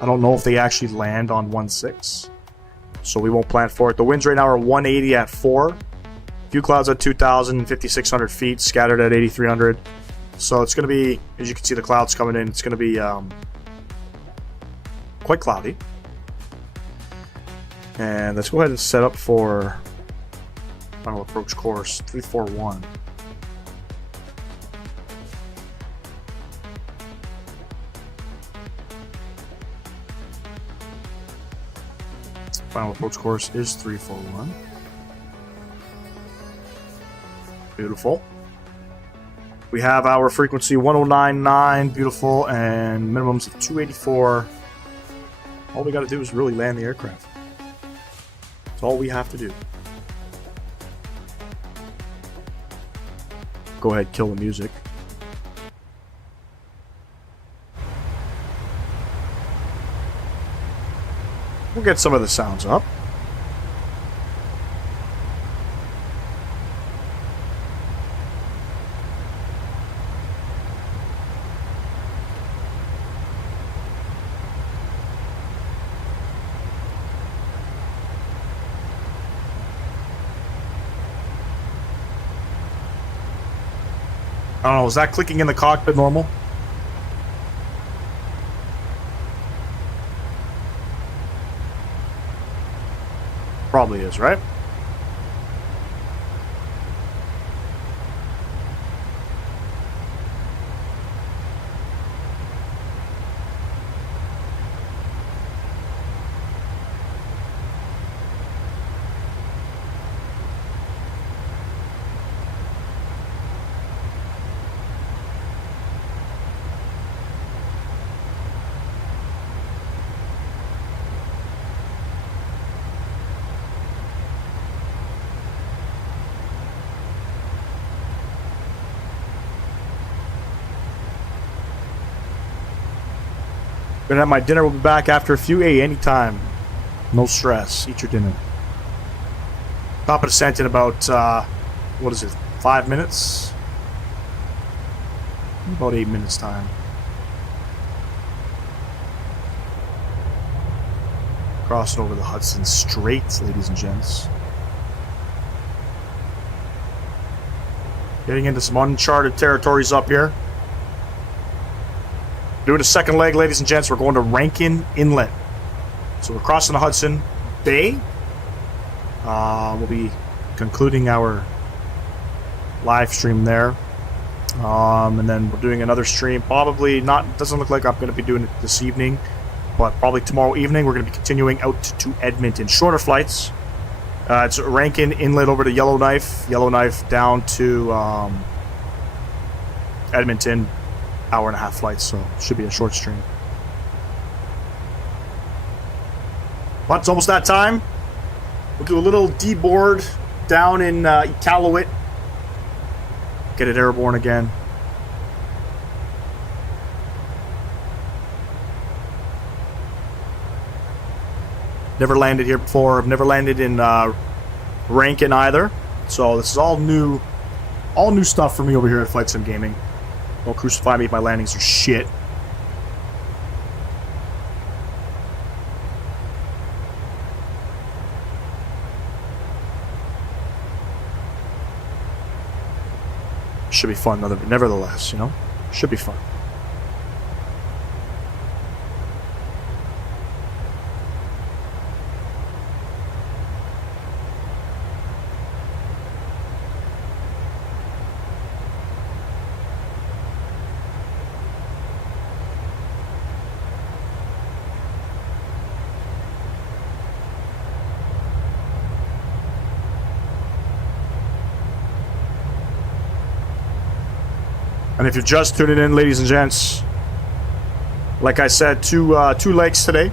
I don't know if they actually land on 1-6, so we won't plan for it. The winds right now are 180 at 4. Few clouds at 2,000, 5,600 feet, scattered at 8,300. So it's going to be, as you can see the clouds coming in, it's going to be quite cloudy. And let's go ahead and set up for final approach course 341. Final approach course is 341. Beautiful. We have our frequency 1099, beautiful, and minimums of 284. All we got to do is really land the aircraft. That's all we have to do. Go ahead, kill the music. We'll get some of the sounds up. I don't know, is that clicking in the cockpit normal? Probably is, right? Gonna have my dinner. We'll be back after a few. Hey, anytime. No stress. Eat your dinner. Top of descent in about, what is it, 5 minutes? About 8 minutes time. Crossing over the Hudson Strait, ladies and gents. Getting into some uncharted territories up here. Doing a second leg, ladies and gents. We're going to Rankin Inlet. So we're crossing the Hudson Bay. We'll be concluding our live stream there. And then we're doing another stream. Probably not, doesn't look like I'm going to be doing it this evening. But probably tomorrow evening we're going to be continuing out to Edmonton. Shorter flights. It's Rankin Inlet over to Yellowknife down to Edmonton. Hour-and-a-half flights, so should be a short stream. But it's almost that time. We'll do a little deboard down in Iqaluit. Get it airborne again. Never landed here before. I've never landed in Rankin either. So this is all new stuff for me over here at Flight Sim Gaming. Don't crucify me if my landings are shit. Should be fun, nevertheless, you know? Should be fun. And if you're just tuning in, ladies and gents, like I said, two legs today.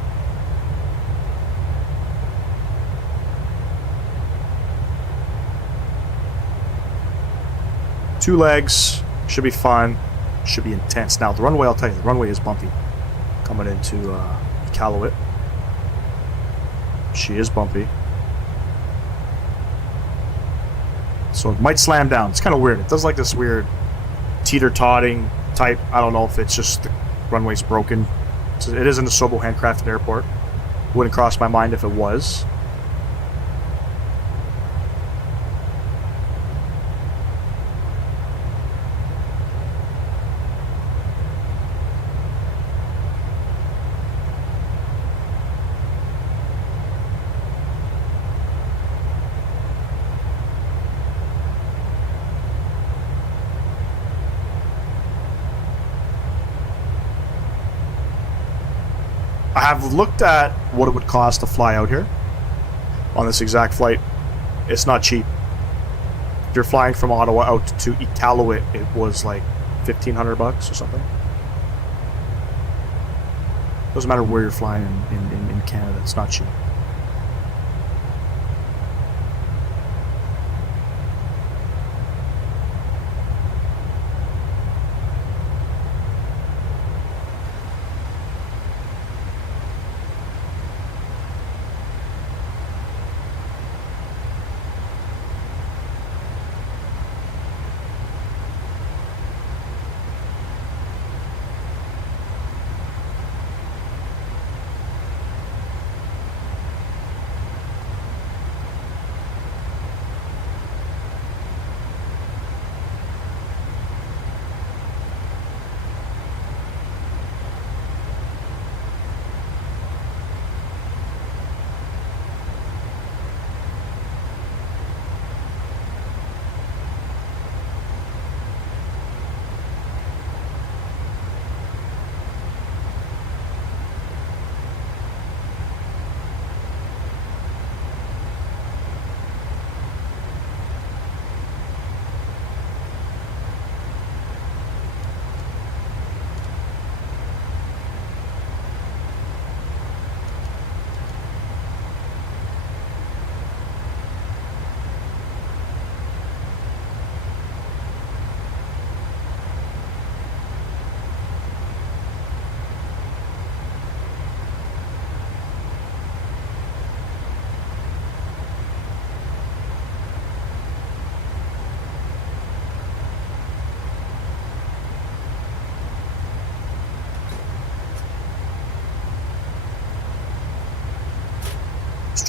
Two legs. Should be fun. Should be intense. Now, the runway, I'll tell you, the runway is bumpy. Coming into Iqaluit. She is bumpy. So it might slam down. It's kind of weird. It does like this weird teeter-totting type. I don't know if it's just the runway's broken. It isn't a Sobo handcrafted airport. Wouldn't cross my mind if it was. I have looked at what it would cost to fly out here on this exact flight. It's not cheap. If you're flying from Ottawa out to Iqaluit, it was like $1,500 or something. Doesn't matter where you're flying in Canada, it's not cheap.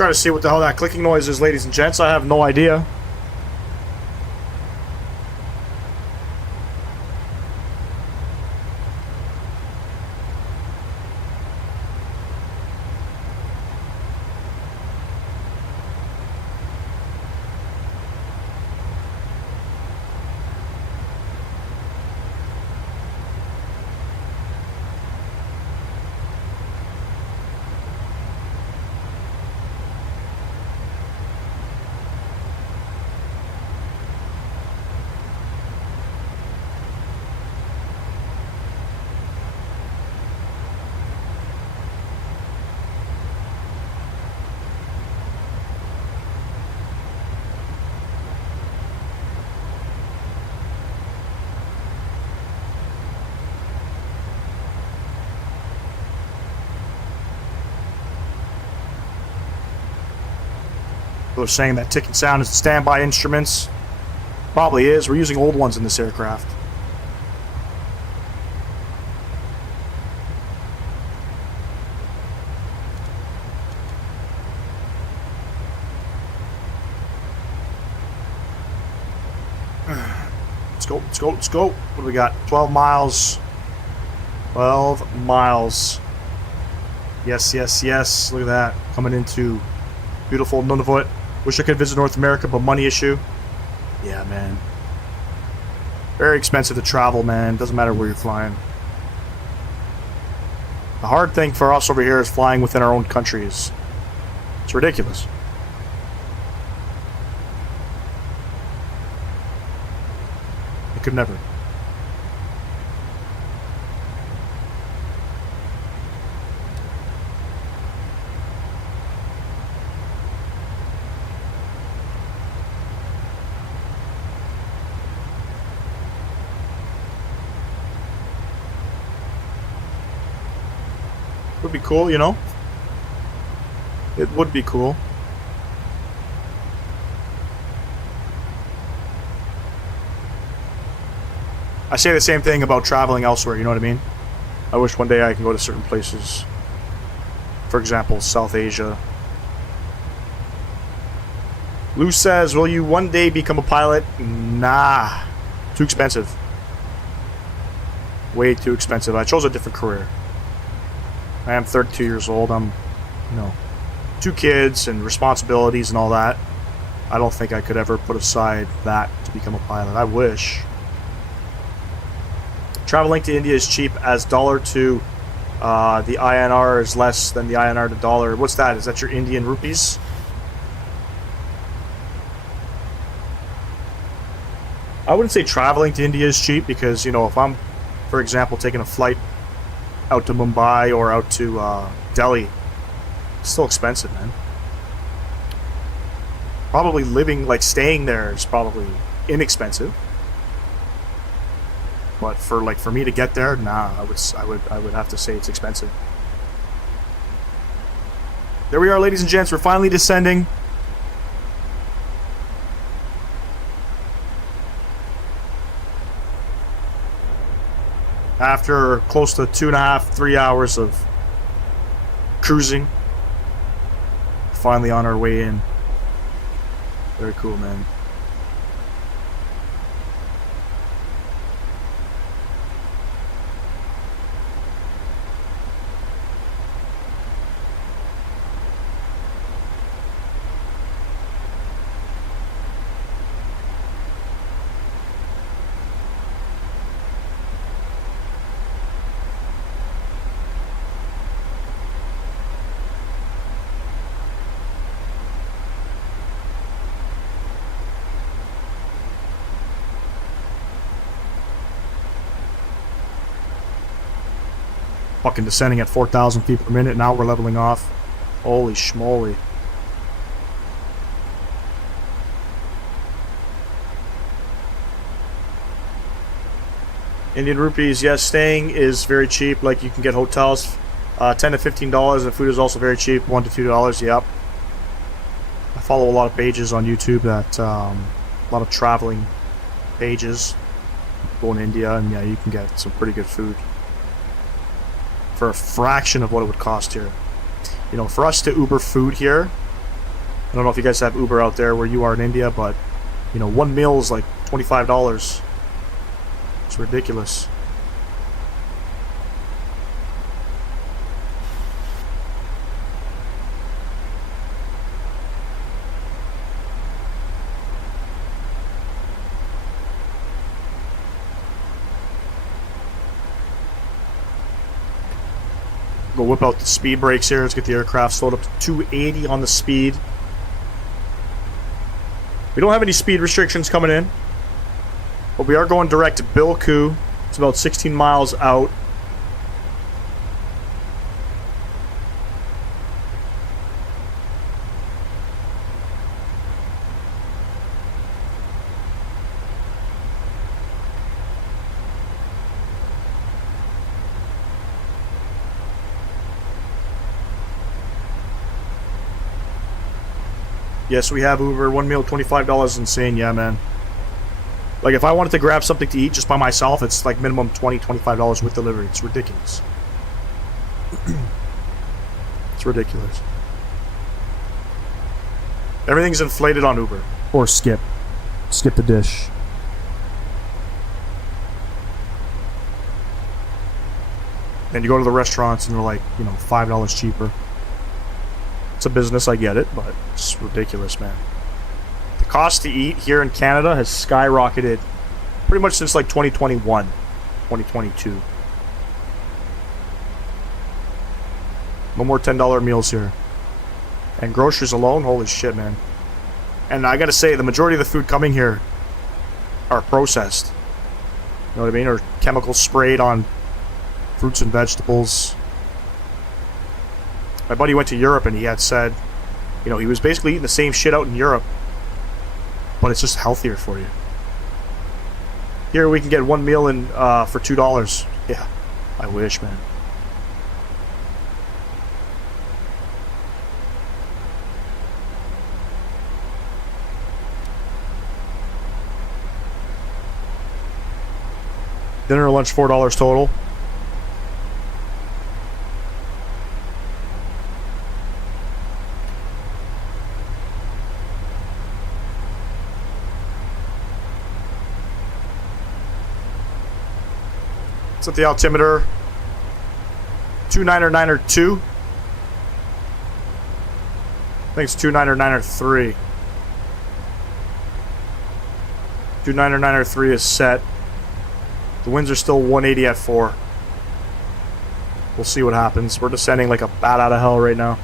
Trying to see what the hell that clicking noise is, ladies and gents. I have no idea. People are saying that ticking sound is the standby instruments. Probably is. We're using old ones in this aircraft. Let's go, let's go, let's go. What do we got? 12 miles. 12 miles. Yes, yes, yes. Look at that. Coming into beautiful Nunavut. Wish I could visit North America, but money issue. Yeah, man. Very expensive to travel, man. Doesn't matter where you're flying. The hard thing for us over here is flying within our own countries. It's ridiculous. I could never. Would be cool, you know? It would be cool. I say the same thing about traveling elsewhere, you know what I mean? I wish one day I can go to certain places. For example, South Asia. Lou says, will you one day become a pilot? Nah. Too expensive. Way too expensive. I chose a different career. I am 32 years old. I'm, you know, 2 kids and responsibilities and all that. I don't think I could ever put aside that to become a pilot. I wish. Traveling to India is cheap as dollar to the INR is less than the INR to dollar. What's that? Is that your Indian rupees? I wouldn't say traveling to India is cheap because, you know, if I'm, for example, taking a flight out to Mumbai or out to Delhi, it's still expensive, man. Probably living, like staying there is probably inexpensive. But for me to get there, nah, I would have to say it's expensive. There we are, ladies and gents. We're finally descending. After close to 2.5, 3 hours of cruising, finally on our way in. Very cool, man. Fucking descending at 4,000 feet per minute. Now we're leveling off. Holy schmoly. Indian rupees, yes, staying is very cheap. Like, you can get hotels $10 to $15, and food is also very cheap, $1 to $2. Yep. I follow a lot of pages on YouTube that a lot of traveling pages. Go in India, and yeah, you can get some pretty good food for a fraction of what it would cost here. You know, for us to Uber food here I don't know if you guys have Uber out there where you are in India, but, you know, one meal is like $25. It's ridiculous. Go whip out the speed brakes here. Let's get the aircraft slowed up to 280 on the speed. We don't have any speed restrictions coming in, but we are going direct to Bilku. It's about 16 miles out. Yes, we have Uber. One meal, $25 is insane. Yeah, man. Like, if I wanted to grab something to eat just by myself, it's like minimum $20, $25 with delivery. It's ridiculous. It's ridiculous. Everything's inflated on Uber. Or Skip. Skip the dish. And you go to the restaurants and they're like, you know, $5 cheaper. It's a business, I get it, but it's ridiculous, man. The cost to eat here in Canada has skyrocketed pretty much since like 2021, 2022. No more $10 meals here. And groceries alone, holy shit, man. And I gotta say, the majority of the food coming here are processed. You know what I mean? Or chemicals sprayed on fruits and vegetables. My buddy went to Europe and he had said, you know, he was basically eating the same shit out in Europe, but it's just healthier for you. Here we can get one meal in for $2. Yeah, I wish, man. Dinner or lunch, $4 total. Set the altimeter 299er2. I think it's 299er3. 299er3 is set. The winds are still 180 at 4. We'll see what happens. We're descending like a bat out of hell right now.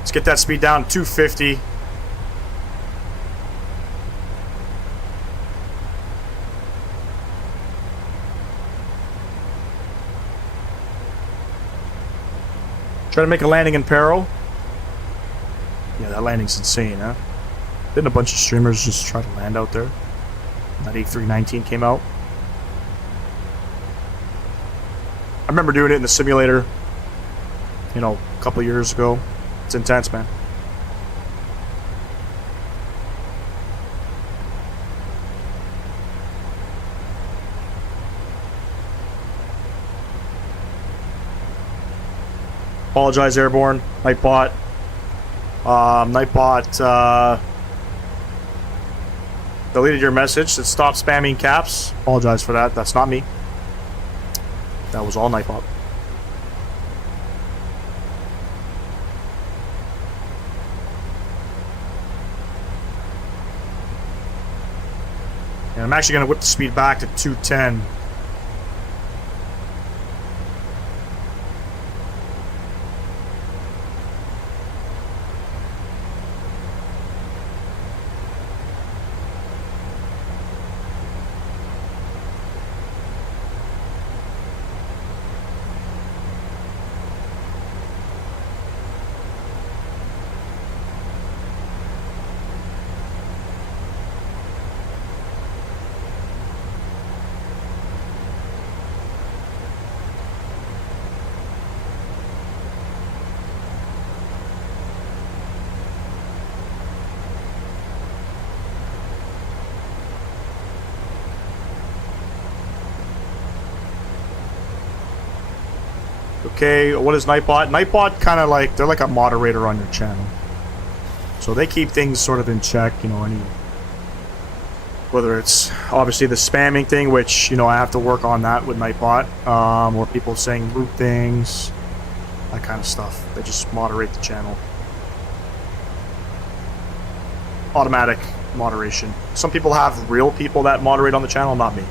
Let's get that speed down to 250. Try to make a landing in peril. Yeah, that landing's insane, huh? Didn't a bunch of streamers just try to land out there? That A319 came out. I remember doing it in the simulator, you know, a couple years ago. It's intense, man. Apologize, Airborne. Nightbot. Nightbot deleted your message. It stopped spamming caps. Apologize for that. That's not me. That was all Nightbot. And I'm actually going to whip the speed back to 210. Okay, what is Nightbot? Nightbot kind of like, they're like a moderator on your channel. So they keep things sort of in check, you know, whether it's obviously the spamming thing, which, you know, I have to work on that with Nightbot, or people saying rude things, that kind of stuff. They just moderate the channel. Automatic moderation. Some people have real people that moderate on the channel, not me.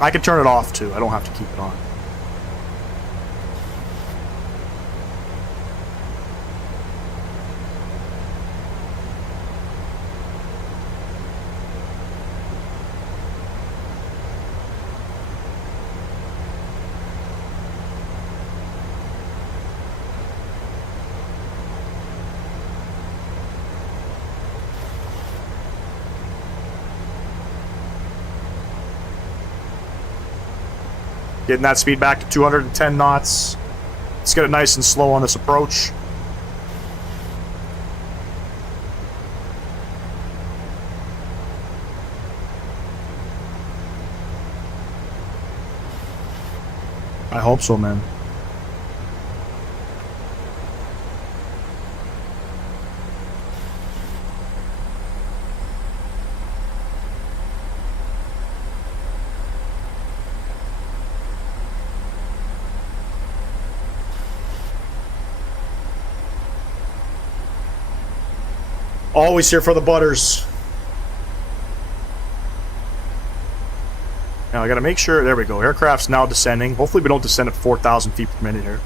I can turn it off too. I don't have to keep it on. Getting that speed back to 210 knots. Let's get it nice and slow on this approach. I hope so, man. Always here for the butters. Now I gotta make sure, there we go, aircraft's now descending. Hopefully we don't descend at 4,000 feet per minute here.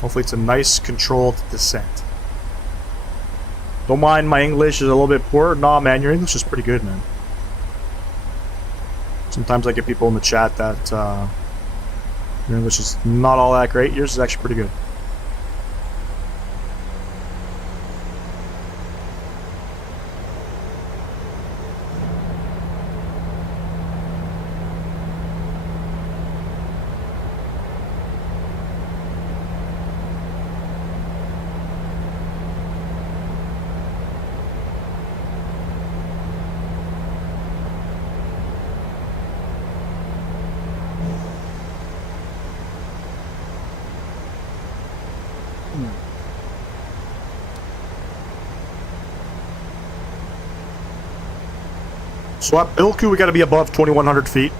Hopefully it's a nice controlled descent. Don't mind my English is a little bit poor. Nah, man, your English is pretty good, man. Sometimes I get people in the chat that your English is not all that great. Yours is actually pretty good. So at Ilku, we got to be above 2,100 feet.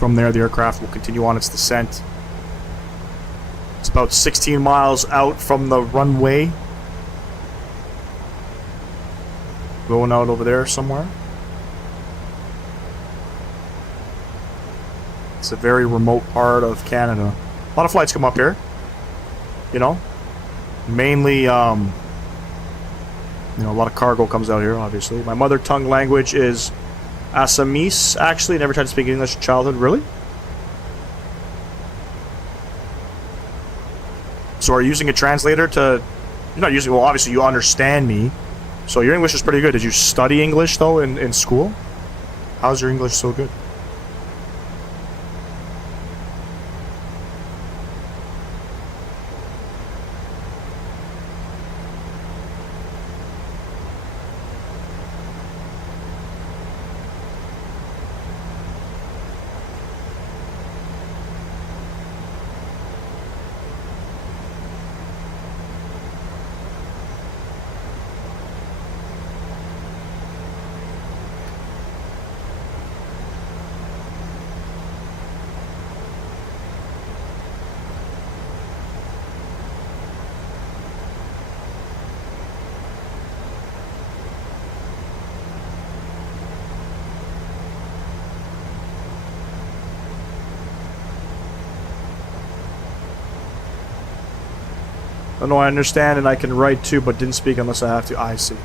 From there, the aircraft will continue on its descent. It's about 16 miles out from the runway. Going out over there somewhere. It's a very remote part of Canada. A lot of flights come up here. You know? Mainly, you know, a lot of cargo comes out here, obviously. My mother tongue language is Assamese, actually. Never tried to speak English in childhood. Really? So are you using a translator to... You're not using... Well, obviously you understand me. So your English is pretty good. Did you study English, though, in school? How's your English so good? Oh, no, I understand and I can write too, but didn't speak unless I have to. I see.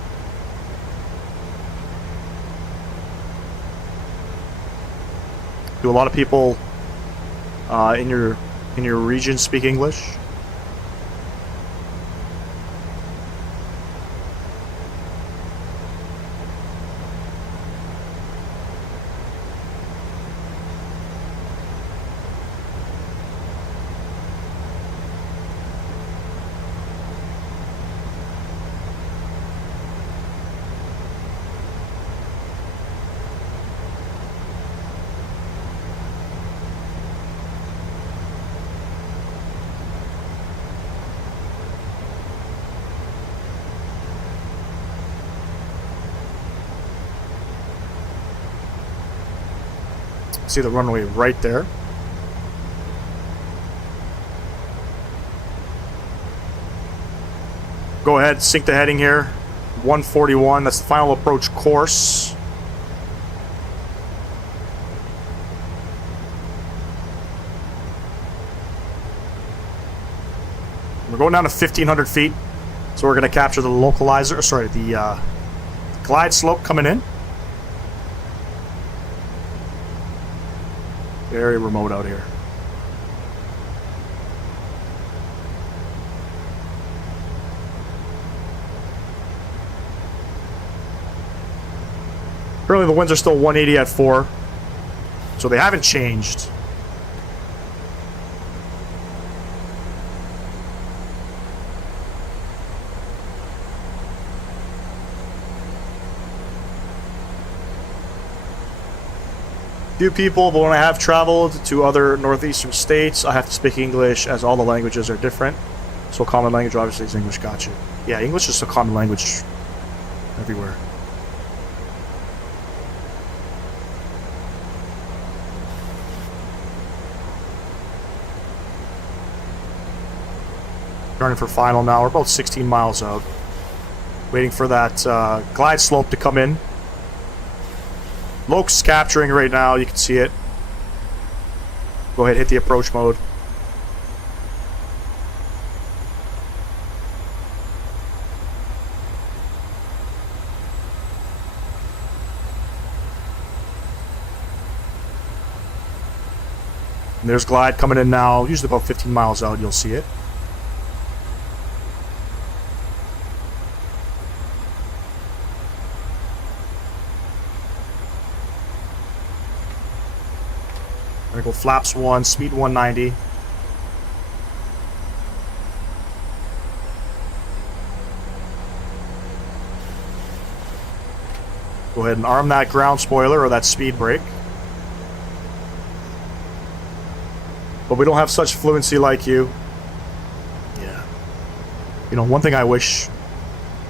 Do a lot of people in your region speak English? See the runway right there. Go ahead, sync the heading here. 141, that's the final approach course. We're going down to 1,500 feet. So we're going to capture the localizer, sorry, the glide slope coming in. Very remote out here. Currently the winds are still 180 at 4. So they haven't changed. Few people, but when I have traveled to other northeastern states, I have to speak English as all the languages are different. So common language obviously is English. Got you. Yeah, English is a common language everywhere. Turning for final now. We're about 16 miles out. Waiting for that glide slope to come in. Loke's capturing right now, you can see it. Go ahead, hit the approach mode. And there's glide coming in now, usually about 15 miles out, you'll see it. Gonna go flaps 1, speed 190. Go ahead and arm that ground spoiler or that speed brake. But we don't have such fluency like you. Yeah. You know, one thing I wish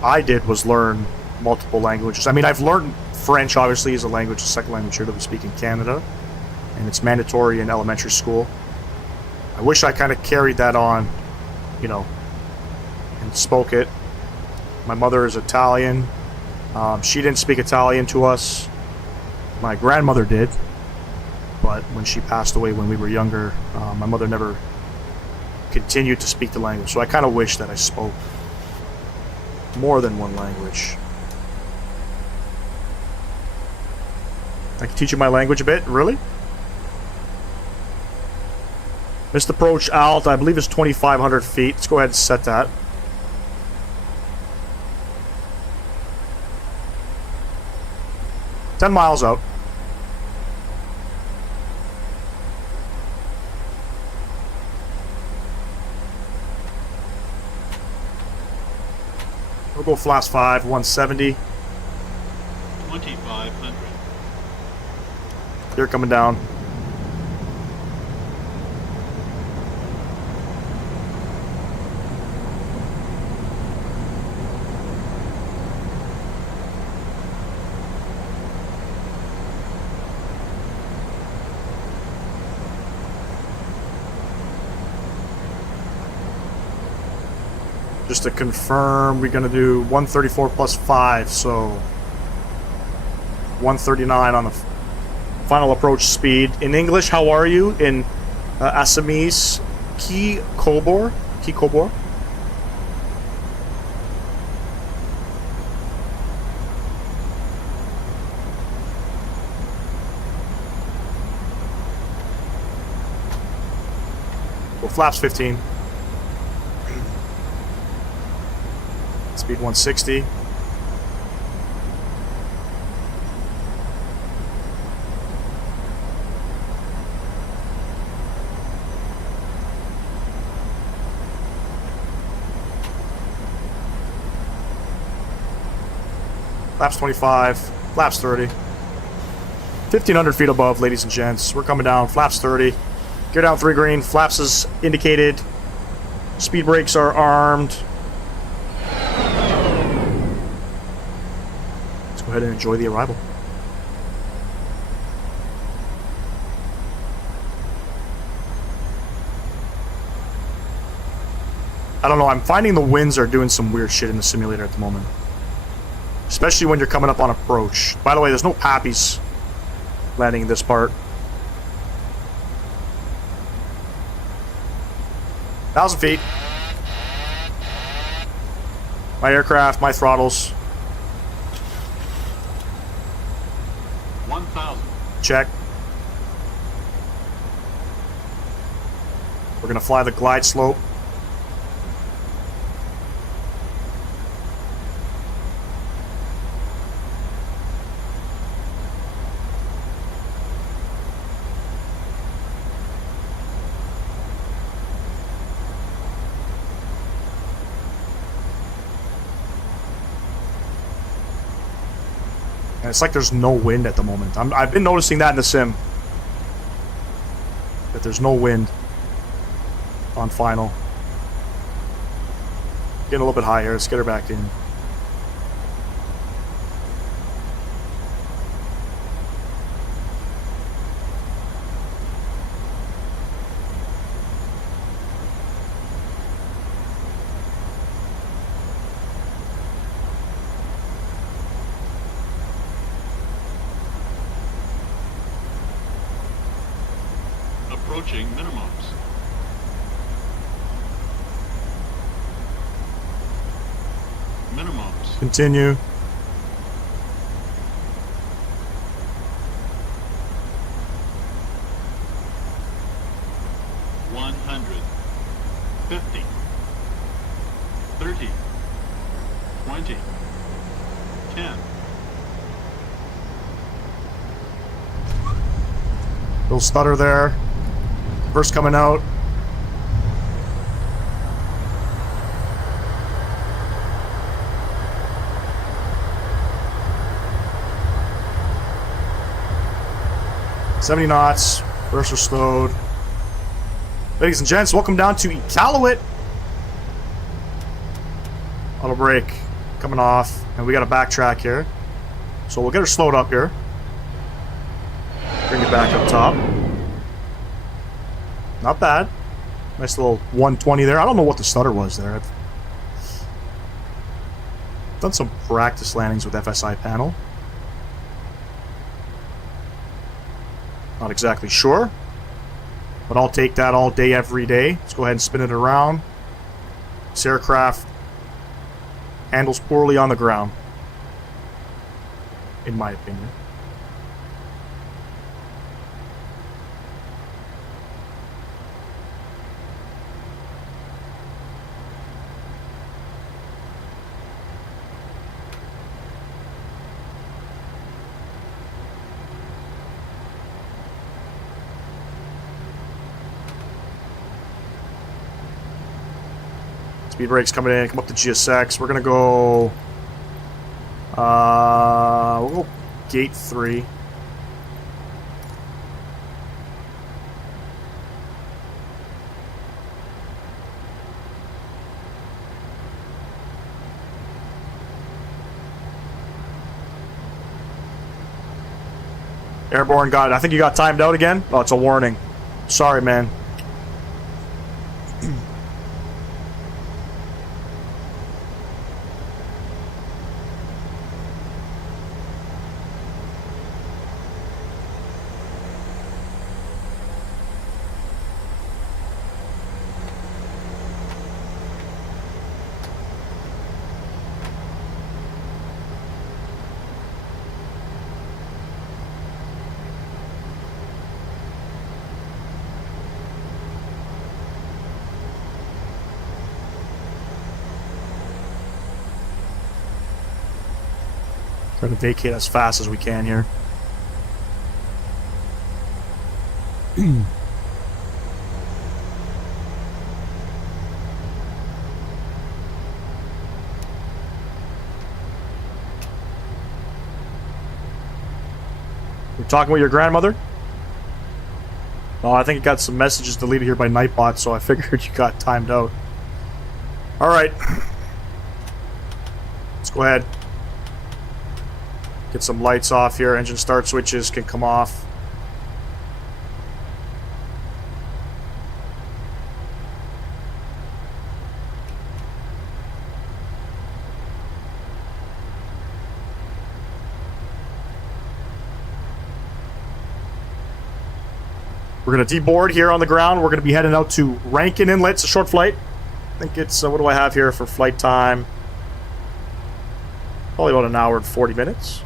I did was learn multiple languages. I mean, I've learned French, obviously, as a language, a second language here that we speak in Canada. And it's mandatory in elementary school. I wish I kind of carried that on, you know, and spoke it. My mother is Italian. She didn't speak Italian to us. My grandmother did. But when she passed away when we were younger, my mother never continued to speak the language. So I kind of wish that I spoke more than one language. I can teach you my language a bit, really? Missed approach alt, I believe it's 2,500 feet. Let's go ahead and set that. $10 miles out. We'll go flaps 5, 170. 2,500. They're coming down. Just to confirm, we're going to do 134 plus 5, so 139 on the final approach speed. In English, how are you? In Assamese, Ki Kobor? Ki Kobor? Well, flaps 15. Speed 160. Flaps 25. Flaps 30. 1,500 feet above, ladies and gents. We're coming down. Flaps 30. Gear down 3 green. Flaps is indicated. Speed brakes are armed. Go ahead and enjoy the arrival. I don't know, I'm finding the winds are doing some weird shit in the simulator at the moment. Especially when you're coming up on approach. By the way, there's no pappies landing in this part. 1,000 feet. My aircraft, my throttles. 1,000. Check. We're gonna fly the glide slope. And it's like there's no wind at the moment. I've been noticing that in the sim. That there's no wind on final. Getting a little bit higher. Let's get her back in. Approaching minimums. Minimums. Continue. $100, $50, $30, $20, $10. Little stutter there. First coming out. $70 knots. Burst are slowed. Ladies and gents, welcome down to Iqaluit. Auto brake coming off, and we got to backtrack here. So we'll get her slowed up here. Bring it back up top. Not bad. Nice little 120 there. I don't know what the stutter was there. I've done some practice landings with FSI panel. Not exactly sure. But I'll take that all day, every day. Let's go ahead and spin it around. This aircraft handles poorly on the ground, in my opinion. Speed brakes coming in, come up to GSX. We're gonna go we'll go gate 3. Airborne got it. I think you got timed out again. Oh, it's a warning. Sorry, man. Try to vacate as fast as we can here. You're talking with your grandmother? Oh, I think it got some messages deleted here by Nightbot, so I figured you got timed out. Alright. Let's go ahead. Get some lights off here. Engine start switches can come off. We're going to deboard here on the ground. We're going to be heading out to Rankin Inlet. It's a short flight. I think it's, what do I have here for flight time? Probably about an hour and 40 minutes.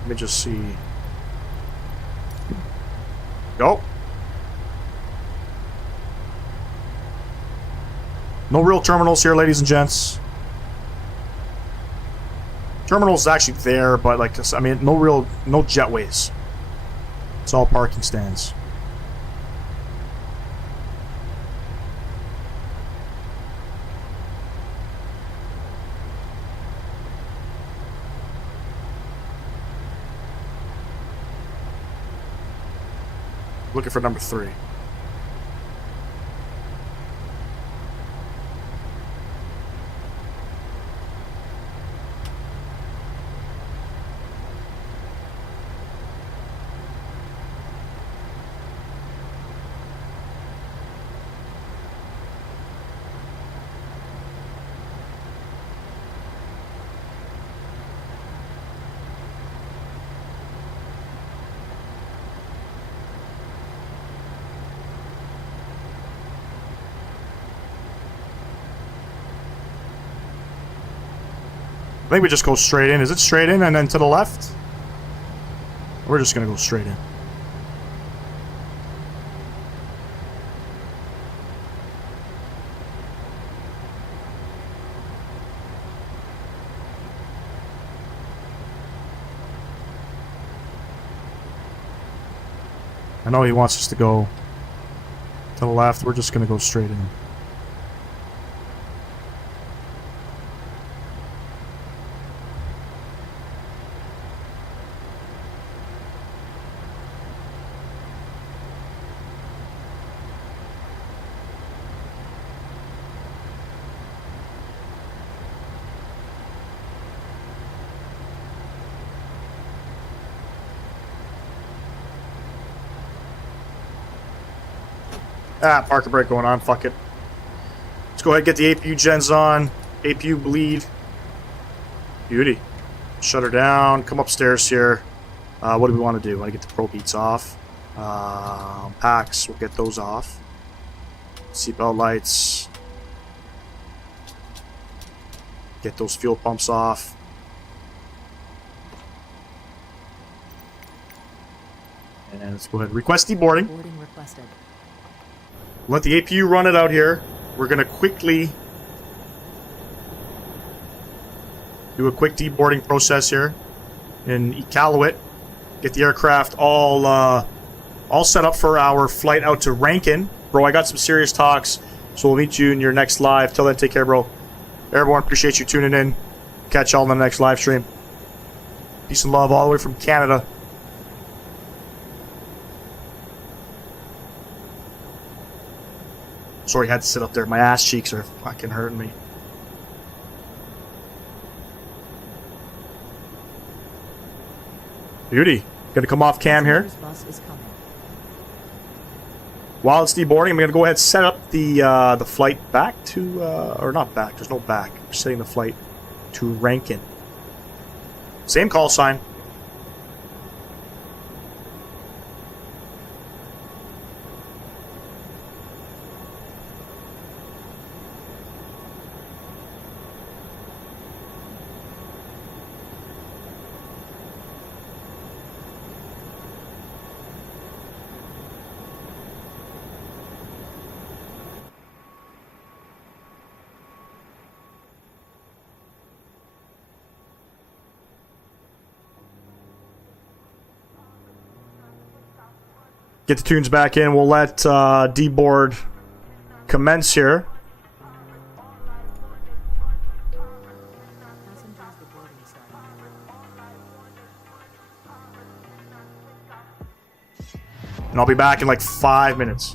Let me just see. Go. No real terminals here, ladies and gents. Terminals actually there, but like this, I mean, no jetways. It's all parking stands. Looking for number 3. I think we just go straight in. Is it straight in and then to the left? We're just going to go straight in. I know he wants us to go to the left. We're just going to go straight in. Parker break going on. Fuck it. Let's go ahead and get the APU gens on. APU bleed. Beauty. Shut her down. Come upstairs here. What do we want to do? We want to get the probe heats off. Packs. We'll get those off. Seatbelt lights. Get those fuel pumps off. And let's go ahead and request deboarding. Boarding requested. Let the APU run it out here. We're going to quickly do a quick deboarding process here in Iqaluit. Get the aircraft all set up for our flight out to Rankin. Bro, I got some serious talks, so we'll meet you in your next live. Till then, take care, bro. Everyone, appreciate you tuning in. Catch y'all in the next live stream. Peace and love all the way from Canada. Sorry, I had to sit up there. My ass cheeks are fucking hurting me. Beauty. Gonna come off cam here. Bus is coming. While it's deboarding, I'm gonna go ahead and set up the flight back to or not back. There's no back. We're setting the flight to Rankin. Same call sign. Get the tunes back in. We'll let deboard commence here. And I'll be back in like 5 minutes.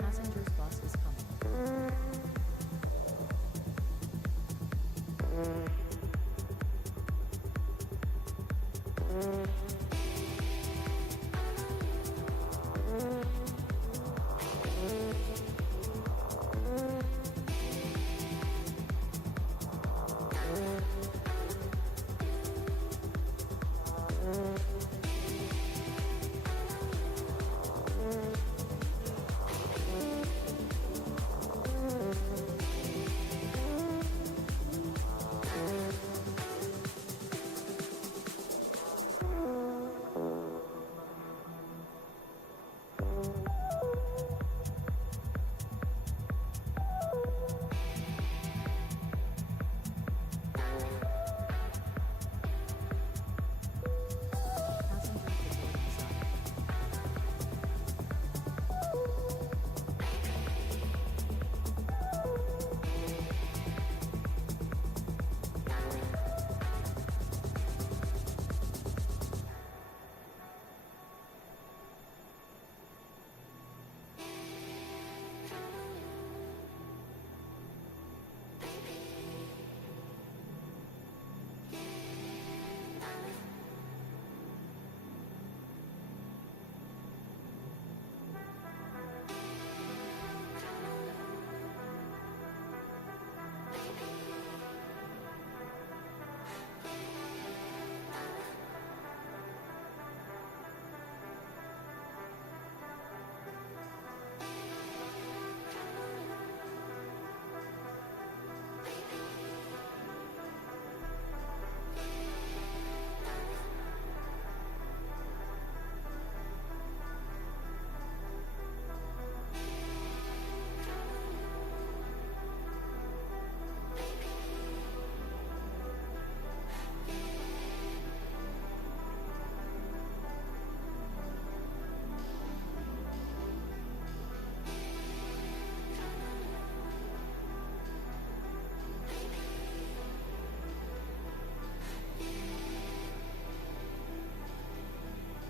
Passenger's bus is coming.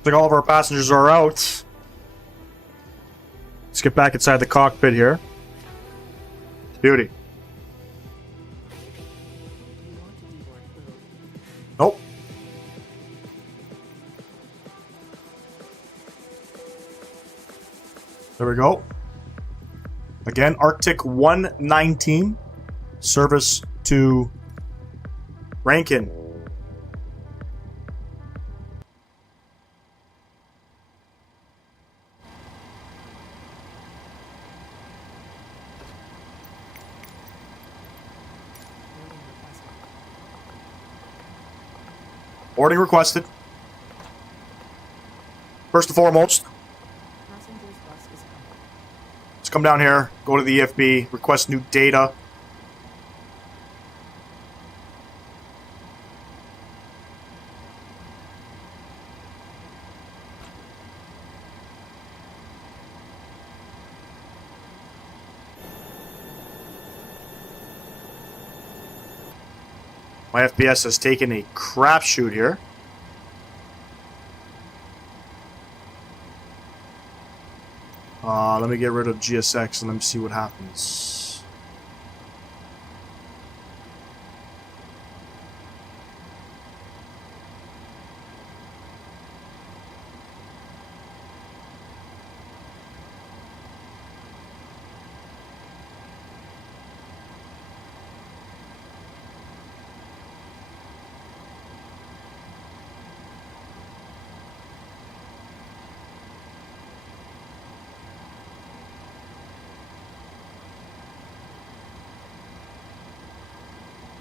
Looks like all of our passengers are out. Let's get back inside the cockpit here. Beauty. Nope. There we go. Again, Arctic 119. Service to Rankin. Boarding requested. First and foremost, Passenger's bus is coming. let's come down here, go to the EFB, request new data. My FPS has taken a crapshoot here. Let me get rid of GSX and let me see what happens.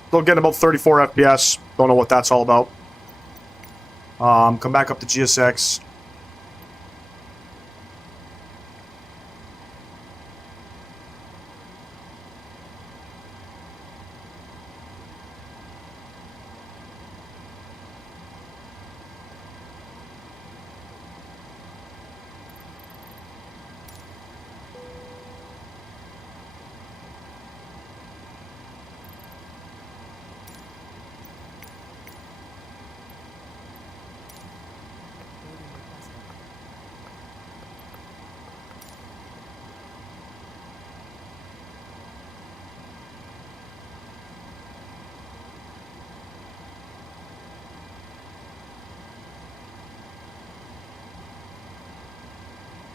Still getting about 34 FPS. Don't know what that's all about. Come back up to GSX.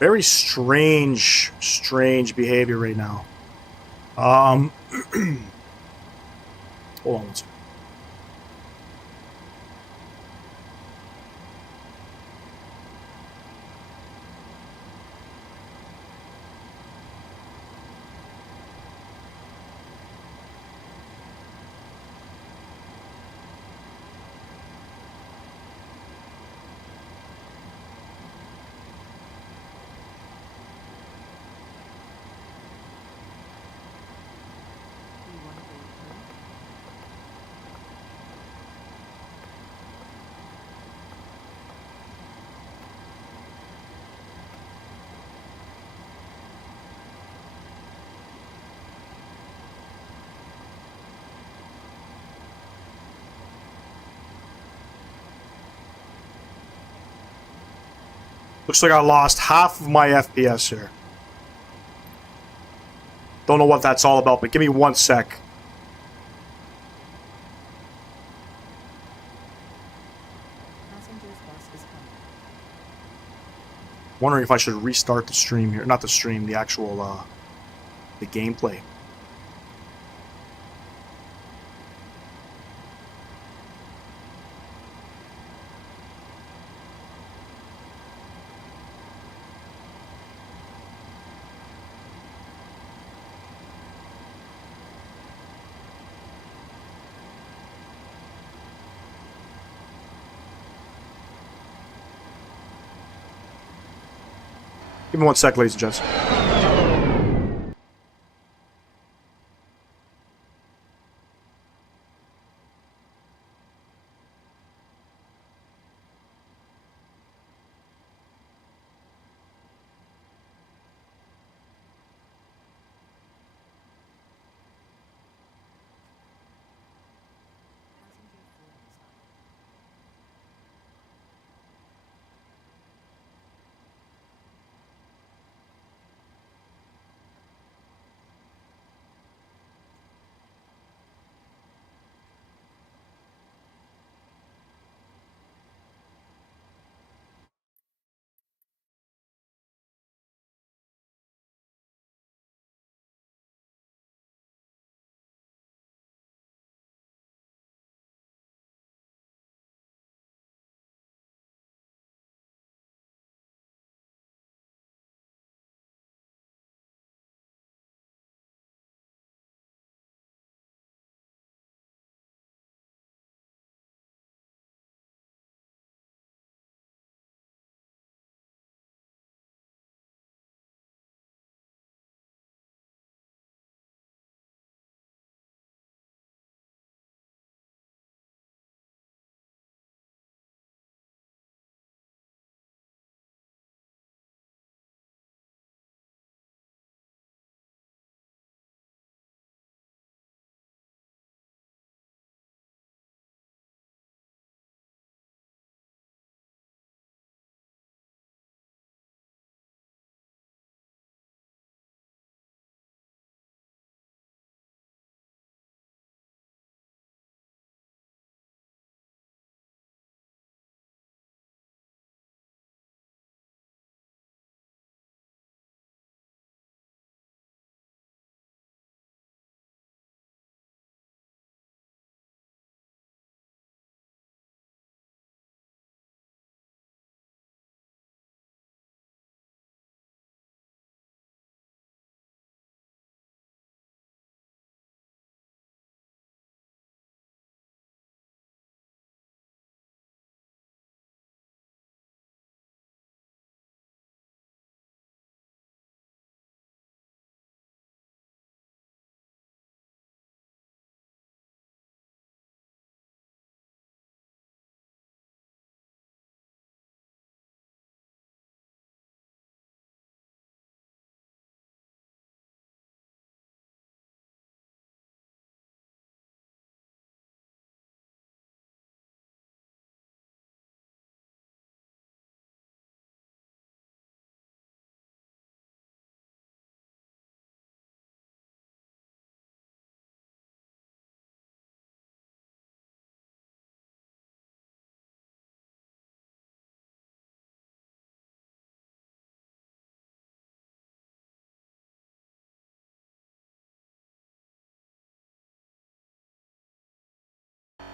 Very strange behavior right now. Hold on one second. Looks like I lost half of my FPS here. Don't know what that's all about, but give me 1 sec. Passenger's bus is coming. Wondering if I should restart the stream here. Not the stream, the actual, the gameplay. Give me 1 sec, ladies and gents.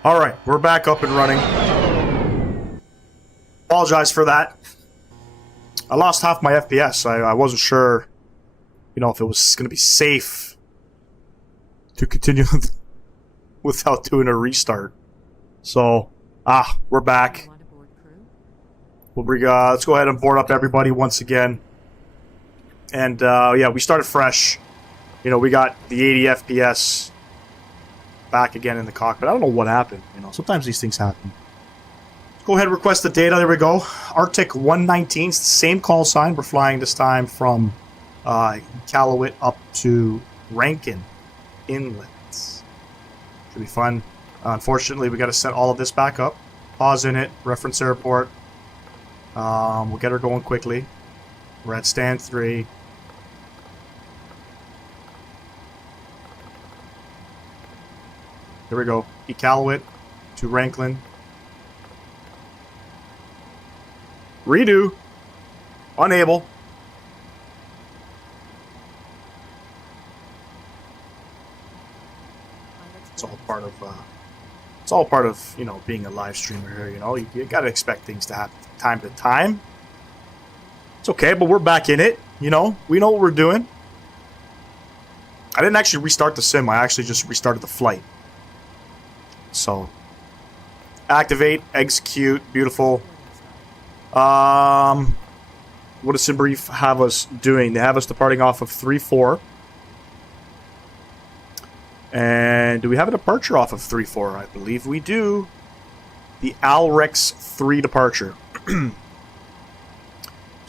Alright, we're back up and running. Apologize for that. I lost half my FPS. I wasn't sure, you know, if it was going to be safe to continue without doing a restart. So, we're back. Let's go ahead and board up everybody once again. And, yeah, we started fresh. You know, we got the 80 FPS back again in the cockpit. I don't know what happened. You know, sometimes these things happen. Go ahead and request the data. There we go. Arctic 119. It's the same call sign. We're flying this time from Iqaluit up to Rankin Inlet. Should be fun. Unfortunately, we got to set all of this back up. Pause in it. Reference airport. We'll get her going quickly. We're at stand 3. There we go. Iqaluit to Rankin. Redo. Unable. It's all part of, you know, being a live streamer here, you know. You gotta expect things to happen time to time. It's okay, but we're back in it, you know. We know what we're doing. I didn't actually restart the sim. I actually just restarted the flight. So, activate, execute, beautiful. What does SimBrief have us doing? They have us departing off of 3-4. And do we have a departure off of 3-4? I believe we do. The Alrex 3 departure. Let's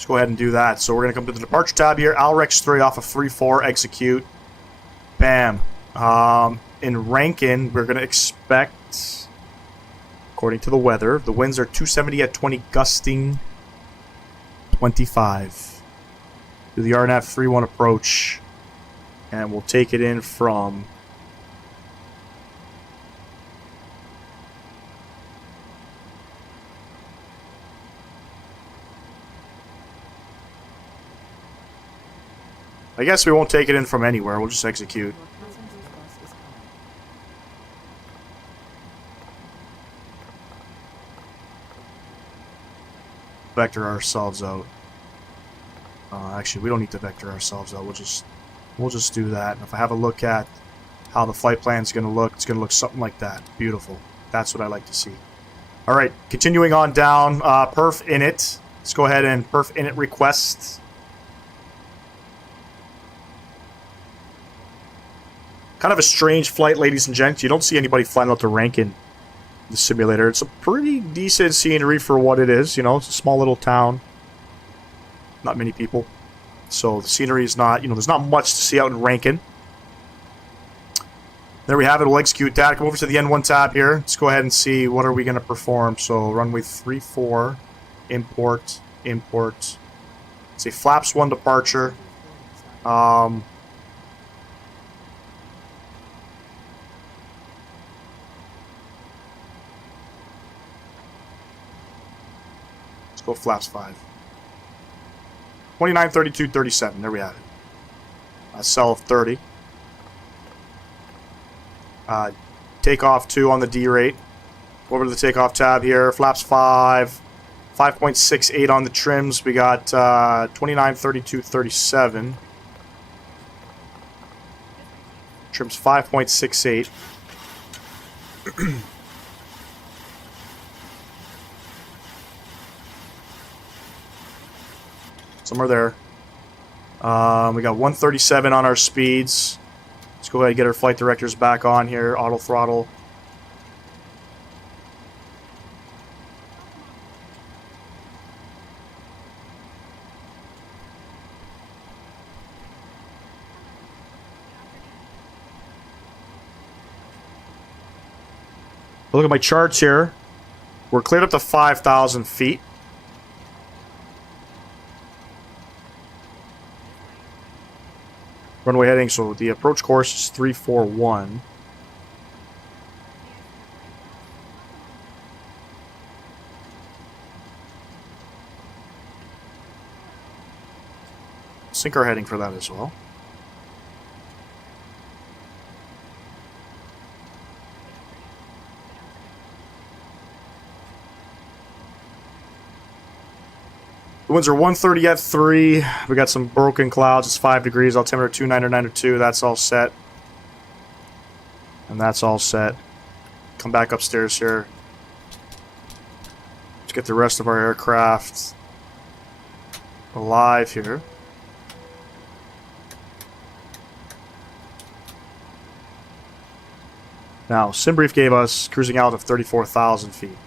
go ahead and do that. So we're going to come to the departure tab here. Alrex 3 off of 3-4, execute. Bam. In Rankin, we're going to expect, according to the weather, the winds are 270 at 20, gusting 25. Do the RNAV 3-1 approach, and we'll take it in from I guess we won't take it in from anywhere. We'll just execute. Vector ourselves out. Actually, we don't need to vector ourselves out. We'll just do that. And if I have a look at how the flight plan is going to look, it's going to look something like that. Beautiful. That's what I like to see. All right, continuing on down. Perf init. Let's go ahead and perf init request. Kind of a strange flight, ladies and gents. You don't see anybody flying out to Rankin, the simulator. It's a pretty decent scenery for what it is. You know, it's a small little town. Not many people. So the scenery is not, you know, there's not much to see out in Rankin. There we have it. We'll execute that. Come over to the N1 tab here. Let's go ahead and see what are we going to perform. So runway 34, import. Let's say flaps 1 departure. Go flaps 5. 29, 32, 37. There we have it. Cell of 30. Takeoff 2 on the D rate. Over to the takeoff tab here. Flaps 5. 5.68 on the trims. We got 29, 32, 37. Trims 5.68. Somewhere there. We got 137 on our speeds. Let's go ahead and get our flight directors back on here. Auto throttle. Look at my charts here. We're cleared up to 5,000 feet. Runway heading, so the approach course is 341. Sync our heading for that as well. The winds are 130 at 3. We got some broken clouds. It's 5 degrees. Altimeter 29902. That's all set. And that's all set. Come back upstairs here. Let's get the rest of our aircraft alive here. Now, SimBrief gave us cruising out of 34,000 feet.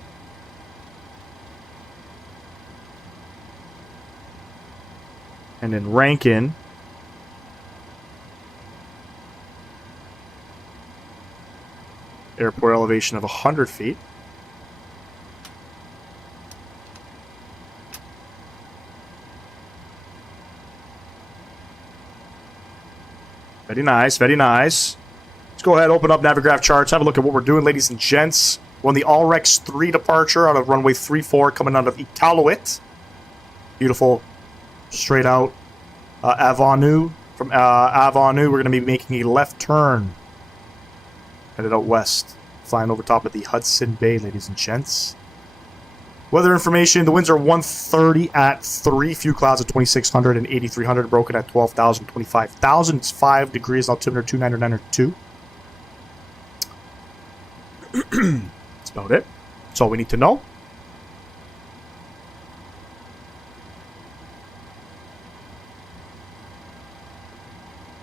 And in Rankin, airport elevation of 100 feet. Very nice, very nice. Let's go ahead, open up Navigraph charts, have a look at what we're doing, ladies and gents. We're on the Allrex 3 departure out of runway 34 coming out of Iqaluit. Beautiful, straight out Avenue. From Avenue, we're going to be making a left turn. Headed out west, flying over top of the Hudson Bay, ladies and gents. Weather information, the winds are 130 at 3, few clouds at 2,600 and 8,300, broken at 12,000, 25,000. It's 5 degrees, altimeter 29902. That's about it. That's all we need to know.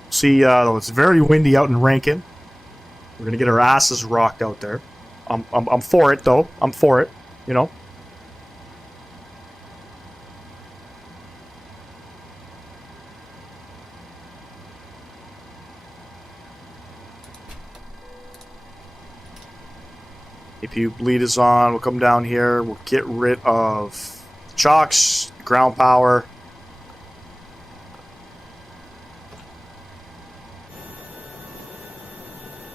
See, it's very windy out in Rankin. We're gonna get our asses rocked out there. I'm for it though. I'm for it. You know. APU bleed is on. We'll come down here. We'll get rid of chocks, ground power.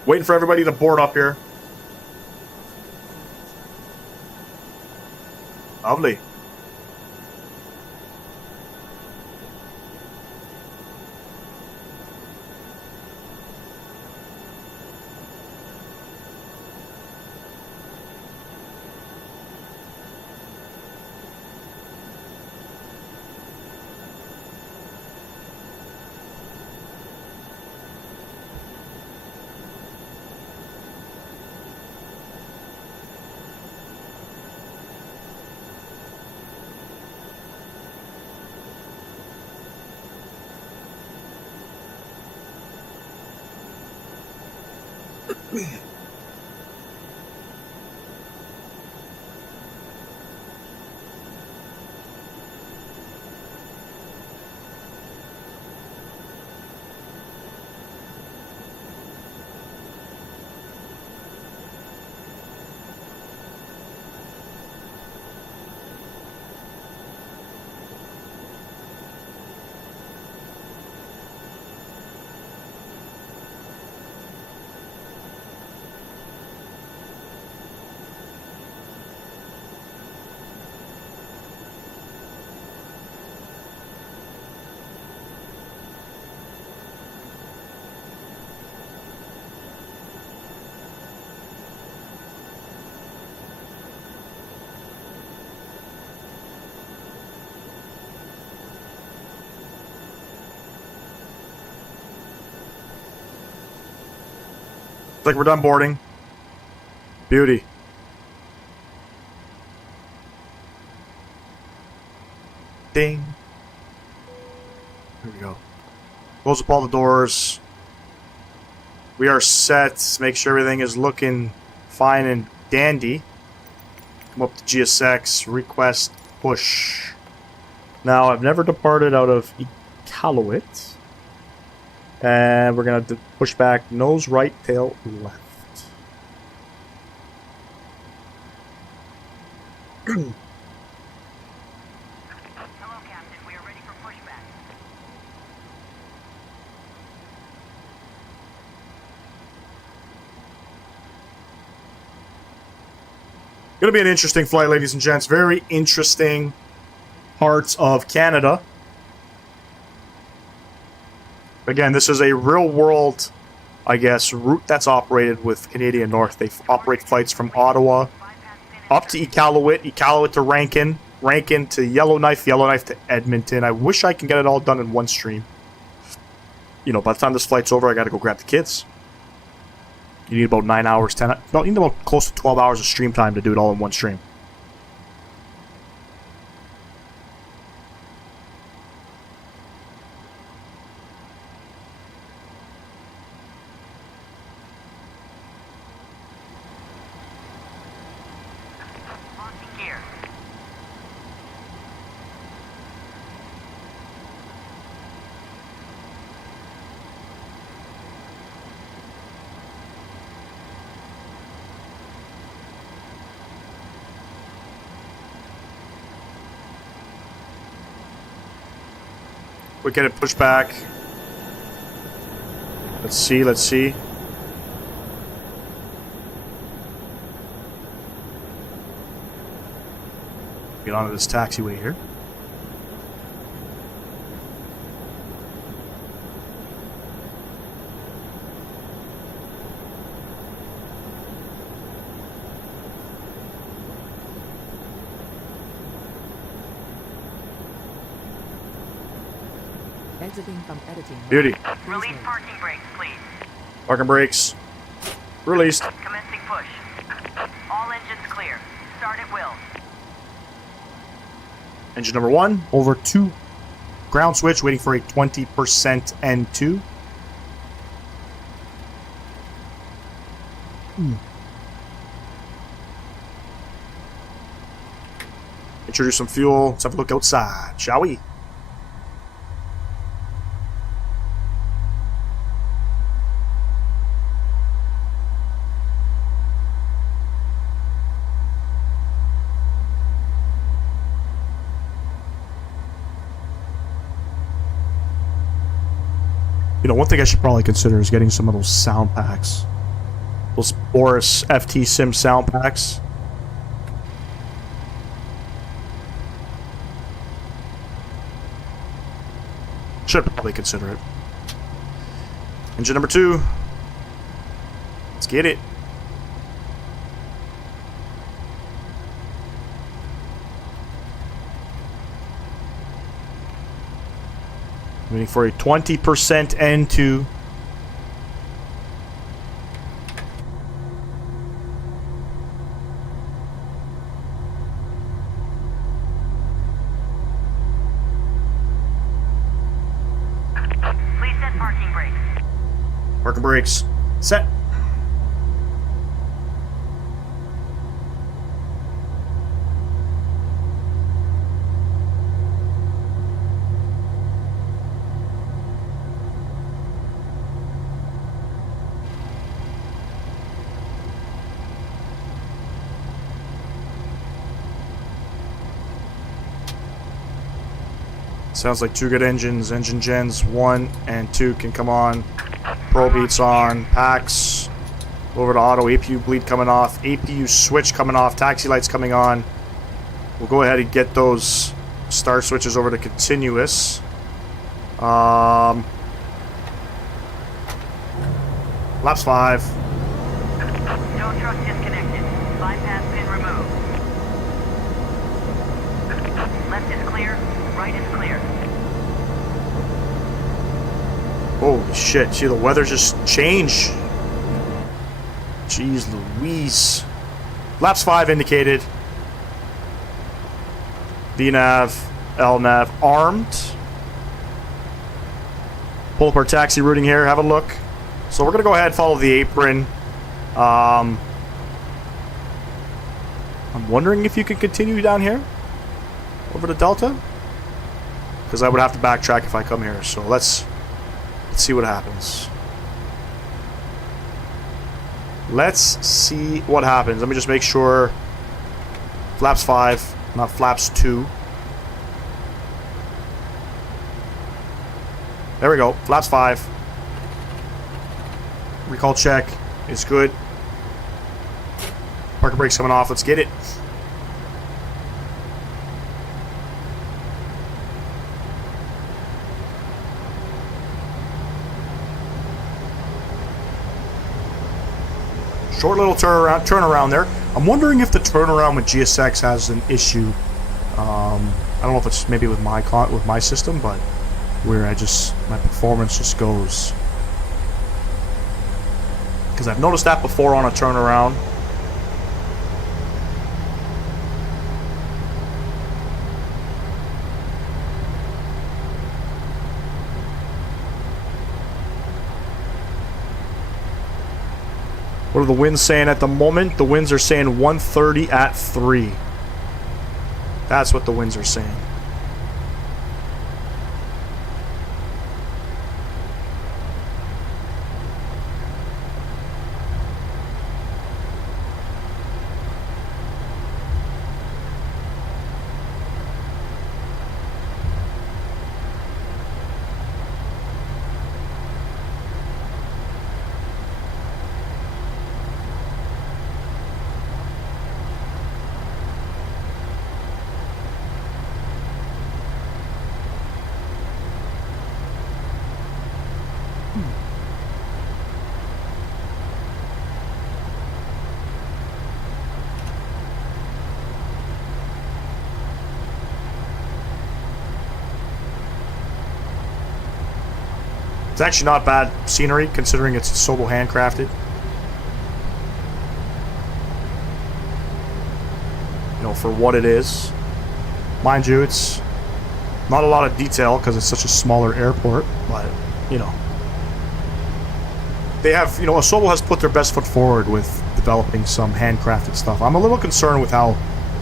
Waiting for everybody to board up here. Lovely. Looks like we're done boarding. Beauty. Ding. Here we go. Close up all the doors. We are set. Make sure everything is looking fine and dandy. Come up to GSX. Request push. Now, I've never departed out of Iqaluit. And we're going to push back nose right, tail left. Hello, Captain. We are ready for pushback. Going to be an interesting flight, ladies and gents. Very interesting parts of Canada. Again, this is a real-world, I guess, route that's operated with Canadian North. They operate flights from Ottawa up to Iqaluit, Iqaluit to Rankin, Rankin to Yellowknife to Edmonton. I wish I can get it all done in one stream. You know, by the time this flight's over, I got to go grab the kids. You need about 9 hours, 10. No, you need about close to 12 hours of stream time to do it all in one stream. We get it pushed back. Let's see, let's see. Get onto this taxiway here. Exiting from editing. Beauty. Release parking brakes, please. Parking brakes. Released. Commencing push. All engines clear. Start at will. Engine number 1, over to ground switch, waiting for a 20% N2. Introduce some fuel. Let's have a look outside, shall we? You know, one thing I should probably consider is getting some of those sound packs. Those Boris FT Sim sound packs. Should probably consider it. Engine number 2. Let's get it. Waiting for a 20% N2. Please set parking brakes. Parking brakes. Set. Sounds like 2 good engines. Engine gens 1 and 2 can come on. Pro beats on. Packs. Over to auto. APU bleed coming off. APU switch coming off. Taxi lights coming on. We'll go ahead and get those start switches over to continuous. Laps 5. Tow truck disconnected. Bypass pin removed. Left is clear. Right is clear. Holy shit. See, the weather just changed. Jeez Louise. Laps 5 indicated. VNav, LNav armed. Pull up our taxi routing here. Have a look. So we're going to go ahead and follow the apron. I'm wondering if you can continue down here. Over to Delta. Because I would have to backtrack if I come here. So let's see what happens. Let's see what happens. Let me just make sure. Flaps 5, not flaps 2. There we go. Flaps 5. Recall check is good. Parking brakes coming off. Let's get it. Short little turnaround there. I'm wondering if the turnaround with GSX has an issue I don't know if it's maybe with my system, but where my performance just goes. Because I've noticed that before on a turnaround. What are the winds saying at the moment? The winds are saying 130 at 3. That's what the winds are saying. It's actually not bad scenery, considering it's Sobel handcrafted. You know, for what it is. Mind you, it's not a lot of detail because it's such a smaller airport, but, you know. They have, you know, Sobel has put their best foot forward with developing some handcrafted stuff. I'm a little concerned with how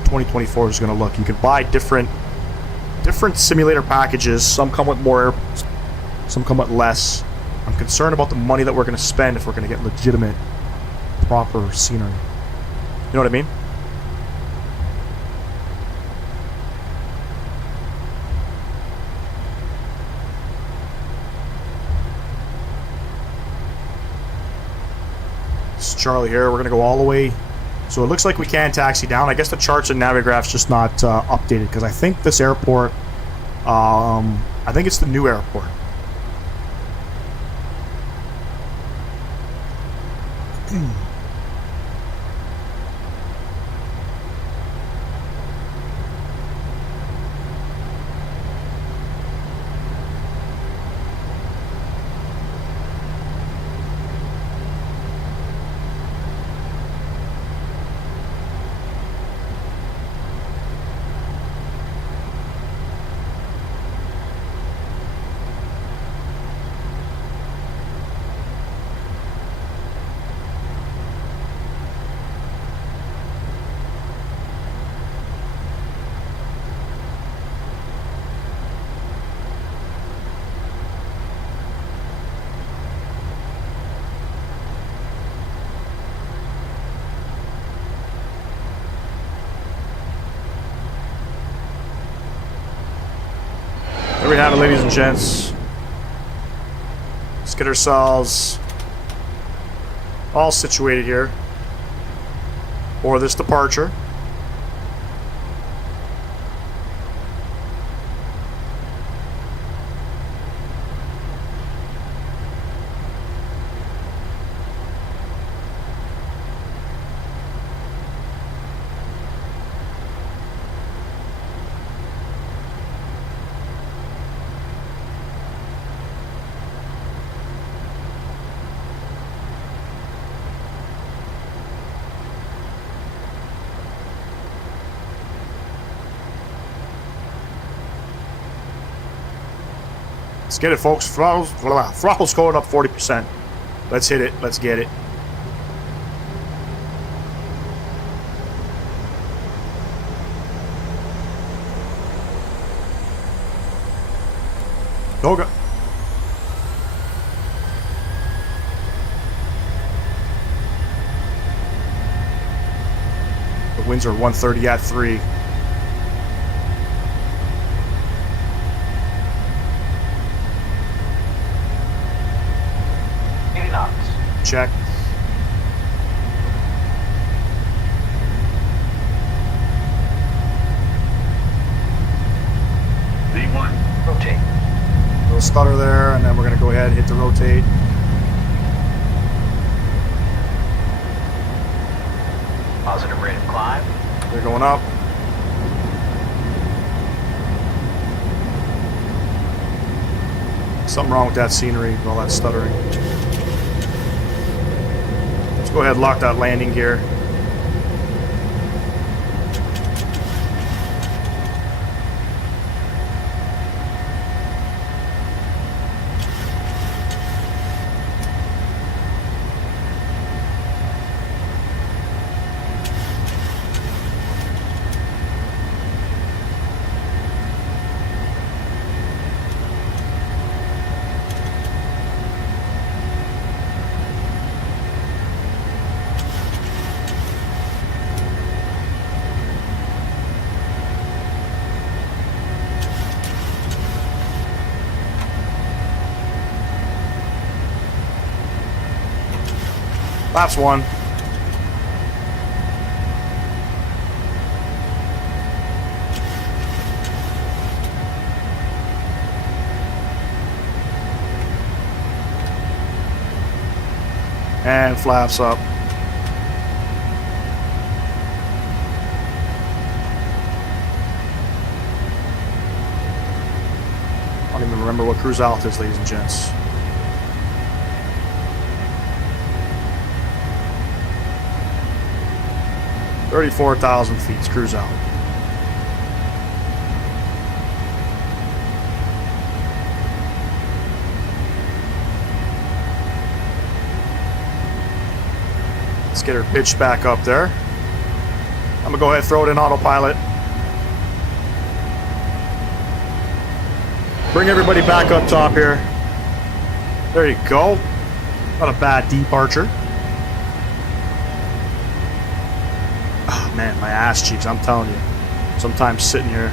2024 is going to look. You can buy different simulator packages. Some come with more airports. Some come with less. I'm concerned about the money that we're going to spend if we're going to get legitimate, proper scenery. You know what I mean? This is Charlie here. We're going to go all the way. So it looks like we can taxi down. I guess the charts and Navigraph's just not updated because I think this airport, I think it's the new airport. There we have it, ladies and gents. Let's get ourselves all situated here for this departure. Let's get it, folks. Throttle's going up 40%. Let's hit it. Let's get it. Go. The winds are 130 at 3. Check. V1, rotate. Little stutter there, and then we're going to go ahead and hit the rotate. Positive rate of climb. They're going up. Something wrong with that scenery, with all that stuttering. Let's go ahead and lock that landing gear. Laps 1. And flaps up. I don't even remember what cruise alt is, ladies and gents. 34,000 feet, cruise out. Let's get her pitched back up there. I'm gonna go ahead and throw it in autopilot. Bring everybody back up top here. There you go. Not a bad departure. Man, my ass cheeks, I'm telling you. Sometimes sitting here.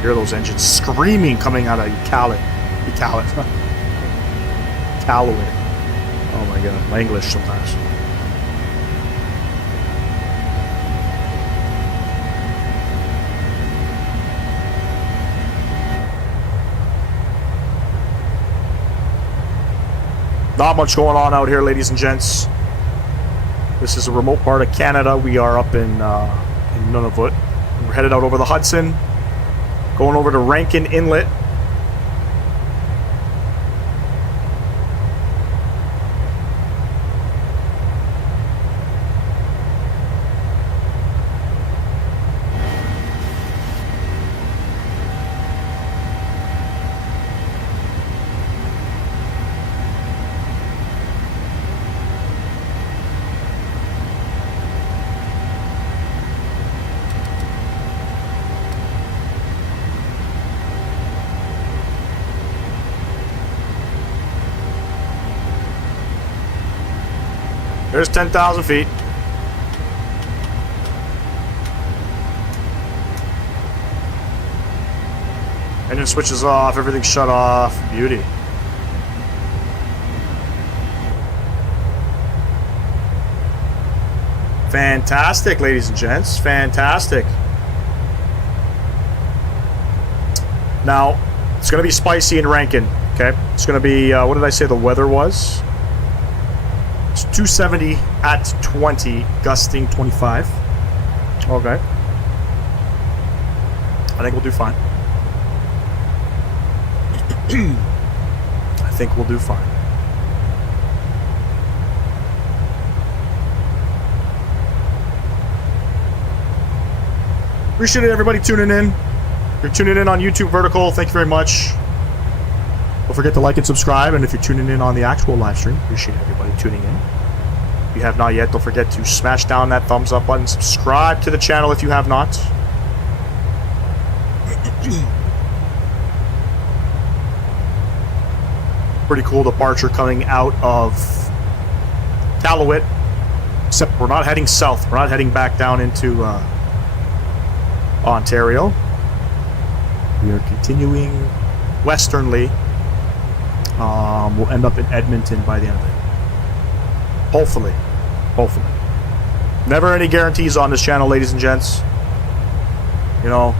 Hear those engines screaming coming out of Iqaluit. Iqaluit. Oh my god, my English sometimes. Not much going on out here, ladies and gents. This is a remote part of Canada. We are up in Nunavut. We're headed out over the Hudson, going over to Rankin Inlet. There's 10,000 feet. Engine switches off, everything's shut off. Beauty. Fantastic, ladies and gents. Fantastic. Now, it's going to be spicy in Rankin, okay? It's going to be, what did I say the weather was? It's 270 at 20, gusting 25. Okay. I think we'll do fine. I think we'll do fine. Appreciate it, everybody tuning in. If you're tuning in on YouTube Vertical, thank you very much. Don't forget to like and subscribe, and if you're tuning in on the actual live stream, appreciate everybody tuning in. If you have not yet, don't forget to smash down that thumbs up button. Subscribe to the channel if you have not. Pretty cool departure coming out of Iqaluit, except we're not heading south. We're not heading back down into Ontario. We are continuing westernly. We'll end up in Edmonton by the end of it. Hopefully. Hopefully. Never any guarantees on this channel, ladies and gents. You know,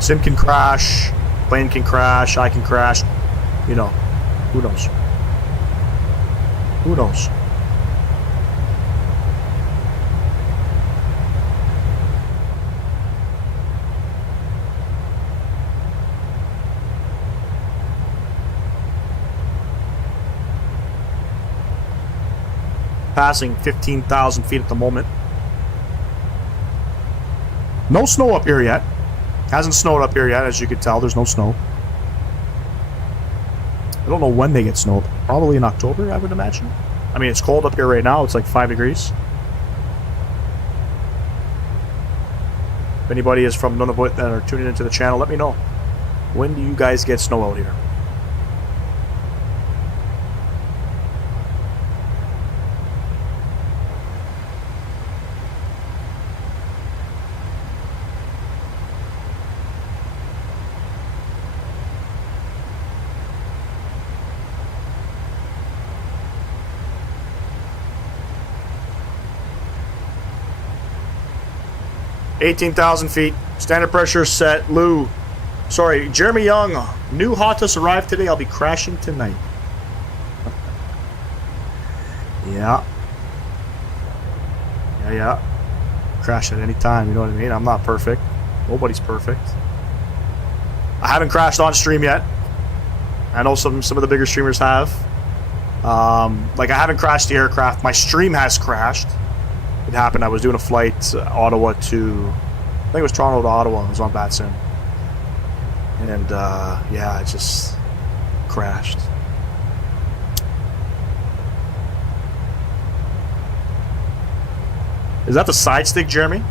sim can crash, plane can crash, I can crash. You know, who knows? Who knows? passing 15,000 feet at the moment. No snow up here yet. Hasn't snowed up here yet, as you can tell. There's no snow. I don't know when they get snow. Probably in October, I would imagine. I mean, it's cold up here right now. It's like 5 degrees. If anybody is from Nunavut that are tuning into the channel, let me know. When do you guys get snow out here? $18,000 feet. Standard pressure set. Lou. Sorry, Jeremy Young. New Hotus arrived today. I'll be crashing tonight. Yeah. Yeah. Crash at any time, you know what I mean? I'm not perfect. Nobody's perfect. I haven't crashed on stream yet. I know some of the bigger streamers have. Like, I haven't crashed the aircraft. My stream has crashed. It happened. I was doing a flight Ottawa to, I think it was Toronto to Ottawa. I was on Batsim. And yeah, it just crashed. Is that the side stick, Jeremy?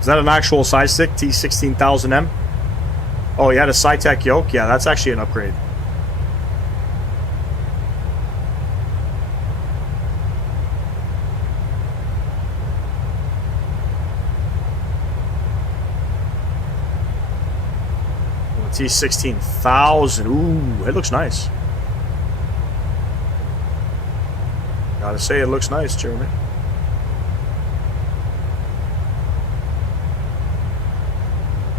Is that an actual side stick? T16000M? Oh, you had a SciTech yoke? Yeah, that's actually an upgrade. T16000. Ooh, it looks nice. Gotta say, it looks nice, Jeremy.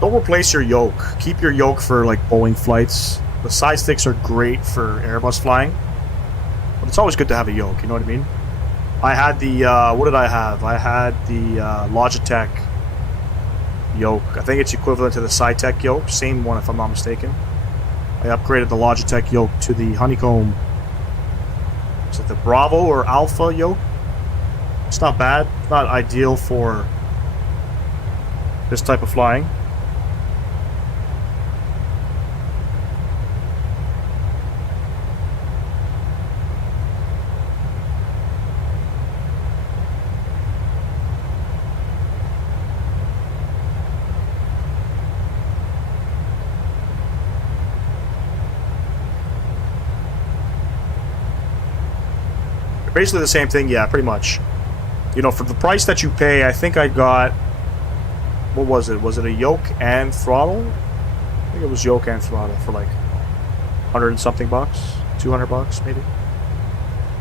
Don't replace your yoke. Keep your yoke for like Boeing flights. The side sticks are great for Airbus flying, but it's always good to have a yoke, you know what I mean? I had the, what did I have? I had the Logitech yoke. I think it's equivalent to the SciTech yoke. Same one if I'm not mistaken. I upgraded the Logitech yoke to the honeycomb. Is it the Bravo or Alpha yoke? It's not bad. Not ideal for this type of flying. Basically the same thing, yeah, pretty much. You know, for the price that you pay, I think I got, what was it? Was it a yoke and throttle? I think it was yoke and throttle for like 100 and something bucks, 200 bucks maybe.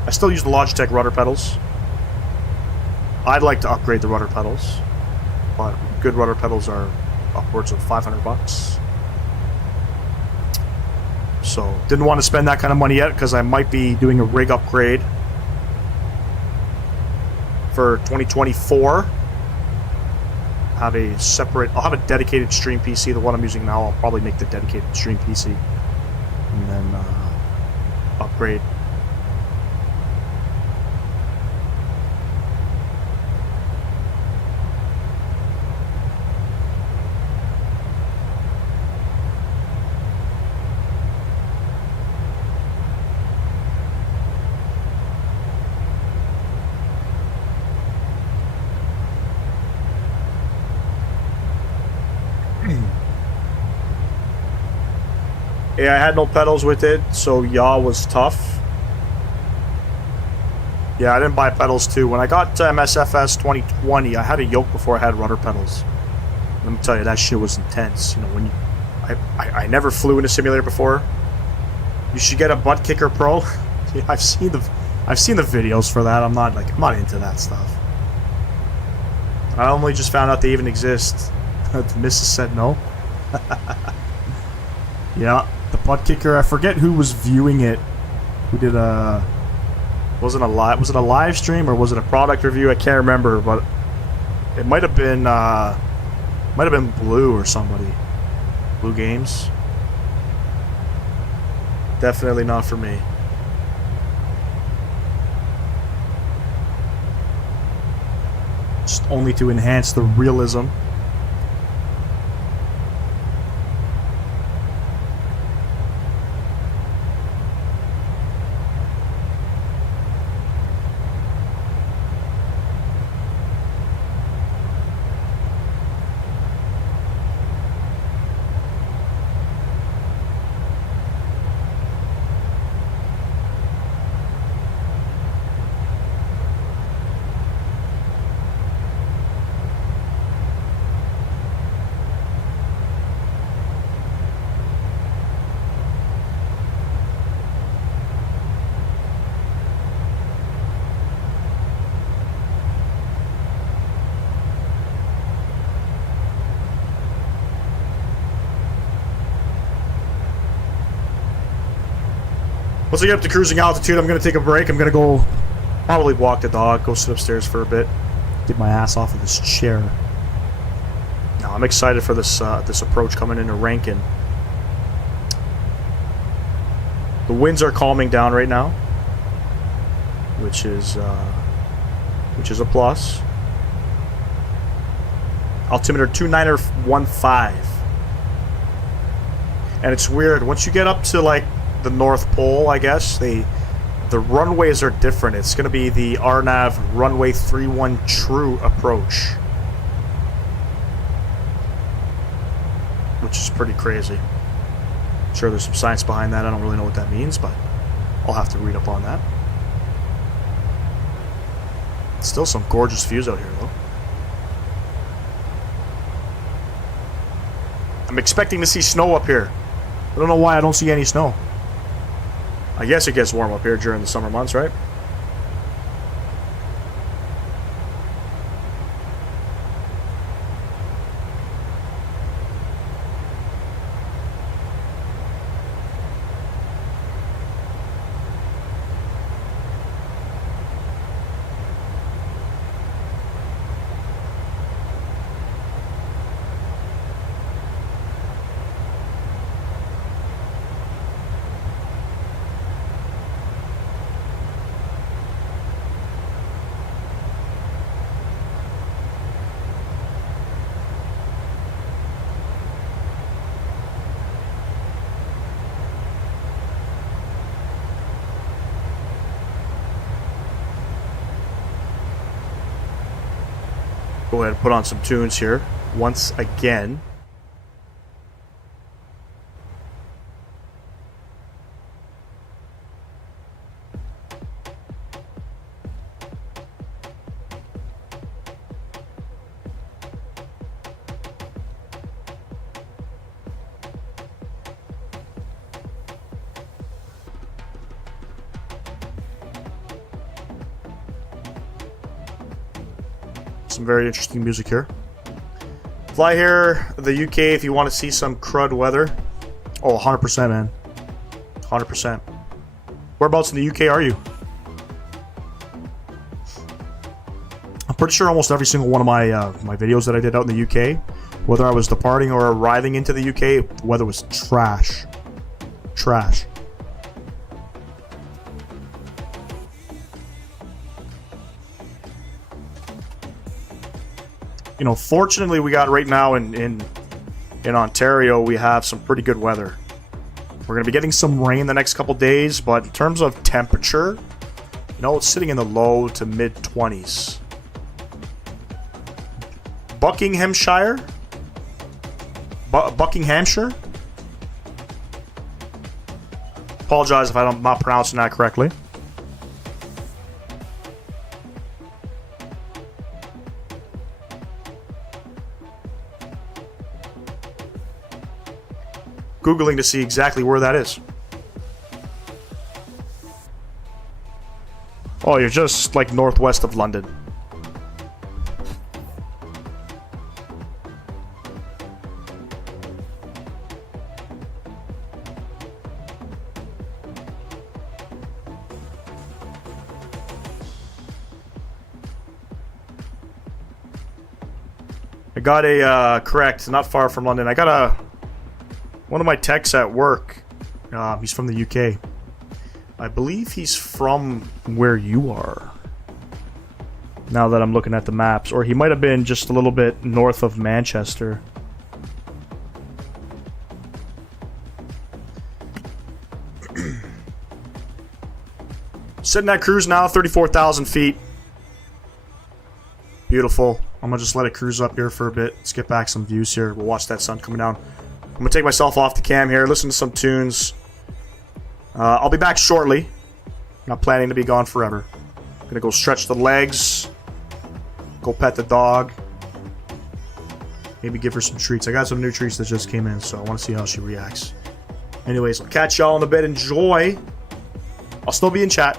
I still use the Logitech rudder pedals. I'd like to upgrade the rudder pedals, but good rudder pedals are upwards of 500 bucks. So, didn't want to spend that kind of money yet because I might be doing a rig upgrade for 2024. Have a separate, I'll have a dedicated stream PC. The one I'm using now, I'll probably make the dedicated stream PC and then upgrade. Yeah, I had no pedals with it, so yaw was tough. Yeah, I didn't buy pedals too. When I got MSFS 2020, I had a yoke before I had rudder pedals. Let me tell you, that shit was intense. You know, when I never flew in a simulator before. You should get a Butt Kicker Pro. Yeah, I've seen the videos for that. I'm not into that stuff. I only just found out they even exist. The missus said no. Yeah, the Butt Kicker. I forget who was viewing it. Who did was it a live stream or was it a product review? I can't remember, but it might have been Blue or somebody. Blue Games. Definitely not for me. Just only to enhance the realism. Once I get up to cruising altitude, I'm going to take a break. I'm going to go probably walk the dog, go sit upstairs for a bit, get my ass off of this chair. Now, I'm excited for this this approach coming into Rankin. The winds are calming down right now, which is a plus. Altimeter 2915. And it's weird, once you get up to like the North Pole, I guess, the runways are different. It's going to be the RNAV runway 31 true approach, which is pretty crazy. I'm sure there's some science behind that. I don't really know what that means, but I'll have to read up on that. Still some gorgeous views out here, though. I'm expecting to see snow up here. I don't know why I don't see any snow. I guess it gets warm up here during the summer months, right? Go ahead and put on some tunes here once again. Some very interesting music here. Fly here, the UK, if you want to see some crud weather. Oh, 100%, man. 100%. Whereabouts in the UK are you? I'm pretty sure almost every single one of my my videos that I did out in the UK, whether I was departing or arriving into the UK, the weather was trash. Trash. You know, fortunately, we got right now in Ontario, we have some pretty good weather. We're going to be getting some rain the next couple days, but in terms of temperature, you know, it's sitting in the low to mid 20s. Buckinghamshire? Buckinghamshire? Apologize if I'm not pronouncing that correctly. Googling to see exactly where that is. Oh, you're just like northwest of London. I got a, correct, not far from London. I got one of my techs at work. He's from the UK. I believe he's from where you are. Now that I'm looking at the maps. Or he might have been just a little bit north of Manchester. Sitting at cruise now, 34,000 feet. Beautiful. I'm going to just let it cruise up here for a bit. Let's get back some views here. We'll watch that sun coming down. I'm going to take myself off the cam here, listen to some tunes. I'll be back shortly. Not planning to be gone forever. Gonna go stretch the legs. Go pet the dog. Maybe give her some treats. I got some new treats that just came in, so I want to see how she reacts. Anyways, I'll catch y'all in a bit. Enjoy. I'll still be in chat.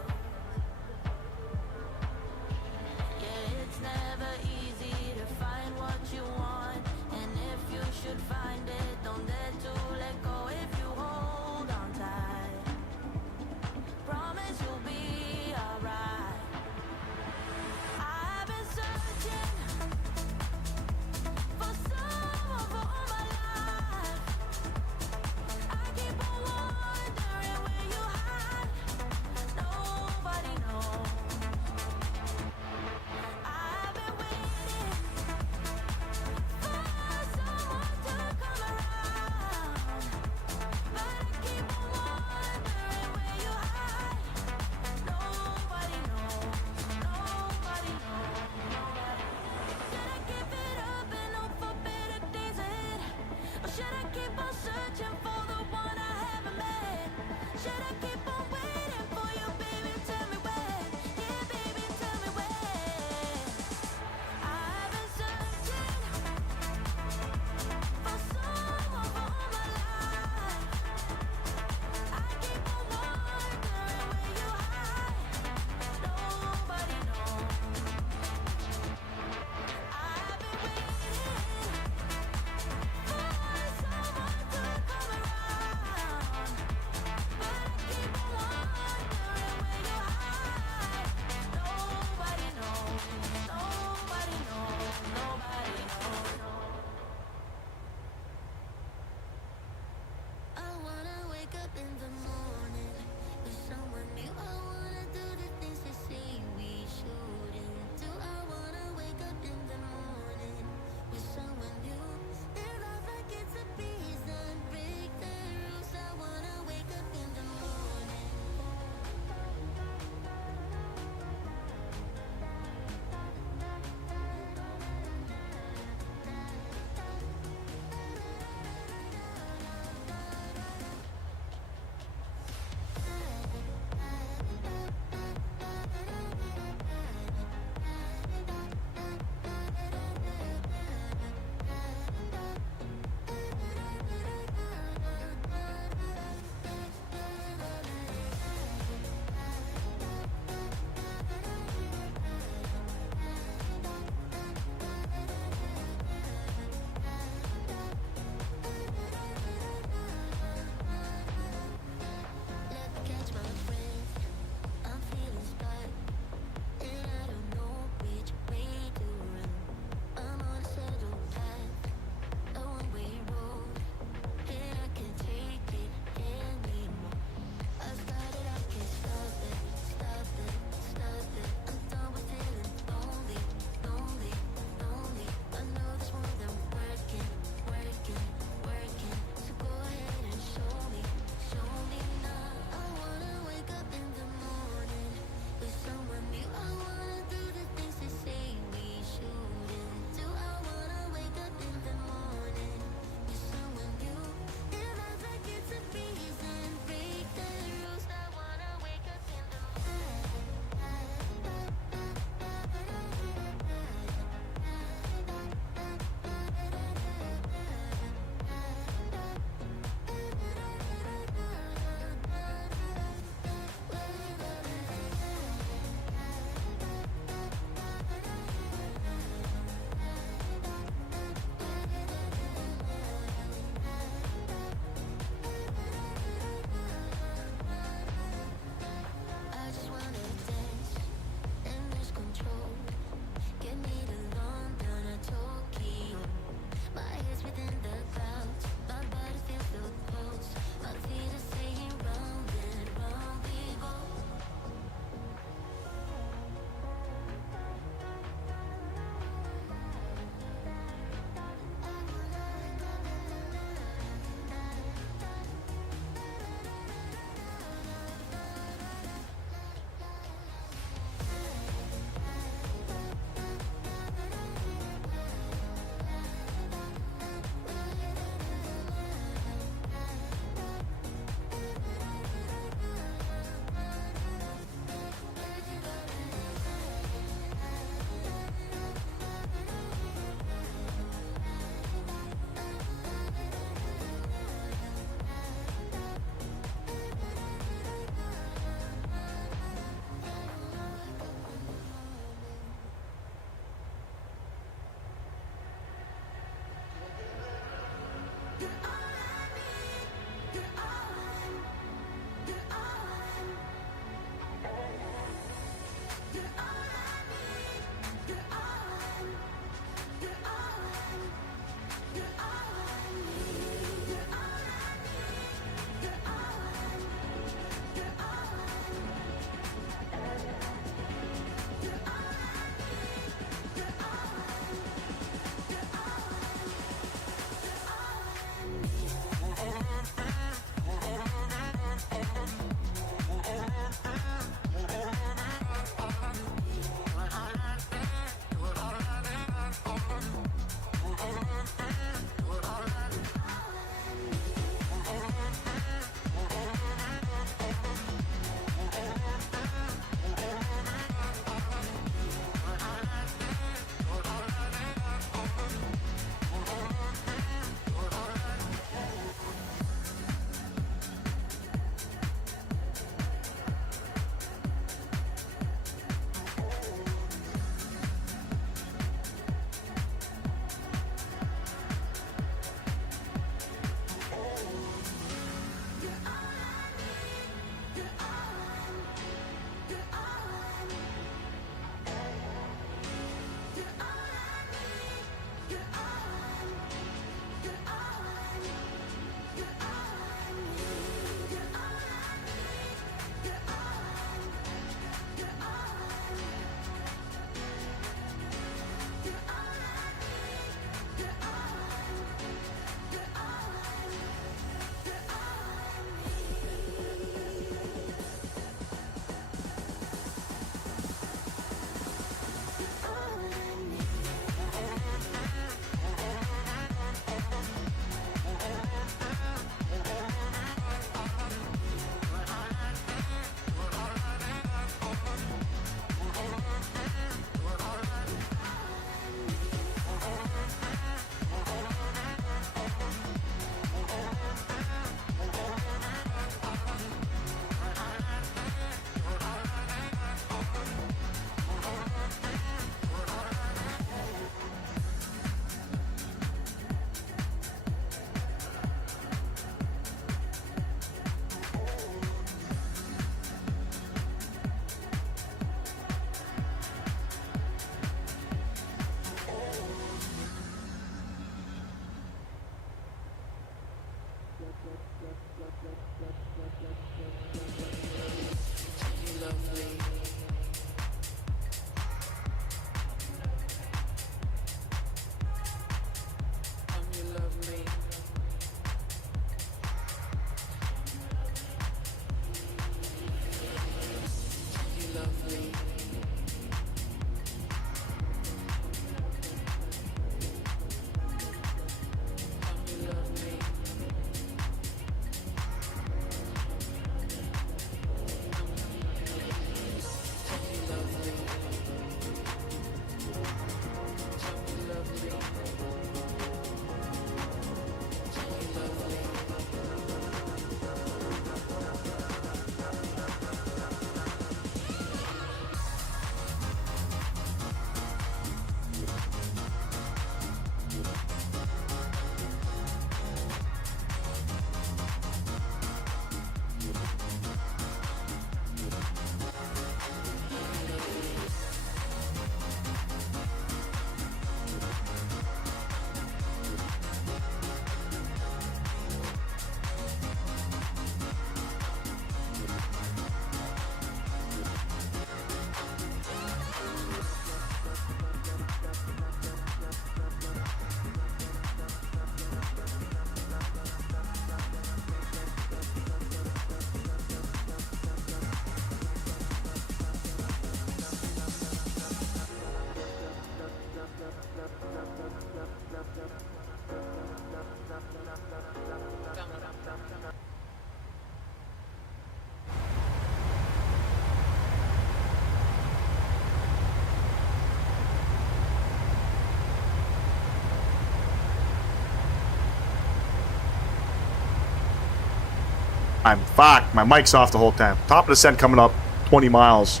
Fuck, my mic's off the whole time. Top of descent coming up 20 miles.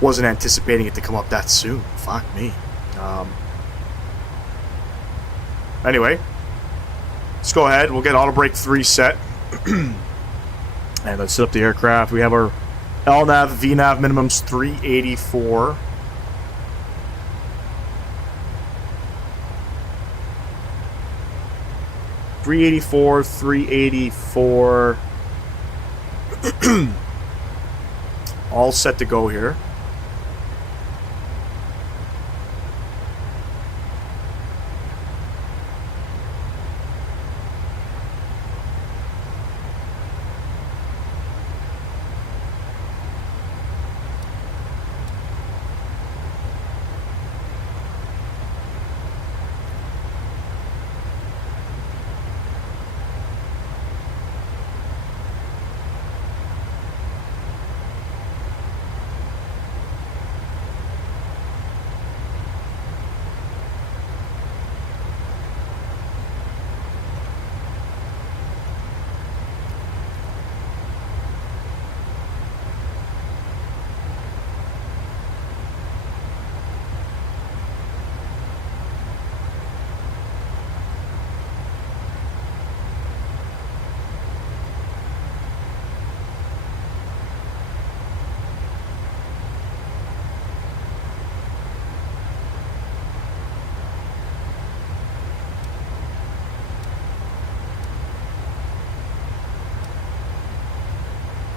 Wasn't anticipating it to come up that soon. Fuck me. Anyway, let's go ahead. We'll get auto brake 3 set. And let's set up the aircraft. We have our LNAV, VNAV minimums 384. $384. All set to go here.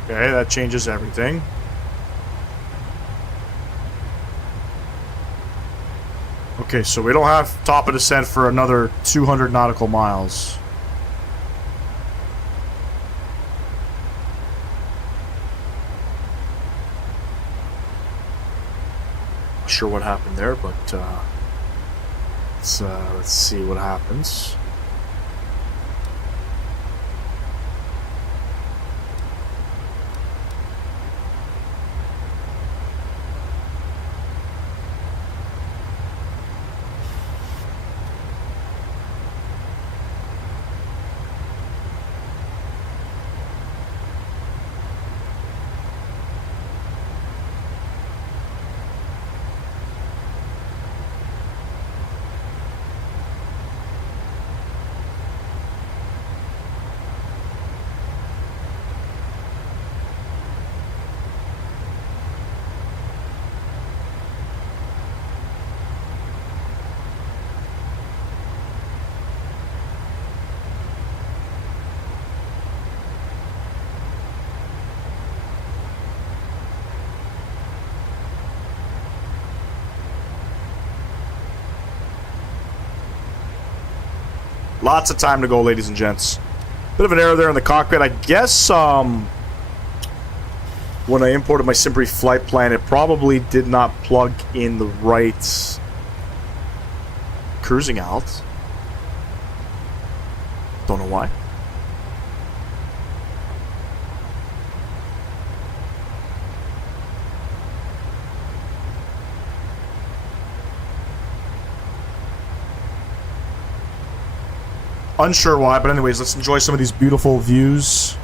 Okay, that changes everything. Okay, so we don't have top of descent for another 200 nautical miles. Not sure what happened there, but let's see what happens. Lots of time to go, ladies and gents. Bit of an error there in the cockpit. I guess when I imported my Simbrief flight plan, it probably did not plug in the right cruising alt. Don't know why. Unsure why, but anyways, let's enjoy some of these beautiful views.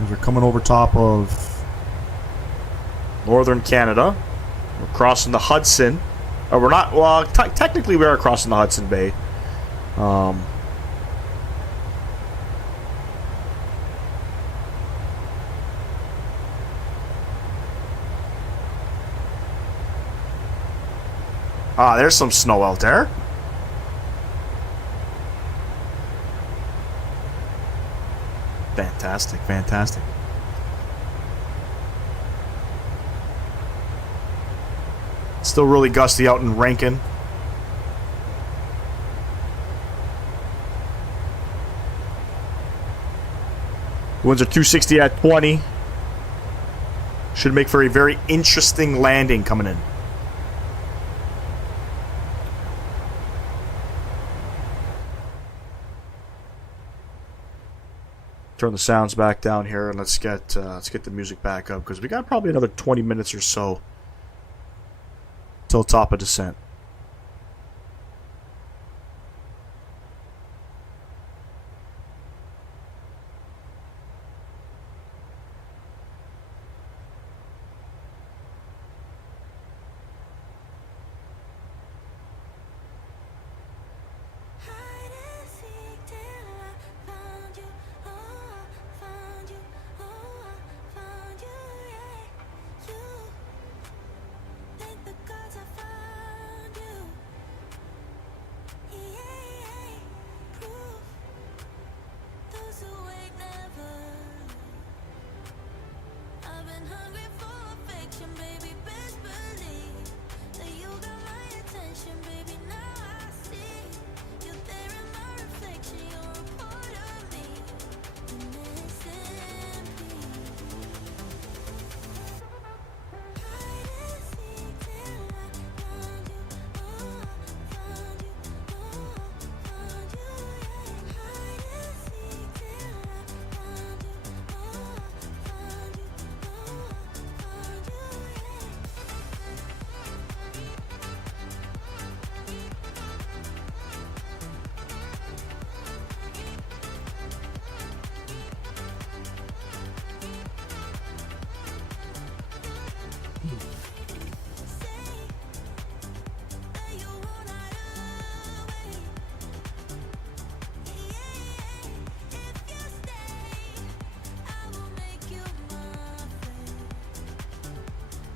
As we're coming over top of northern Canada. We're crossing the Hudson. We're not, well, technically we are crossing the Hudson Bay. There's some snow out there. Fantastic, fantastic. Still really gusty out in Rankin. Winds are 260 at 20. Should make for a very interesting landing coming in. Turn the sounds back down here and let's get the music back up because we got probably another 20 minutes or so till top of descent. affection, baby. Best believe that you got my attention, baby. Now I see you there in my reflection. You're a part of me. The missing piece. Hide and seek till I found you. Found you. Found you. Yeah. Hide and seek till I found you. Found you. Found you.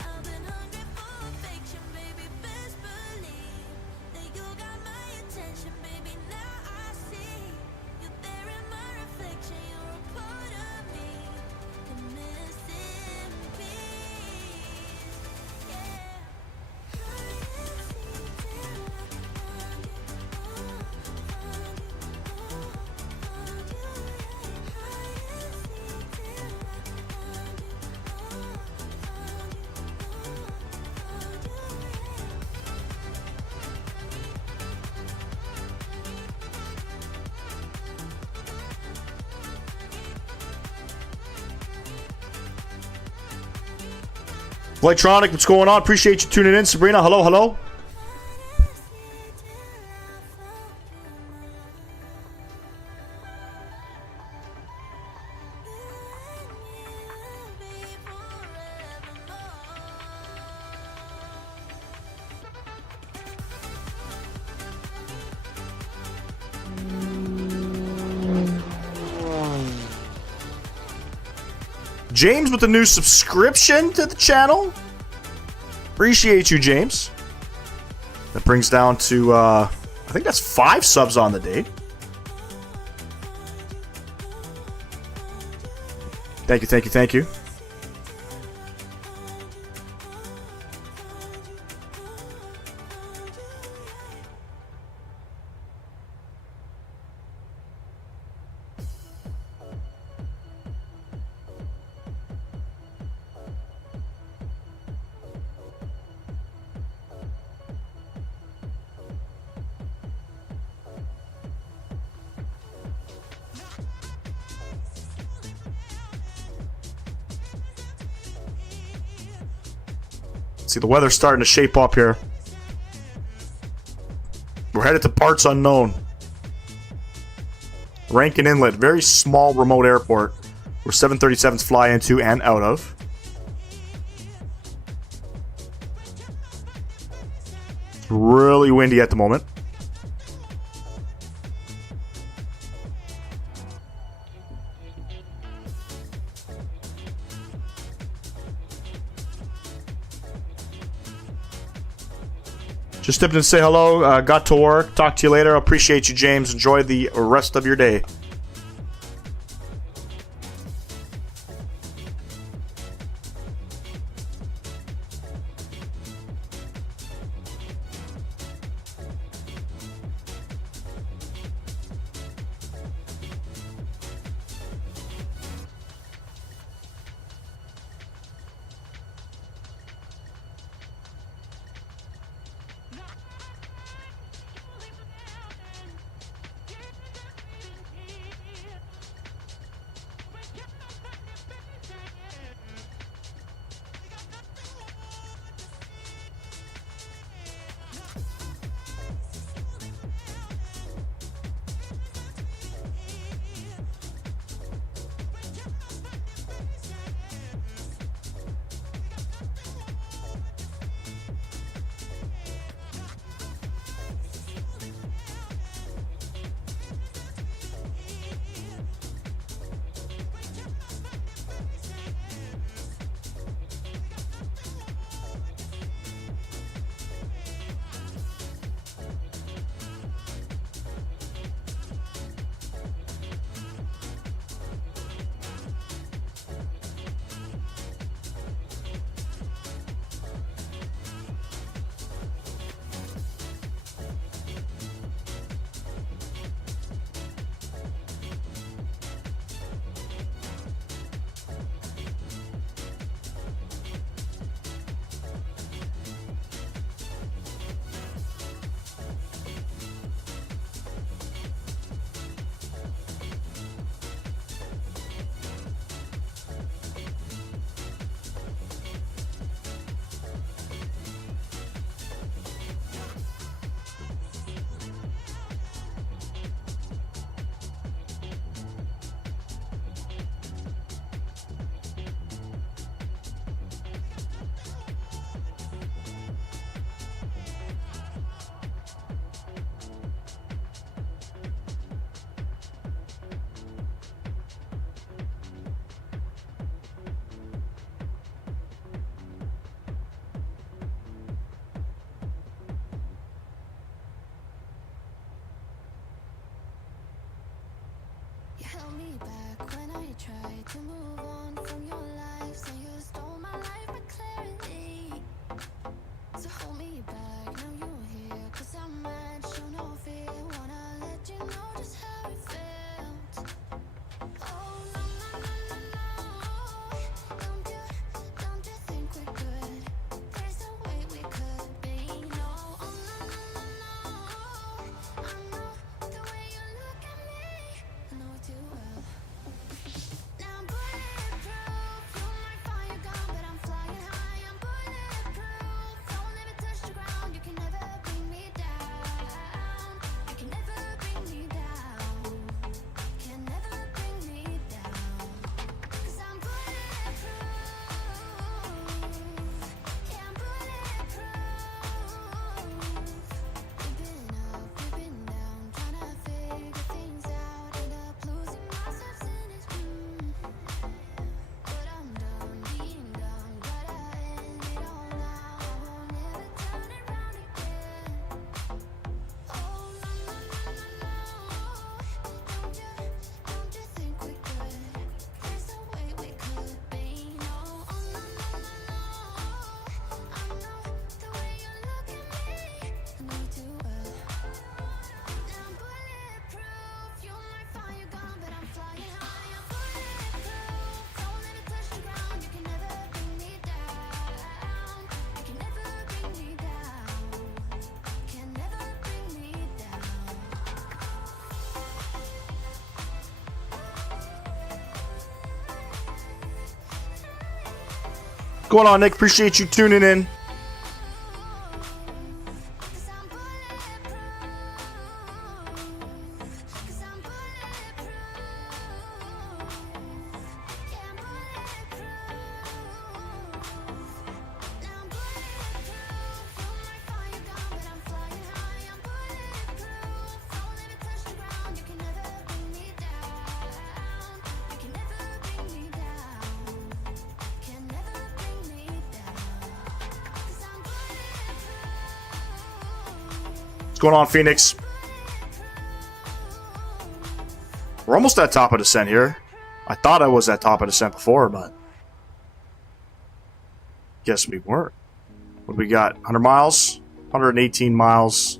I've been hungry for affection, baby. Best believe that you got my attention, baby. Now I see you there in my reflection. You're a part of me, the missing piece. Yeah. Hide and seek till I found you. Found you. Found you. Yeah. Hide and seek till I found you. Electronic, what's going on? Appreciate you tuning in. Sabrina, hello, hello. James with the new subscription to the channel. Appreciate you, James. That brings down to, I think that's 5 subs on the day. Thank you, thank you, thank you. See, the weather's starting to shape up here. We're headed to parts unknown. Rankin Inlet, very small remote airport where 737s fly into and out of. It's really windy at the moment. Just stepped in to say hello. Got to work. Talk to you later. Appreciate you, James. Enjoy the rest of your day. going on, Nick? Appreciate you tuning in. What's going on, Phoenix? We're almost at top of descent here. I thought I was at top of descent before, but guess we weren't. What do we got? 100 miles? 118 miles.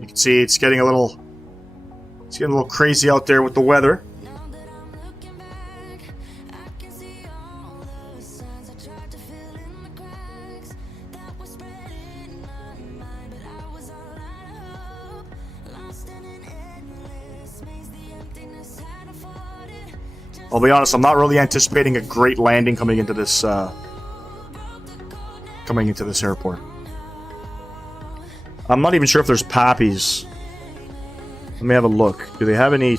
You can see it's getting a little crazy out there with the weather. I'll be honest, I'm not really anticipating a great landing coming into this airport. I'm not even sure if there's poppies. Let me have a look. Do they have any?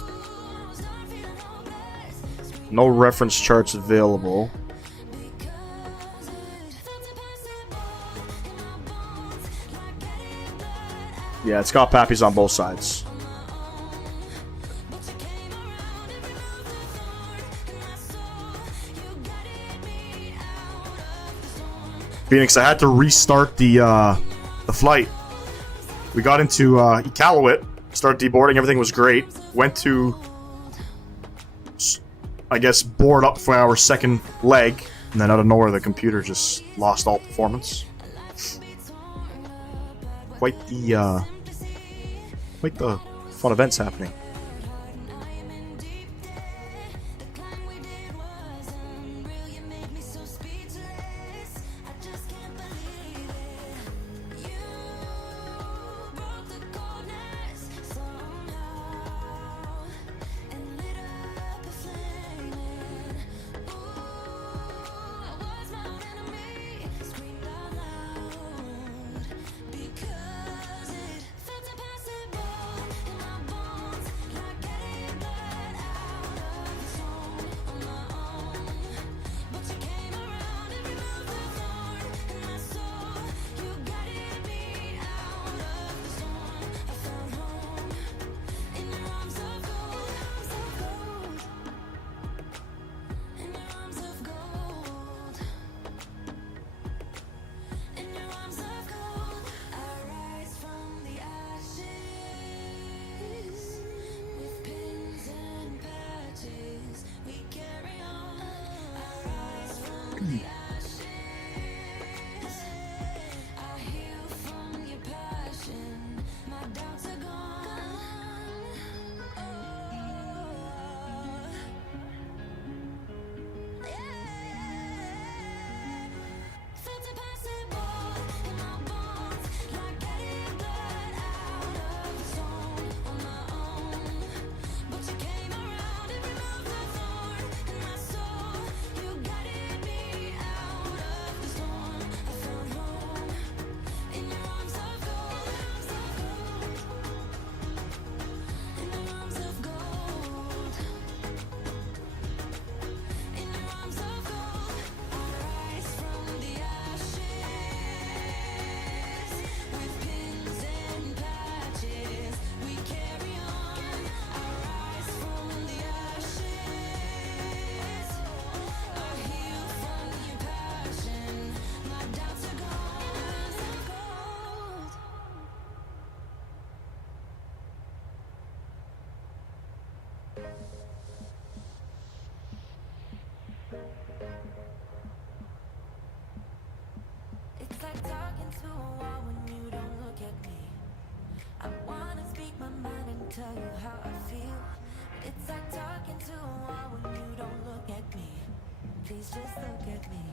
No reference charts available. Yeah, it's got poppies on both sides. Phoenix, I had to restart the flight. We got into Iqaluit, started deboarding, everything was great. Went to, I guess, board up for our second leg, and then out of nowhere the computer just lost all performance. Quite the fun events happening. It's like talking to a wall when you don't look at me. I wanna speak my mind and tell you how I feel. It's like talking to a wall when you don't look at me. Please just look at me.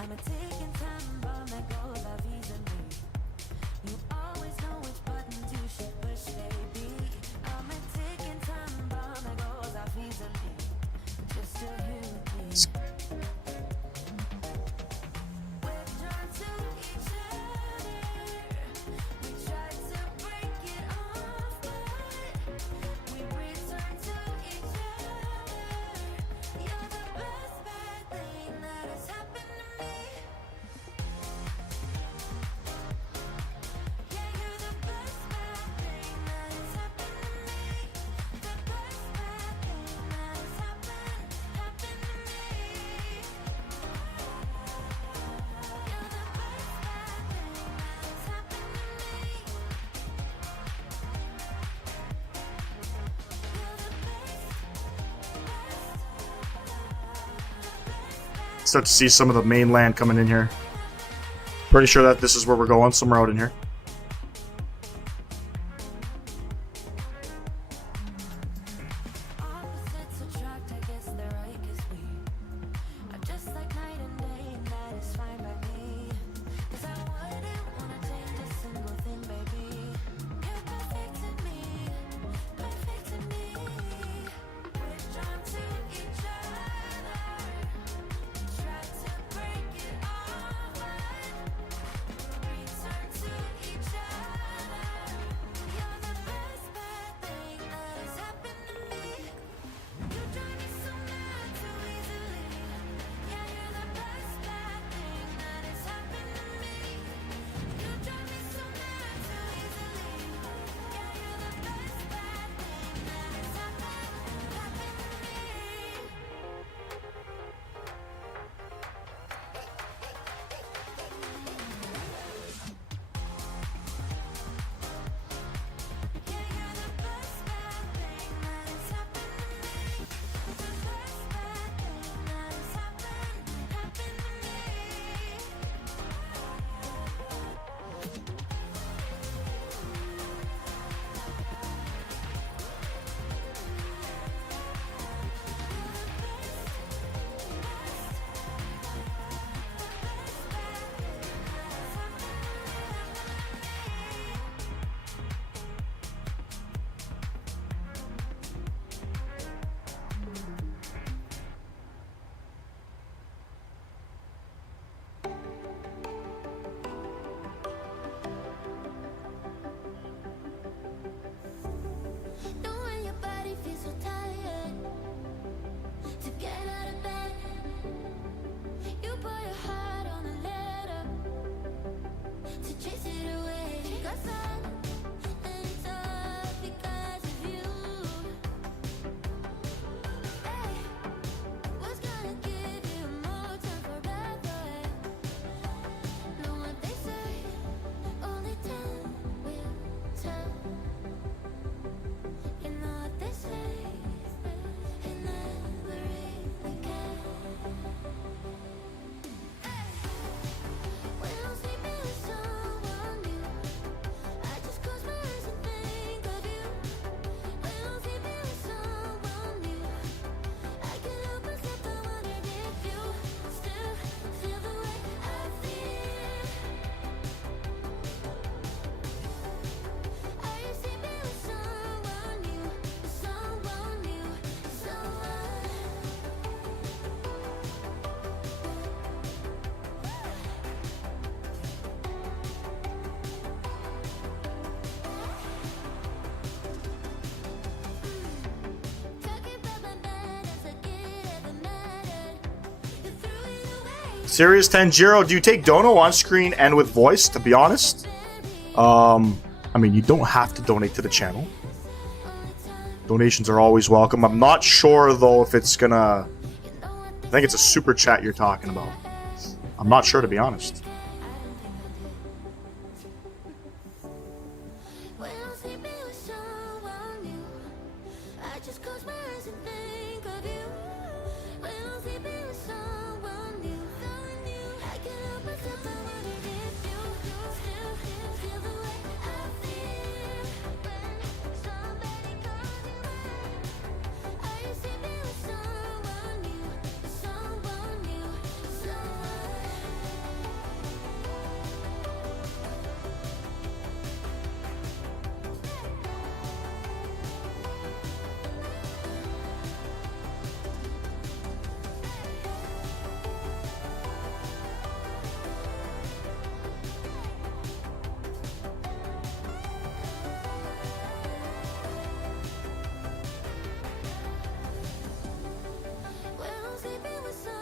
I'm a ticking time bomb that goes off easily. You always know which buttons you should push, baby. I'm a ticking time bomb that goes off easily. Just to Start to see some of the mainland coming in here. Pretty sure that this is where we're going, somewhere out in here. Serious 10-0, do you take Dono on screen and with voice, to be honest? I mean, you don't have to donate to the channel. Donations are always welcome. I'm not sure, though, if it's gonna... I think it's a super chat you're talking about. I'm not sure, to be honest.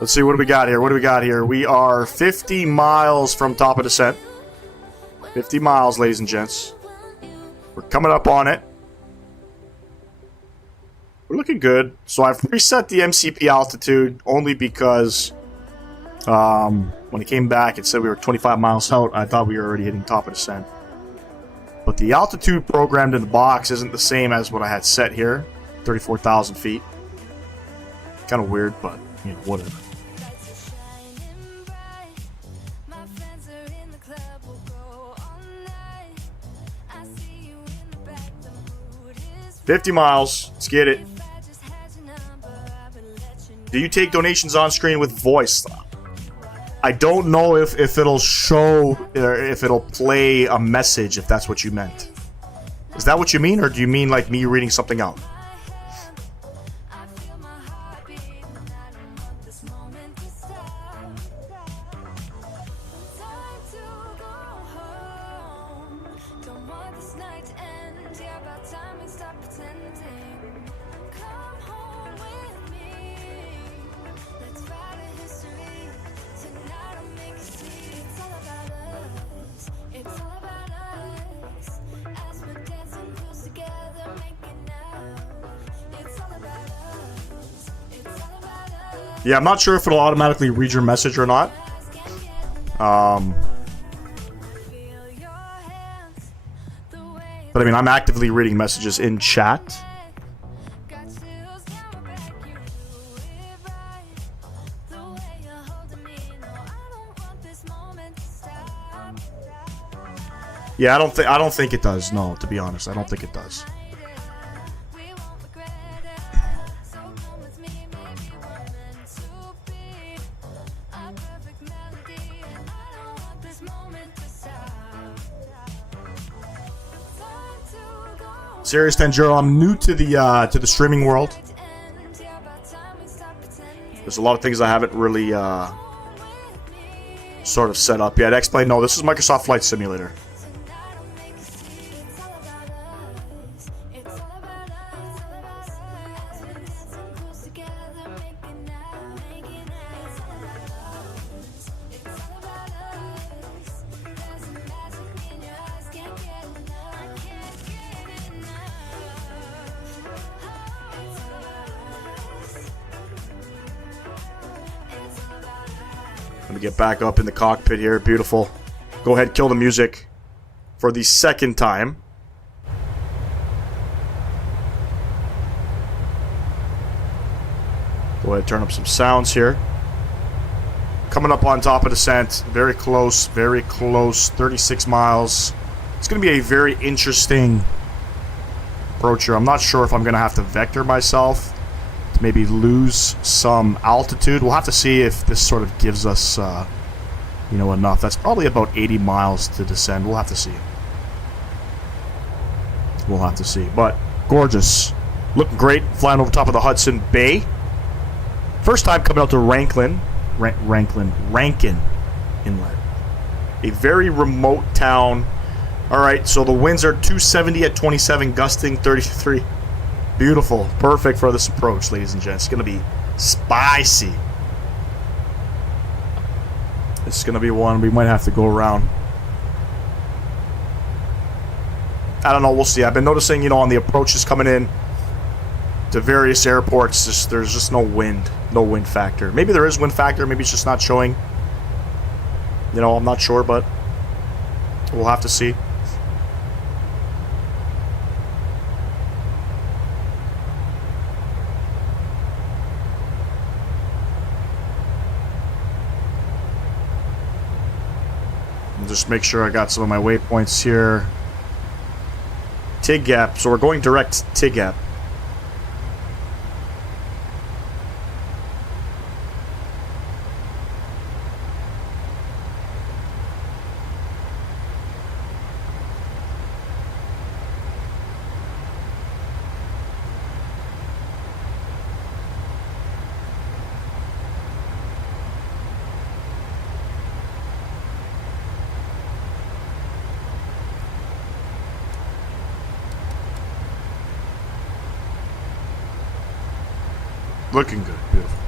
Let's see, what do we got here? What do we got here? We are 50 miles from top of descent. 50 miles, ladies and gents. We're coming up on it. We're looking good. So I've reset the MCP altitude only because when it came back, it said we were 25 miles out. I thought we were already hitting top of descent. But the altitude programmed in the box isn't the same as what I had set here. 34,000 feet. Kind of weird, but, you know, whatever. 50 miles. Let's get it. Do you take donations on screen with voice? I don't know if it'll show or if it'll play a message, if that's what you meant. Is that what you mean, or do you mean like me reading something out? Yeah, I'm not sure if it'll automatically read your message or not. But I mean, I'm actively reading messages in chat. Yeah, I don't think it does. No, to be honest, I don't think it does. Serious Tanjiro, I'm new to the streaming world. There's a lot of things I haven't really sort of set up yet. Explain. No, this is Microsoft Flight Simulator. Let me get back up in the cockpit here. Beautiful. Go ahead, kill the music for the second time. Go ahead, turn up some sounds here. Coming up on top of descent. Very close, very close. 36 miles. It's going to be a very interesting approach here. I'm not sure if I'm going to have to vector myself to maybe lose some altitude. We'll have to see if this sort of gives us, you know, enough. That's probably about 80 miles to descend. We'll have to see. We'll have to see. But gorgeous. Looking great. Flying over top of the Hudson Bay. First time coming out to Rankin Inlet. A very remote town. Alright, so the winds are 270 at 27, gusting 33. Beautiful. Perfect for this approach, ladies and gents. It's going to be spicy. It's going to be one we might have to go around. I don't know. We'll see. I've been noticing, you know, on the approaches coming in to various airports, there's just no wind. No wind factor. Maybe there is wind factor. Maybe it's just not showing. You know, I'm not sure, but we'll have to see. Just make sure I got some of my waypoints here. TIG gap. So we're going direct TIG gap. Looking good. Beautiful.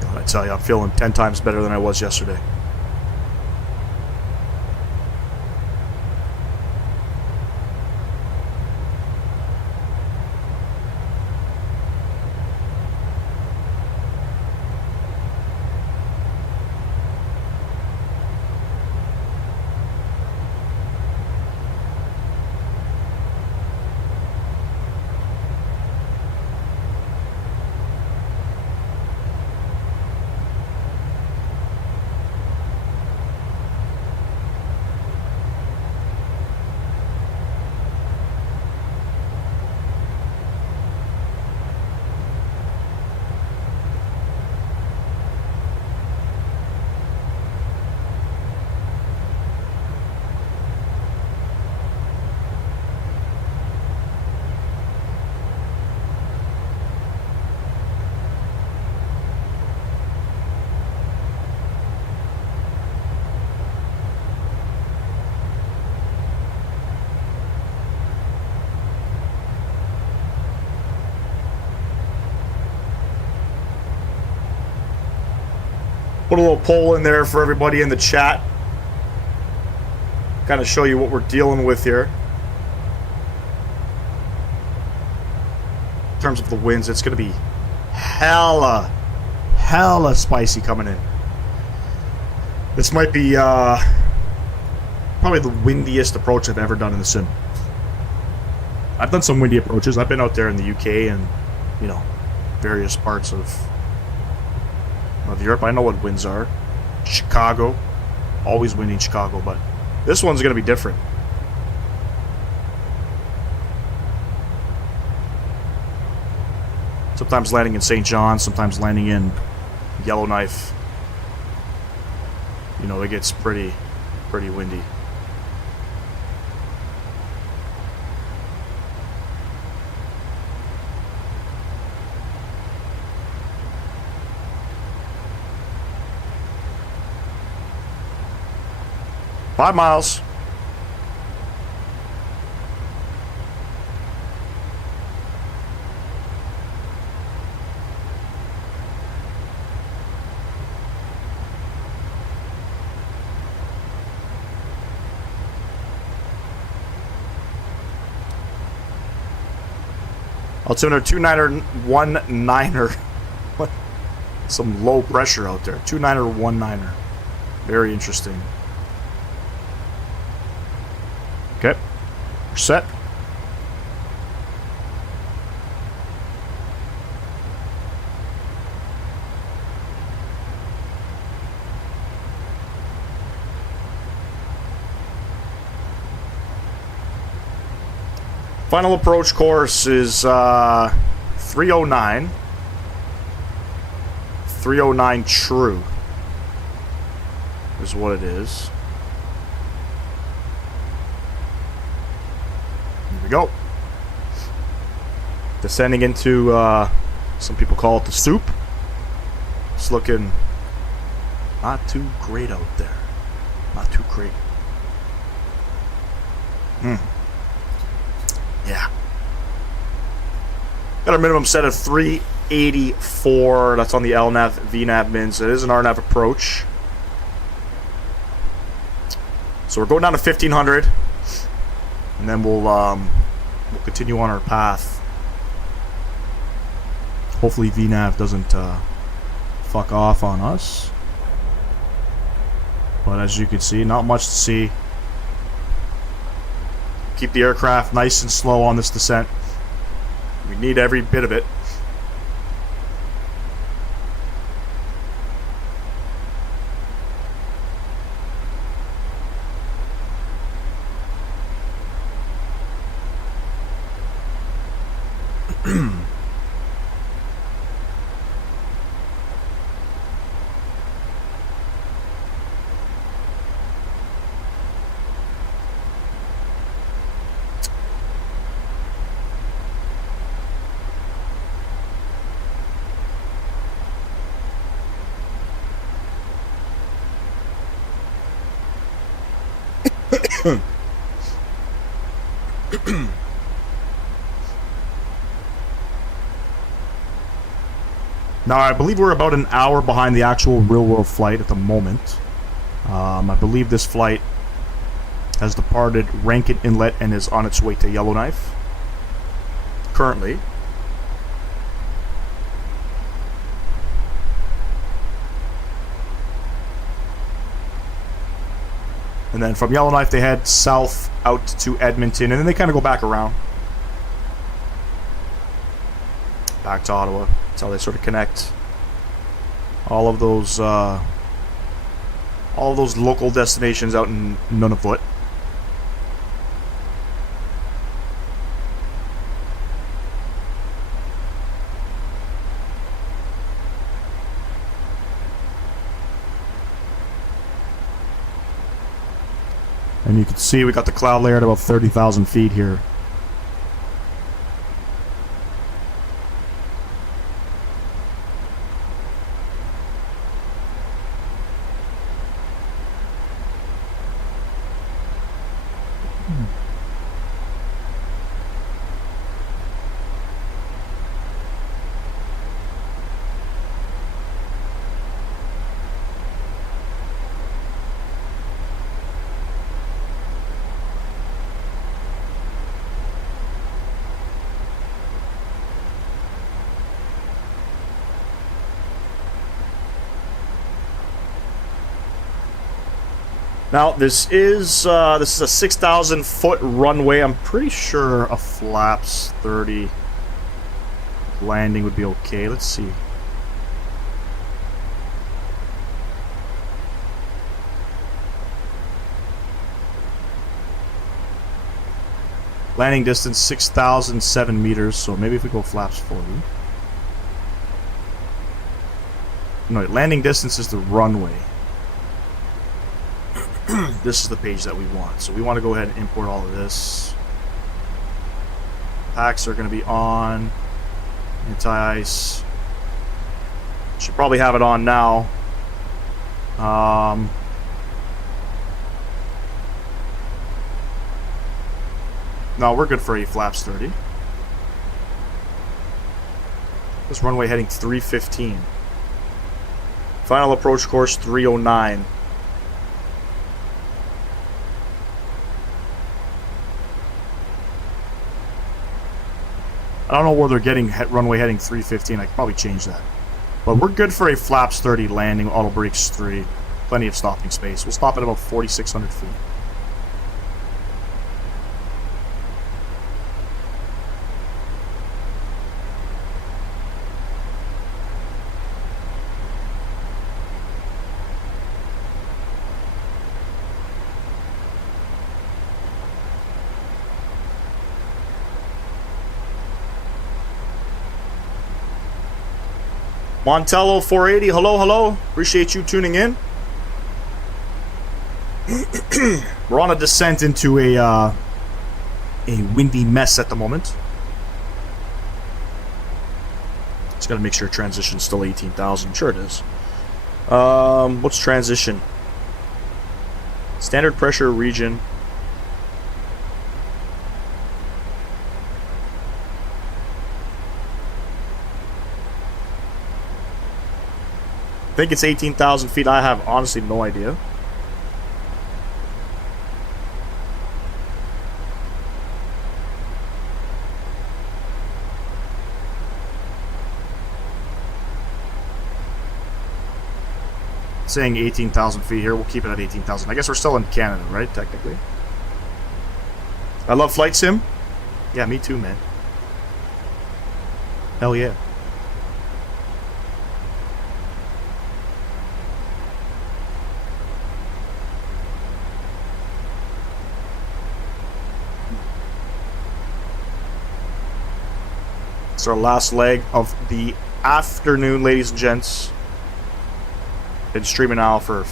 God, I tell you, I'm feeling 10 times better than I was yesterday. Put a little poll in there for everybody in the chat. Kind of show you what we're dealing with here. In terms of the winds, it's going to be hella spicy coming in. This might be probably the windiest approach I've ever done in the sim. I've done some windy approaches. I've been out there in the UK and, you know, various parts of Europe. I know what winds are. Chicago. Always windy in Chicago, but this one's going to be different. Sometimes landing in St. John, sometimes landing in Yellowknife. You know, it gets pretty windy. $5 miles. Altimeter 29er. What? Some low pressure out there. 29er. Very interesting. Okay, we're set. Final approach course is 309. 309 true is what it is. Go. Descending into, some people call it the soup. It's looking not too great out there. Not too great. Yeah. Got a minimum set of 384. That's on the LNAV, VNAV mins. It is an RNAV approach. So we're going down to 1500. And then we'll continue on our path. Hopefully VNAV doesn't fuck off on us. But as you can see, not much to see. Keep the aircraft nice and slow on this descent. We need every bit of it. Now, I believe we're about an hour behind the actual real-world flight at the moment. I believe this flight has departed Rankin Inlet and is on its way to Yellowknife. Currently. And then from Yellowknife, they head south out to Edmonton, and then they kind of go back around. Back to Ottawa. That's how they sort of connect. All of those local destinations out in Nunavut. And you can see we got the cloud layer at about 30,000 feet here. Now, this is a 6,000 foot runway. I'm pretty sure a flaps 30 landing would be okay. Let's see. Landing distance 6,007 meters, so maybe if we go flaps 40. No, landing distance is the runway. This is the page that we want. So we want to go ahead and import all of this. Packs are going to be on. Anti-ice. Should probably have it on now. No, we're good for a flaps 30. This runway heading 315. Final approach course 309. I don't know where they're getting runway heading 315. I could probably change that. But we're good for a flaps 30 landing, auto brakes 3. Plenty of stopping space. We'll stop at about 4,600 feet. Montello 480, hello, hello. Appreciate you tuning in. We're on a descent into a windy mess at the moment. Just gotta make sure transition's still 18,000. Sure it is. What's transition? Standard pressure region. I think it's 18,000 feet. I have honestly no idea. It's saying 18,000 feet here. We'll keep it at 18,000. I guess we're still in Canada, right? Technically. I love Flight Sim. Yeah, me too, man. Hell yeah. It's our last leg of the afternoon, ladies and gents. Been streaming now for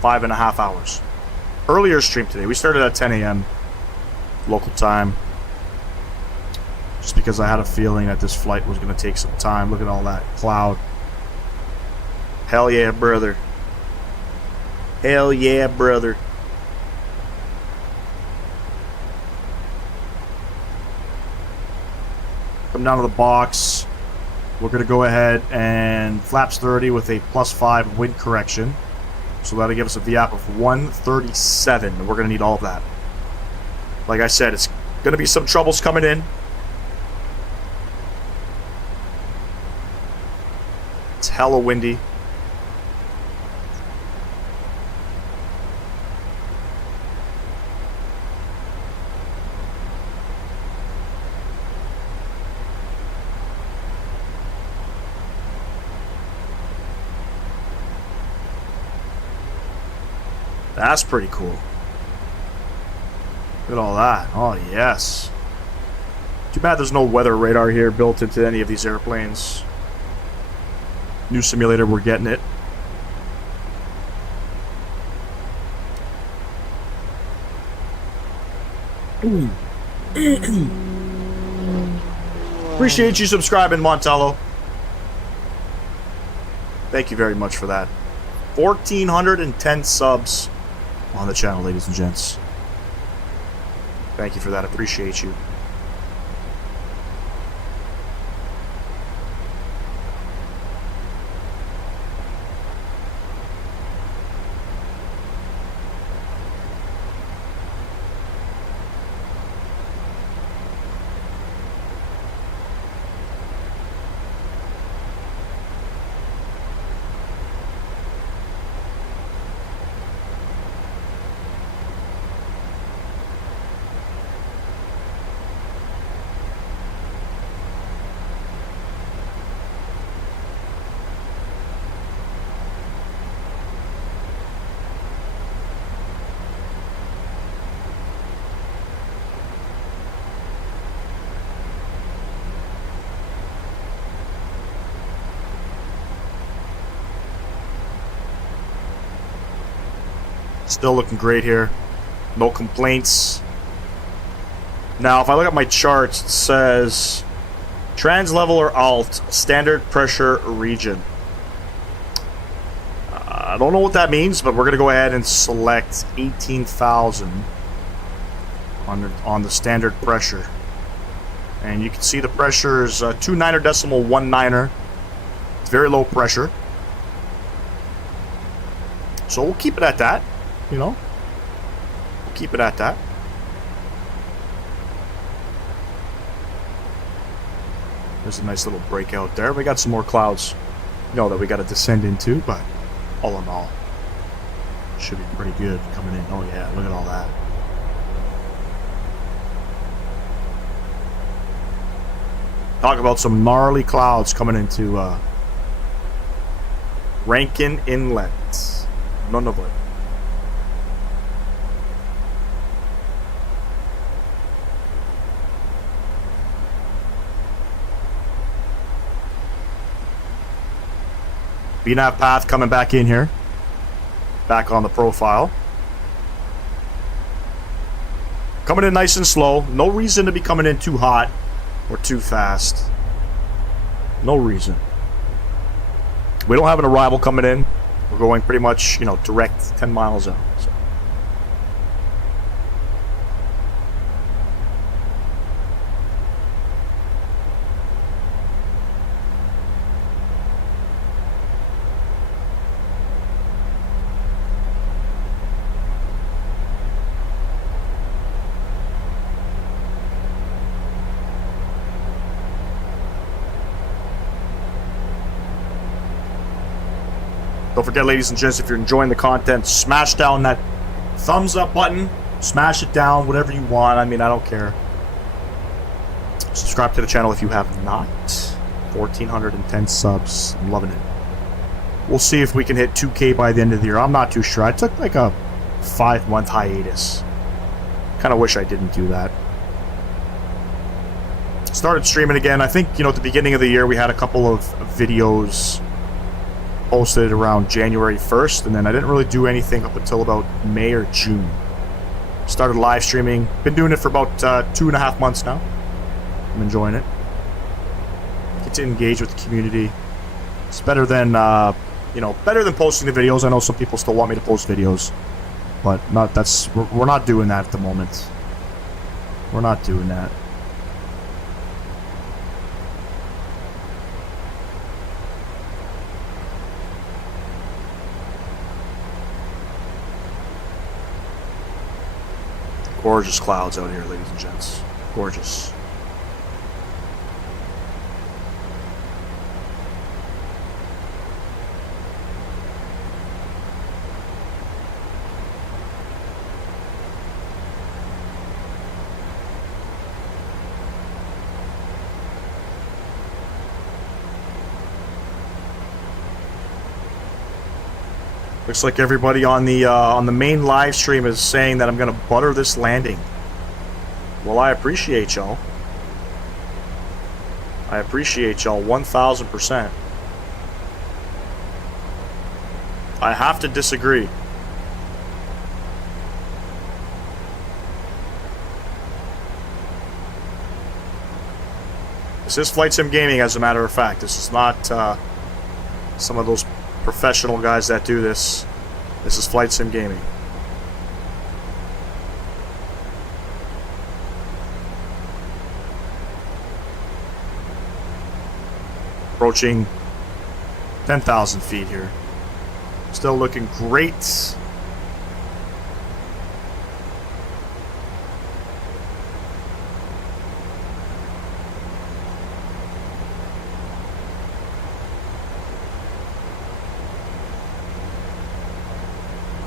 5.5 hours. Earlier stream today. We started at 10 a.m. local time. Just because I had a feeling that this flight was going to take some time. Look at all that cloud. Hell yeah, brother. Hell yeah, brother. Come down to the box. We're going to go ahead and flaps 30 with a +5 wind correction. So that'll give us a VAP of 137. And we're going to need all of that. Like I said, it's going to be some troubles coming in. It's hella windy. That's pretty cool. Look at all that. Oh, yes. Too bad there's no weather radar here built into any of these airplanes. New simulator, we're getting it. Appreciate you subscribing, Montello. Thank you very much for that. 1,410 subs on the channel, ladies and gents. Thank you for that. Appreciate you. Still looking great here. No complaints. Now, if I look at my charts, it says trans level or alt, standard pressure region. I don't know what that means, but we're going to go ahead and select 18,000 on the standard pressure. And you can see the pressure is 29.19. It's very low pressure. So we'll keep it at that, you know. We'll keep it at that. There's a nice little breakout there. We got some more clouds, you know, that we got to descend into, but all in all, should be pretty good coming in. Oh yeah, look at all that. Talk about some gnarly clouds coming into Rankin Inlet. None of it. BNAV path coming back in here. Back on the profile. Coming in nice and slow. No reason to be coming in too hot or too fast. No reason. We don't have an arrival coming in. We're going pretty much, you know, direct 10 miles out. So. Don't forget, ladies and gents, if you're enjoying the content, smash down that thumbs up button. Smash it down, whatever you want. I mean, I don't care. Subscribe to the channel if you have not. 1,410 subs. I'm loving it. We'll see if we can hit 2K by the end of the year. I'm not too sure. I took like a 5-month hiatus. Kind of wish I didn't do that. Started streaming again. I think, you know, at the beginning of the year we had a couple of videos posted around January 1st, and then I didn't really do anything up until about May or June. Started live streaming. Been doing it for about 2.5 months now. I'm enjoying it. Get to engage with the community. It's better than, you know, better than posting the videos. I know some people still want me to post videos, but we're not doing that at the moment. We're not doing that. Gorgeous clouds out here, ladies and gents. Gorgeous. Looks like everybody on the main live stream is saying that I'm gonna butter this landing. Well, I appreciate y'all. I appreciate y'all 1,000%. I have to disagree. This is Flight Sim Gaming, as a matter of fact. This is not some of those professional guys that do this. This is Flight Sim Gaming. Approaching 10,000 feet here. Still looking great.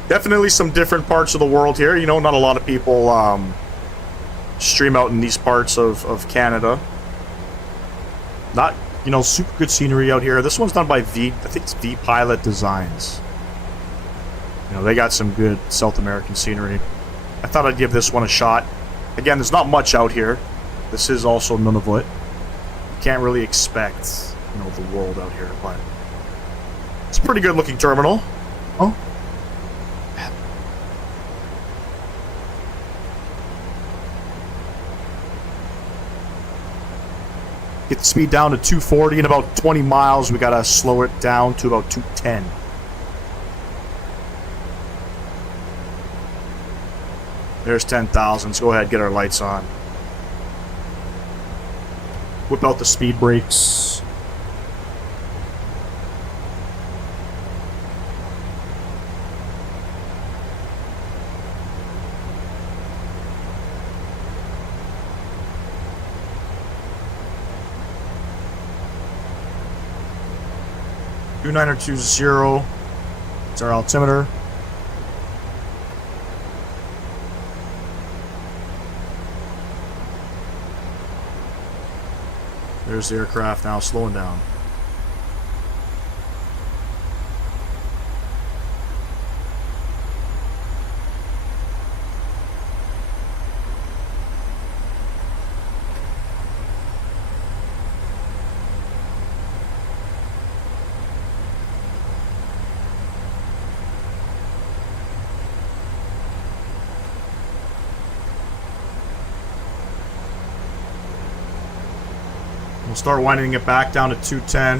Definitely some different parts of the world here. You know, not a lot of people stream out in these parts of Canada. Not, you know, super good scenery out here. This one's done by I think it's Pilot Designs. You know, they got some good South American scenery. I thought I'd give this one a shot. Again, there's not much out here. This is also Nunavut. You can't really expect, you know, the world out here, but it's a pretty good looking terminal. Oh. Get the speed down to 240. In about 20 miles, we got to slow it down to about 210. There's 10,000. Let's go ahead and get our lights on. Whip out the speed brakes. Two 920. It's our altimeter. There's the aircraft now slowing down. We'll start winding it back down to 210.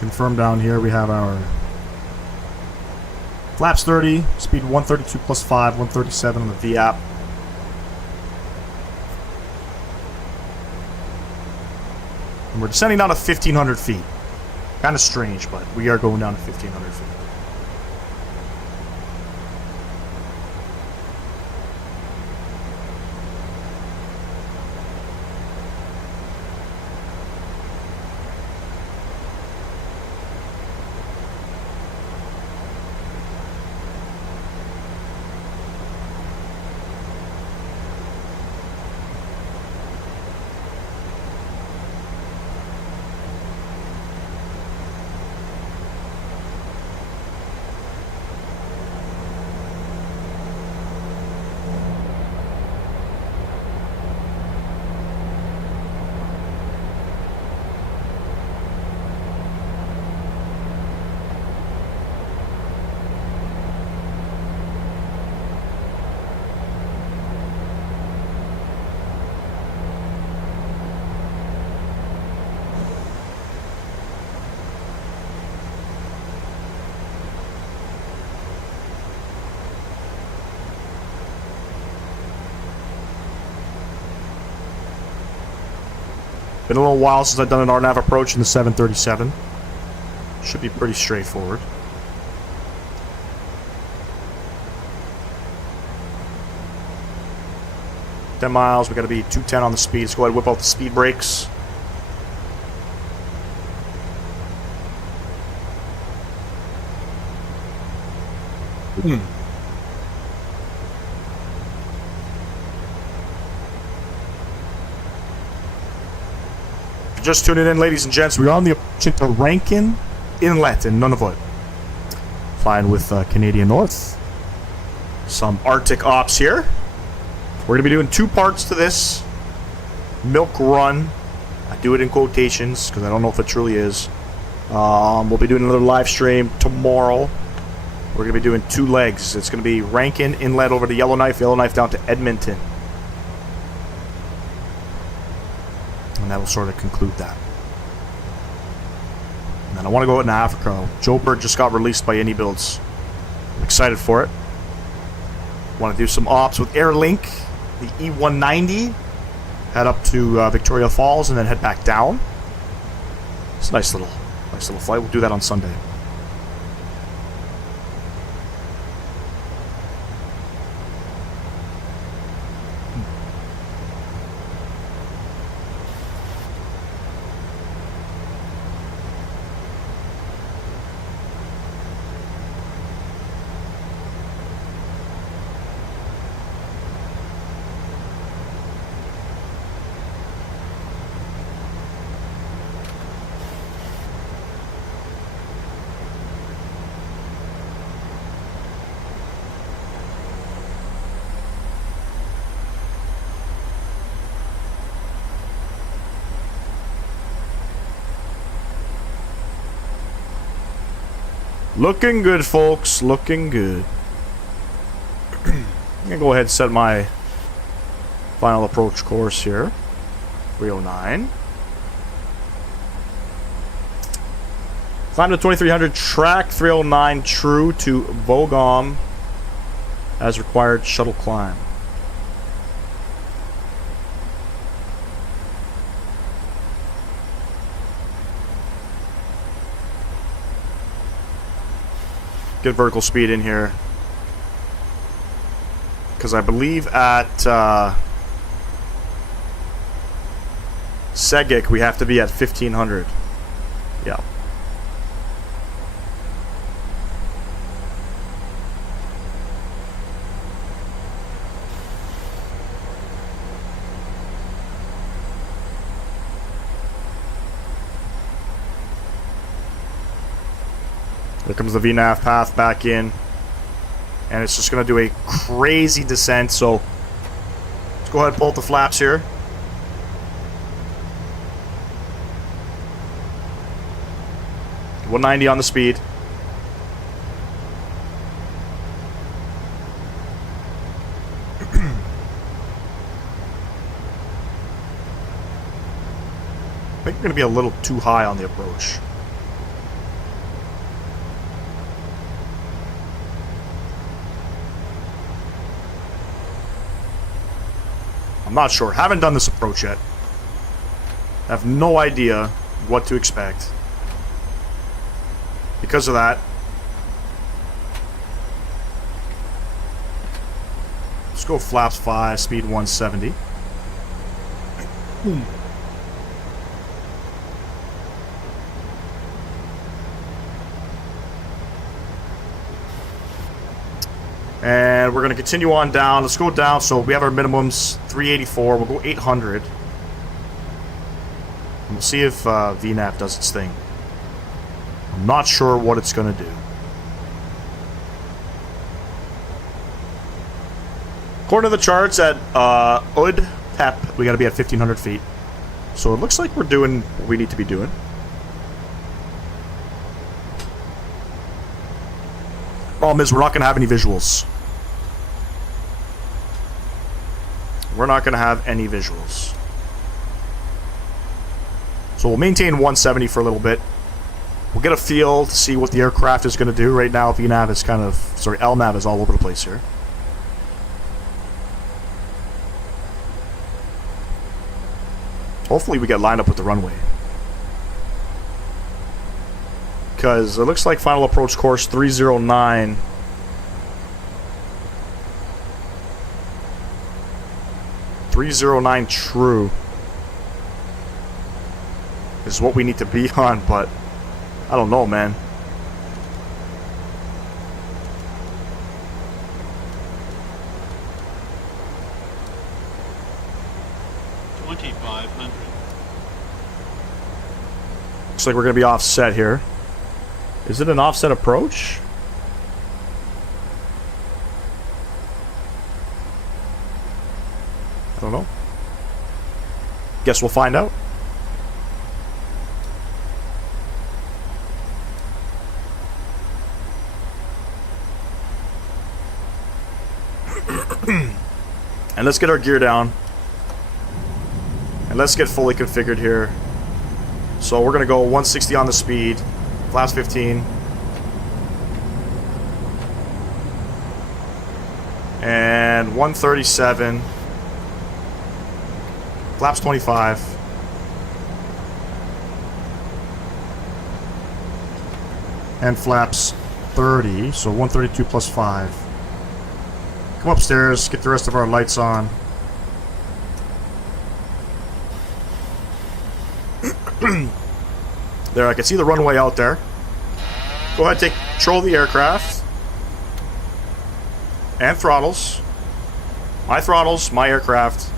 Confirm down here we have our flaps 30, speed 132 plus 5, 137 on the V-app. And we're descending down to 1,500 feet. Kind of strange, but we are going down to 1,500 feet. Been a little while since I've done an RNAV approach in the 737. Should be pretty straightforward. $10 miles, we got to be 210 on the speed. Let's go ahead and whip out the speed brakes. Just tuning in, ladies and gents. We're on the approach into Rankin Inlet in Nunavut. Flying with Canadian North. Some Arctic ops here. We're going to be doing two parts to this milk run. I do it in quotations because I don't know if it truly is. We'll be doing another live stream tomorrow. We're going to be doing two legs. It's going to be Rankin Inlet over to Yellowknife down to Edmonton. And that will sort of conclude that. And then I want to go out into Africa. Joe Bird just got released by Indie Builds. I'm excited for it. Want to do some ops with Airlink, the E190. Head up to Victoria Falls and then head back down. It's a nice little flight. We'll do that on Sunday. Looking good, folks. Looking good. I'm gonna go ahead and set my final approach course here. 309. Climb to 2300, track 309 true to Vogom as required shuttle climb. Get vertical speed in here. Because I believe at Segik we have to be at 1500. Yeah. There comes the VNAV path back in. And it's just going to do a crazy descent. So let's go ahead and pull up the flaps here. .190 on the speed. I think we're going to be a little too high on the approach. I'm not sure. Haven't done this approach yet. I have no idea what to expect. Because of that, let's go flaps 5, speed 170. And we're going to continue on down. Let's go down. So we have our minimums 384. We'll go 800. And we'll see if VNAV does its thing. I'm not sure what it's going to do. According to the charts at Ud Pep, we got to be at 1500 feet. So it looks like we're doing what we need to be doing. Problem is, we're not going to have any visuals. We're not going to have any visuals. So we'll maintain 170 for a little bit. We'll get a feel to see what the aircraft is going to do. Right now, VNAV is kind of... Sorry, LNAV is all over the place here. Hopefully we get lined up with the runway. Because it looks like final approach course 309... 309 true is what we need to be on, but I don't know, man. Looks like we're going to be offset here. Is it an offset approach? I don't know. Guess we'll find out. And let's get our gear down. And let's get fully configured here. So we're going to go 160 on the speed. Flaps 15. And 137. Flaps 25. And flaps 30. So 132 plus 5. Come upstairs, get the rest of our lights on. There, I can see the runway out there. Go ahead, take control of the aircraft. And throttles. My throttles, my aircraft.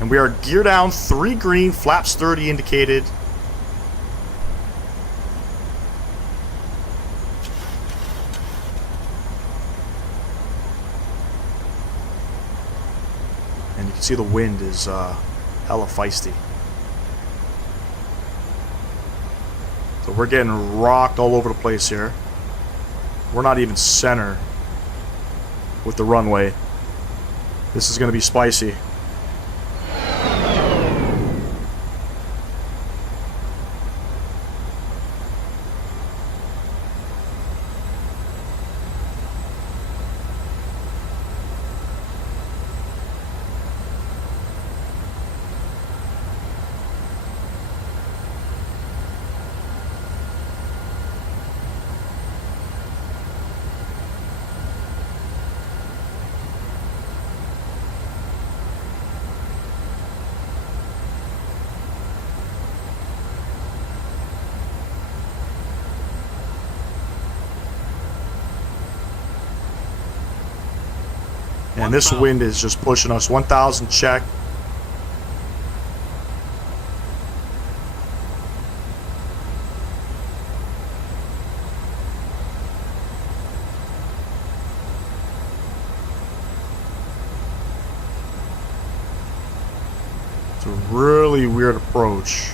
And we are gear down, 3 green, flaps 30 indicated. And you can see the wind is hella feisty. So we're getting rocked all over the place here. We're not even center with the runway. This is going to be spicy. And this wind is just pushing us. 1,000 check. It's a really weird approach.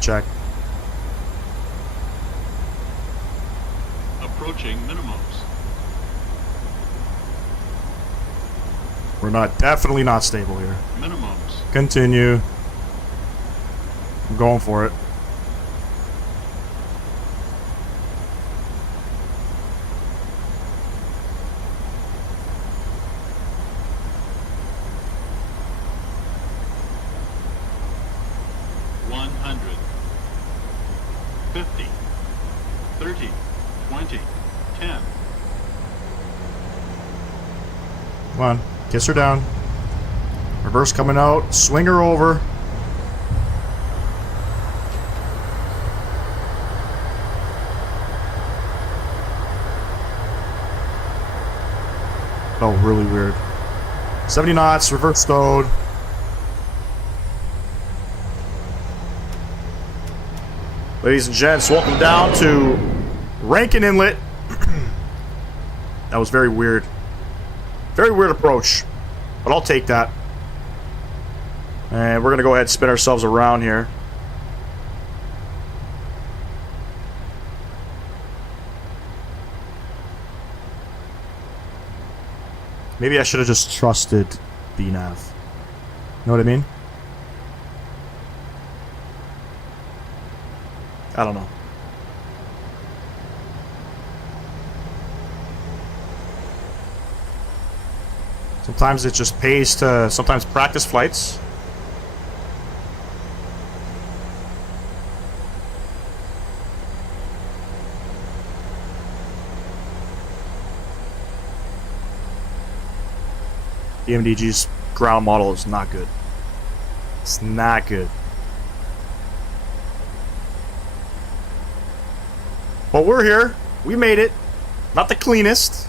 Check. Approaching minimums. We're definitely not stable here. Minimums. Continue. I'm going for it. Come on, kiss her down. Reverse coming out, swing her over. Oh, really weird. 70 knots, reverse stowed. Ladies and gents, welcome down to Rankin Inlet. That was very weird. Very weird approach, but I'll take that. And we're going to go ahead and spin ourselves around here. Maybe I should have just trusted BNav. Know what I mean? I don't know. Sometimes it just pays to sometimes practice flights. The MDG's ground model is not good. It's not good. But we're here. We made it. Not the cleanest.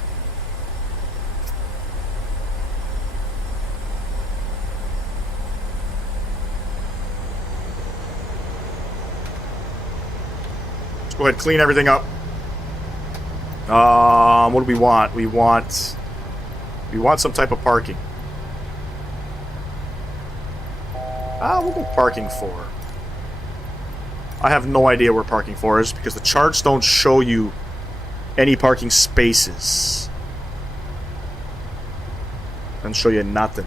Let's go ahead and clean everything up. What do we want? We want some type of parking. We'll go parking 4. I have no idea where parking 4 is because the charts don't show you any parking spaces. Doesn't show you nothing.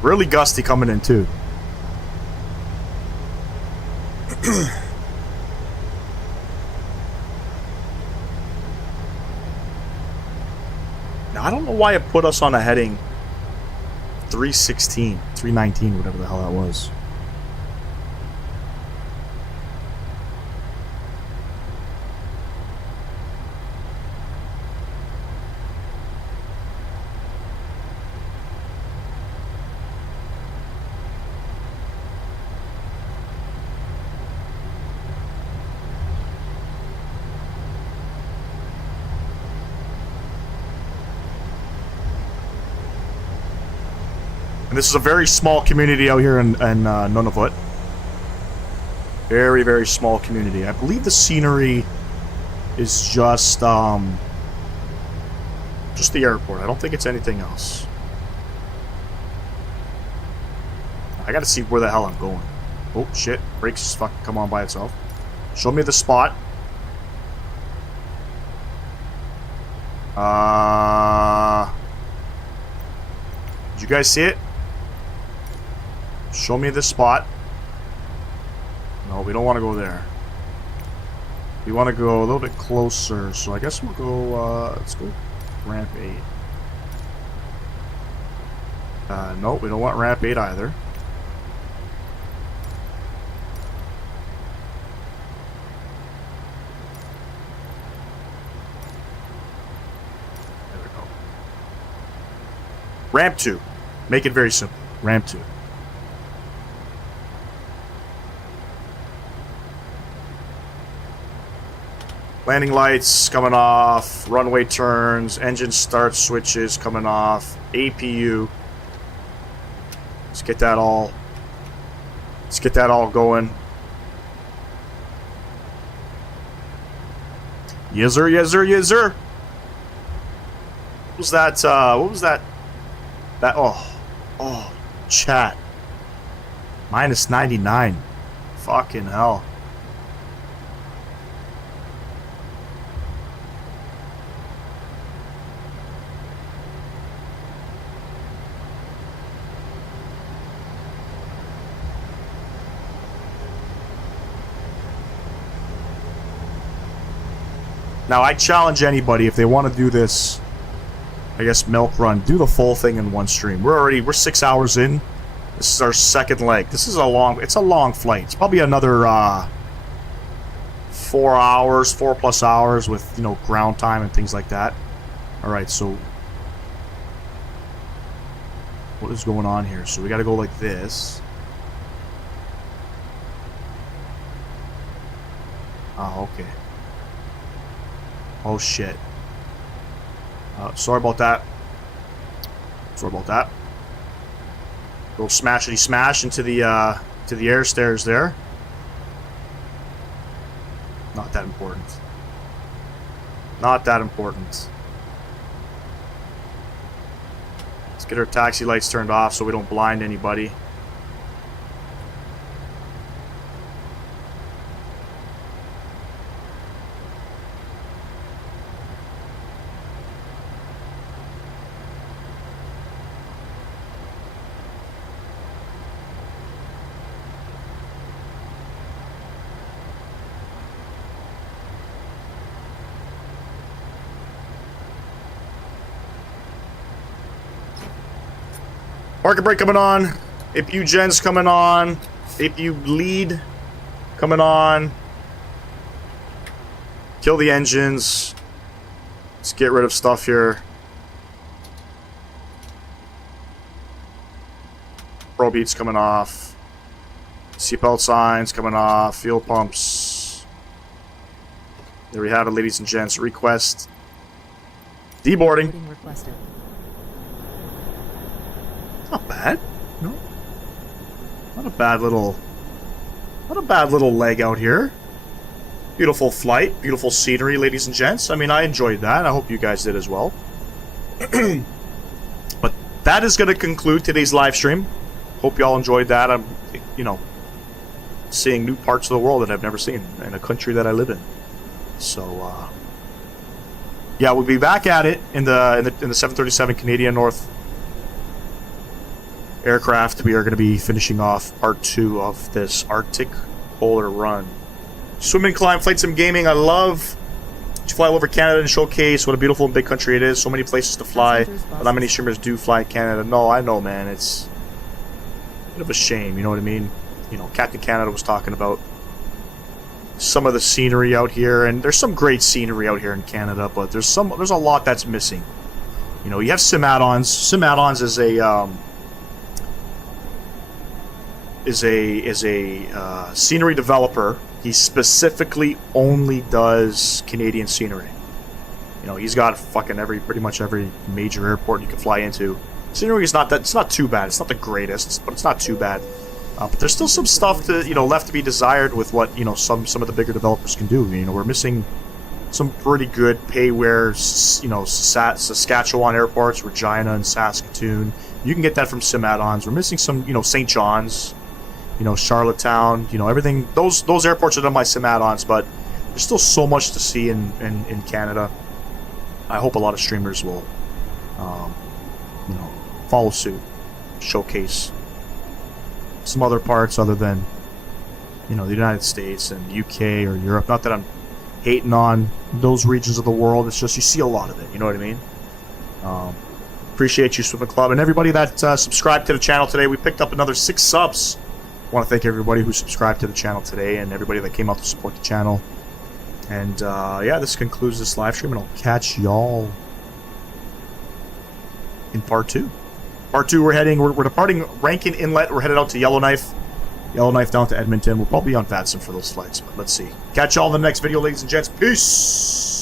Really gusty coming in too. Now I don't know why it put us on a heading 316, 319, whatever the hell that was. This is a very small community out here in Nunavut. Very, very small community. I believe the scenery is just the airport. I don't think it's anything else. I gotta see where the hell I'm going. Oh, shit. Brakes just fucking come on by itself. Show me the spot. Did you guys see it? Show me the spot. No, we don't want to go there. We want to go a little bit closer, so I guess we'll go, let's go ramp 8. No, we don't want ramp 8 either. There we go. Ramp 2. Make it very simple. Ramp 2. Landing lights coming off, runway turns, engine start switches coming off, APU. Let's get that all going. Yes sir, yes sir, yes sir. What was that oh chat. Minus 99. Fucking hell. Now, I challenge anybody, if they want to do this, I guess, milk run, do the full thing in one stream. We're 6 hours in. This is our second leg. This is a long flight. It's probably another 4 hours, 4+ hours with, you know, ground time and things like that. Alright, so what is going on here? So we gotta go like this. Oh, okay. Oh shit. Sorry about that. Sorry about that. Little smashity smash into the air stairs there. Not that important. Not that important. Let's get our taxi lights turned off so we don't blind anybody. Market break coming on. APU gens coming on. APU lead coming on. Kill the engines. Let's get rid of stuff here. Pro beats coming off. Seatbelt signs coming off. Fuel pumps. There we have it, ladies and gents. Request. Deboarding. Not bad. No. Not a bad little leg out here. Beautiful flight, beautiful scenery, ladies and gents. I mean, I enjoyed that. I hope you guys did as well. But that is going to conclude today's live stream. Hope y'all enjoyed that. I'm, you know, seeing new parts of the world that I've never seen in a country that I live in. So, yeah, we'll be back at it in the 737 Canadian North aircraft. We are going to be finishing off part 2 of this Arctic polar run. Swim and climb, flight sim gaming. I love to fly all over Canada and showcase what a beautiful and big country it is. So many places to fly, but not many streamers do fly Canada. No, I know, man. It's a bit of a shame, you know what I mean? You know, Captain Canada was talking about some of the scenery out here, and there's some great scenery out here in Canada, but there's a lot that's missing. You know, you have sim add-ons. Sim add-ons is a scenery developer. He specifically only does Canadian scenery. You know, he's got fucking pretty much every major airport you can fly into. Scenery is not that, it's not too bad. It's not the greatest, but it's not too bad. But there's still some stuff to, left to be desired with what, some of the bigger developers can do. We're missing some pretty good pay-where, Saskatchewan airports, Regina and Saskatoon. You can get that from sim add-ons. We're missing some, St. John's, Charlottetown, everything. Those airports are done by sim add-ons, but there's still so much to see in Canada. I hope a lot of streamers will, follow suit, showcase some other parts other than, the United States and UK or Europe. Not that I'm hating on those regions of the world. It's just you see a lot of it. You know what I mean? Appreciate you, Swimming Club, and everybody that subscribed to the channel today. We picked up another 6 subs. I want to thank everybody who subscribed to the channel today and everybody that came out to support the channel. And yeah, this concludes this live stream, and I'll catch y'all in part 2. Part 2, we're departing Rankin Inlet. We're headed out to Yellowknife down to Edmonton. We'll probably be on Vatson for those flights, but let's see. Catch y'all in the next video, ladies and gents. Peace!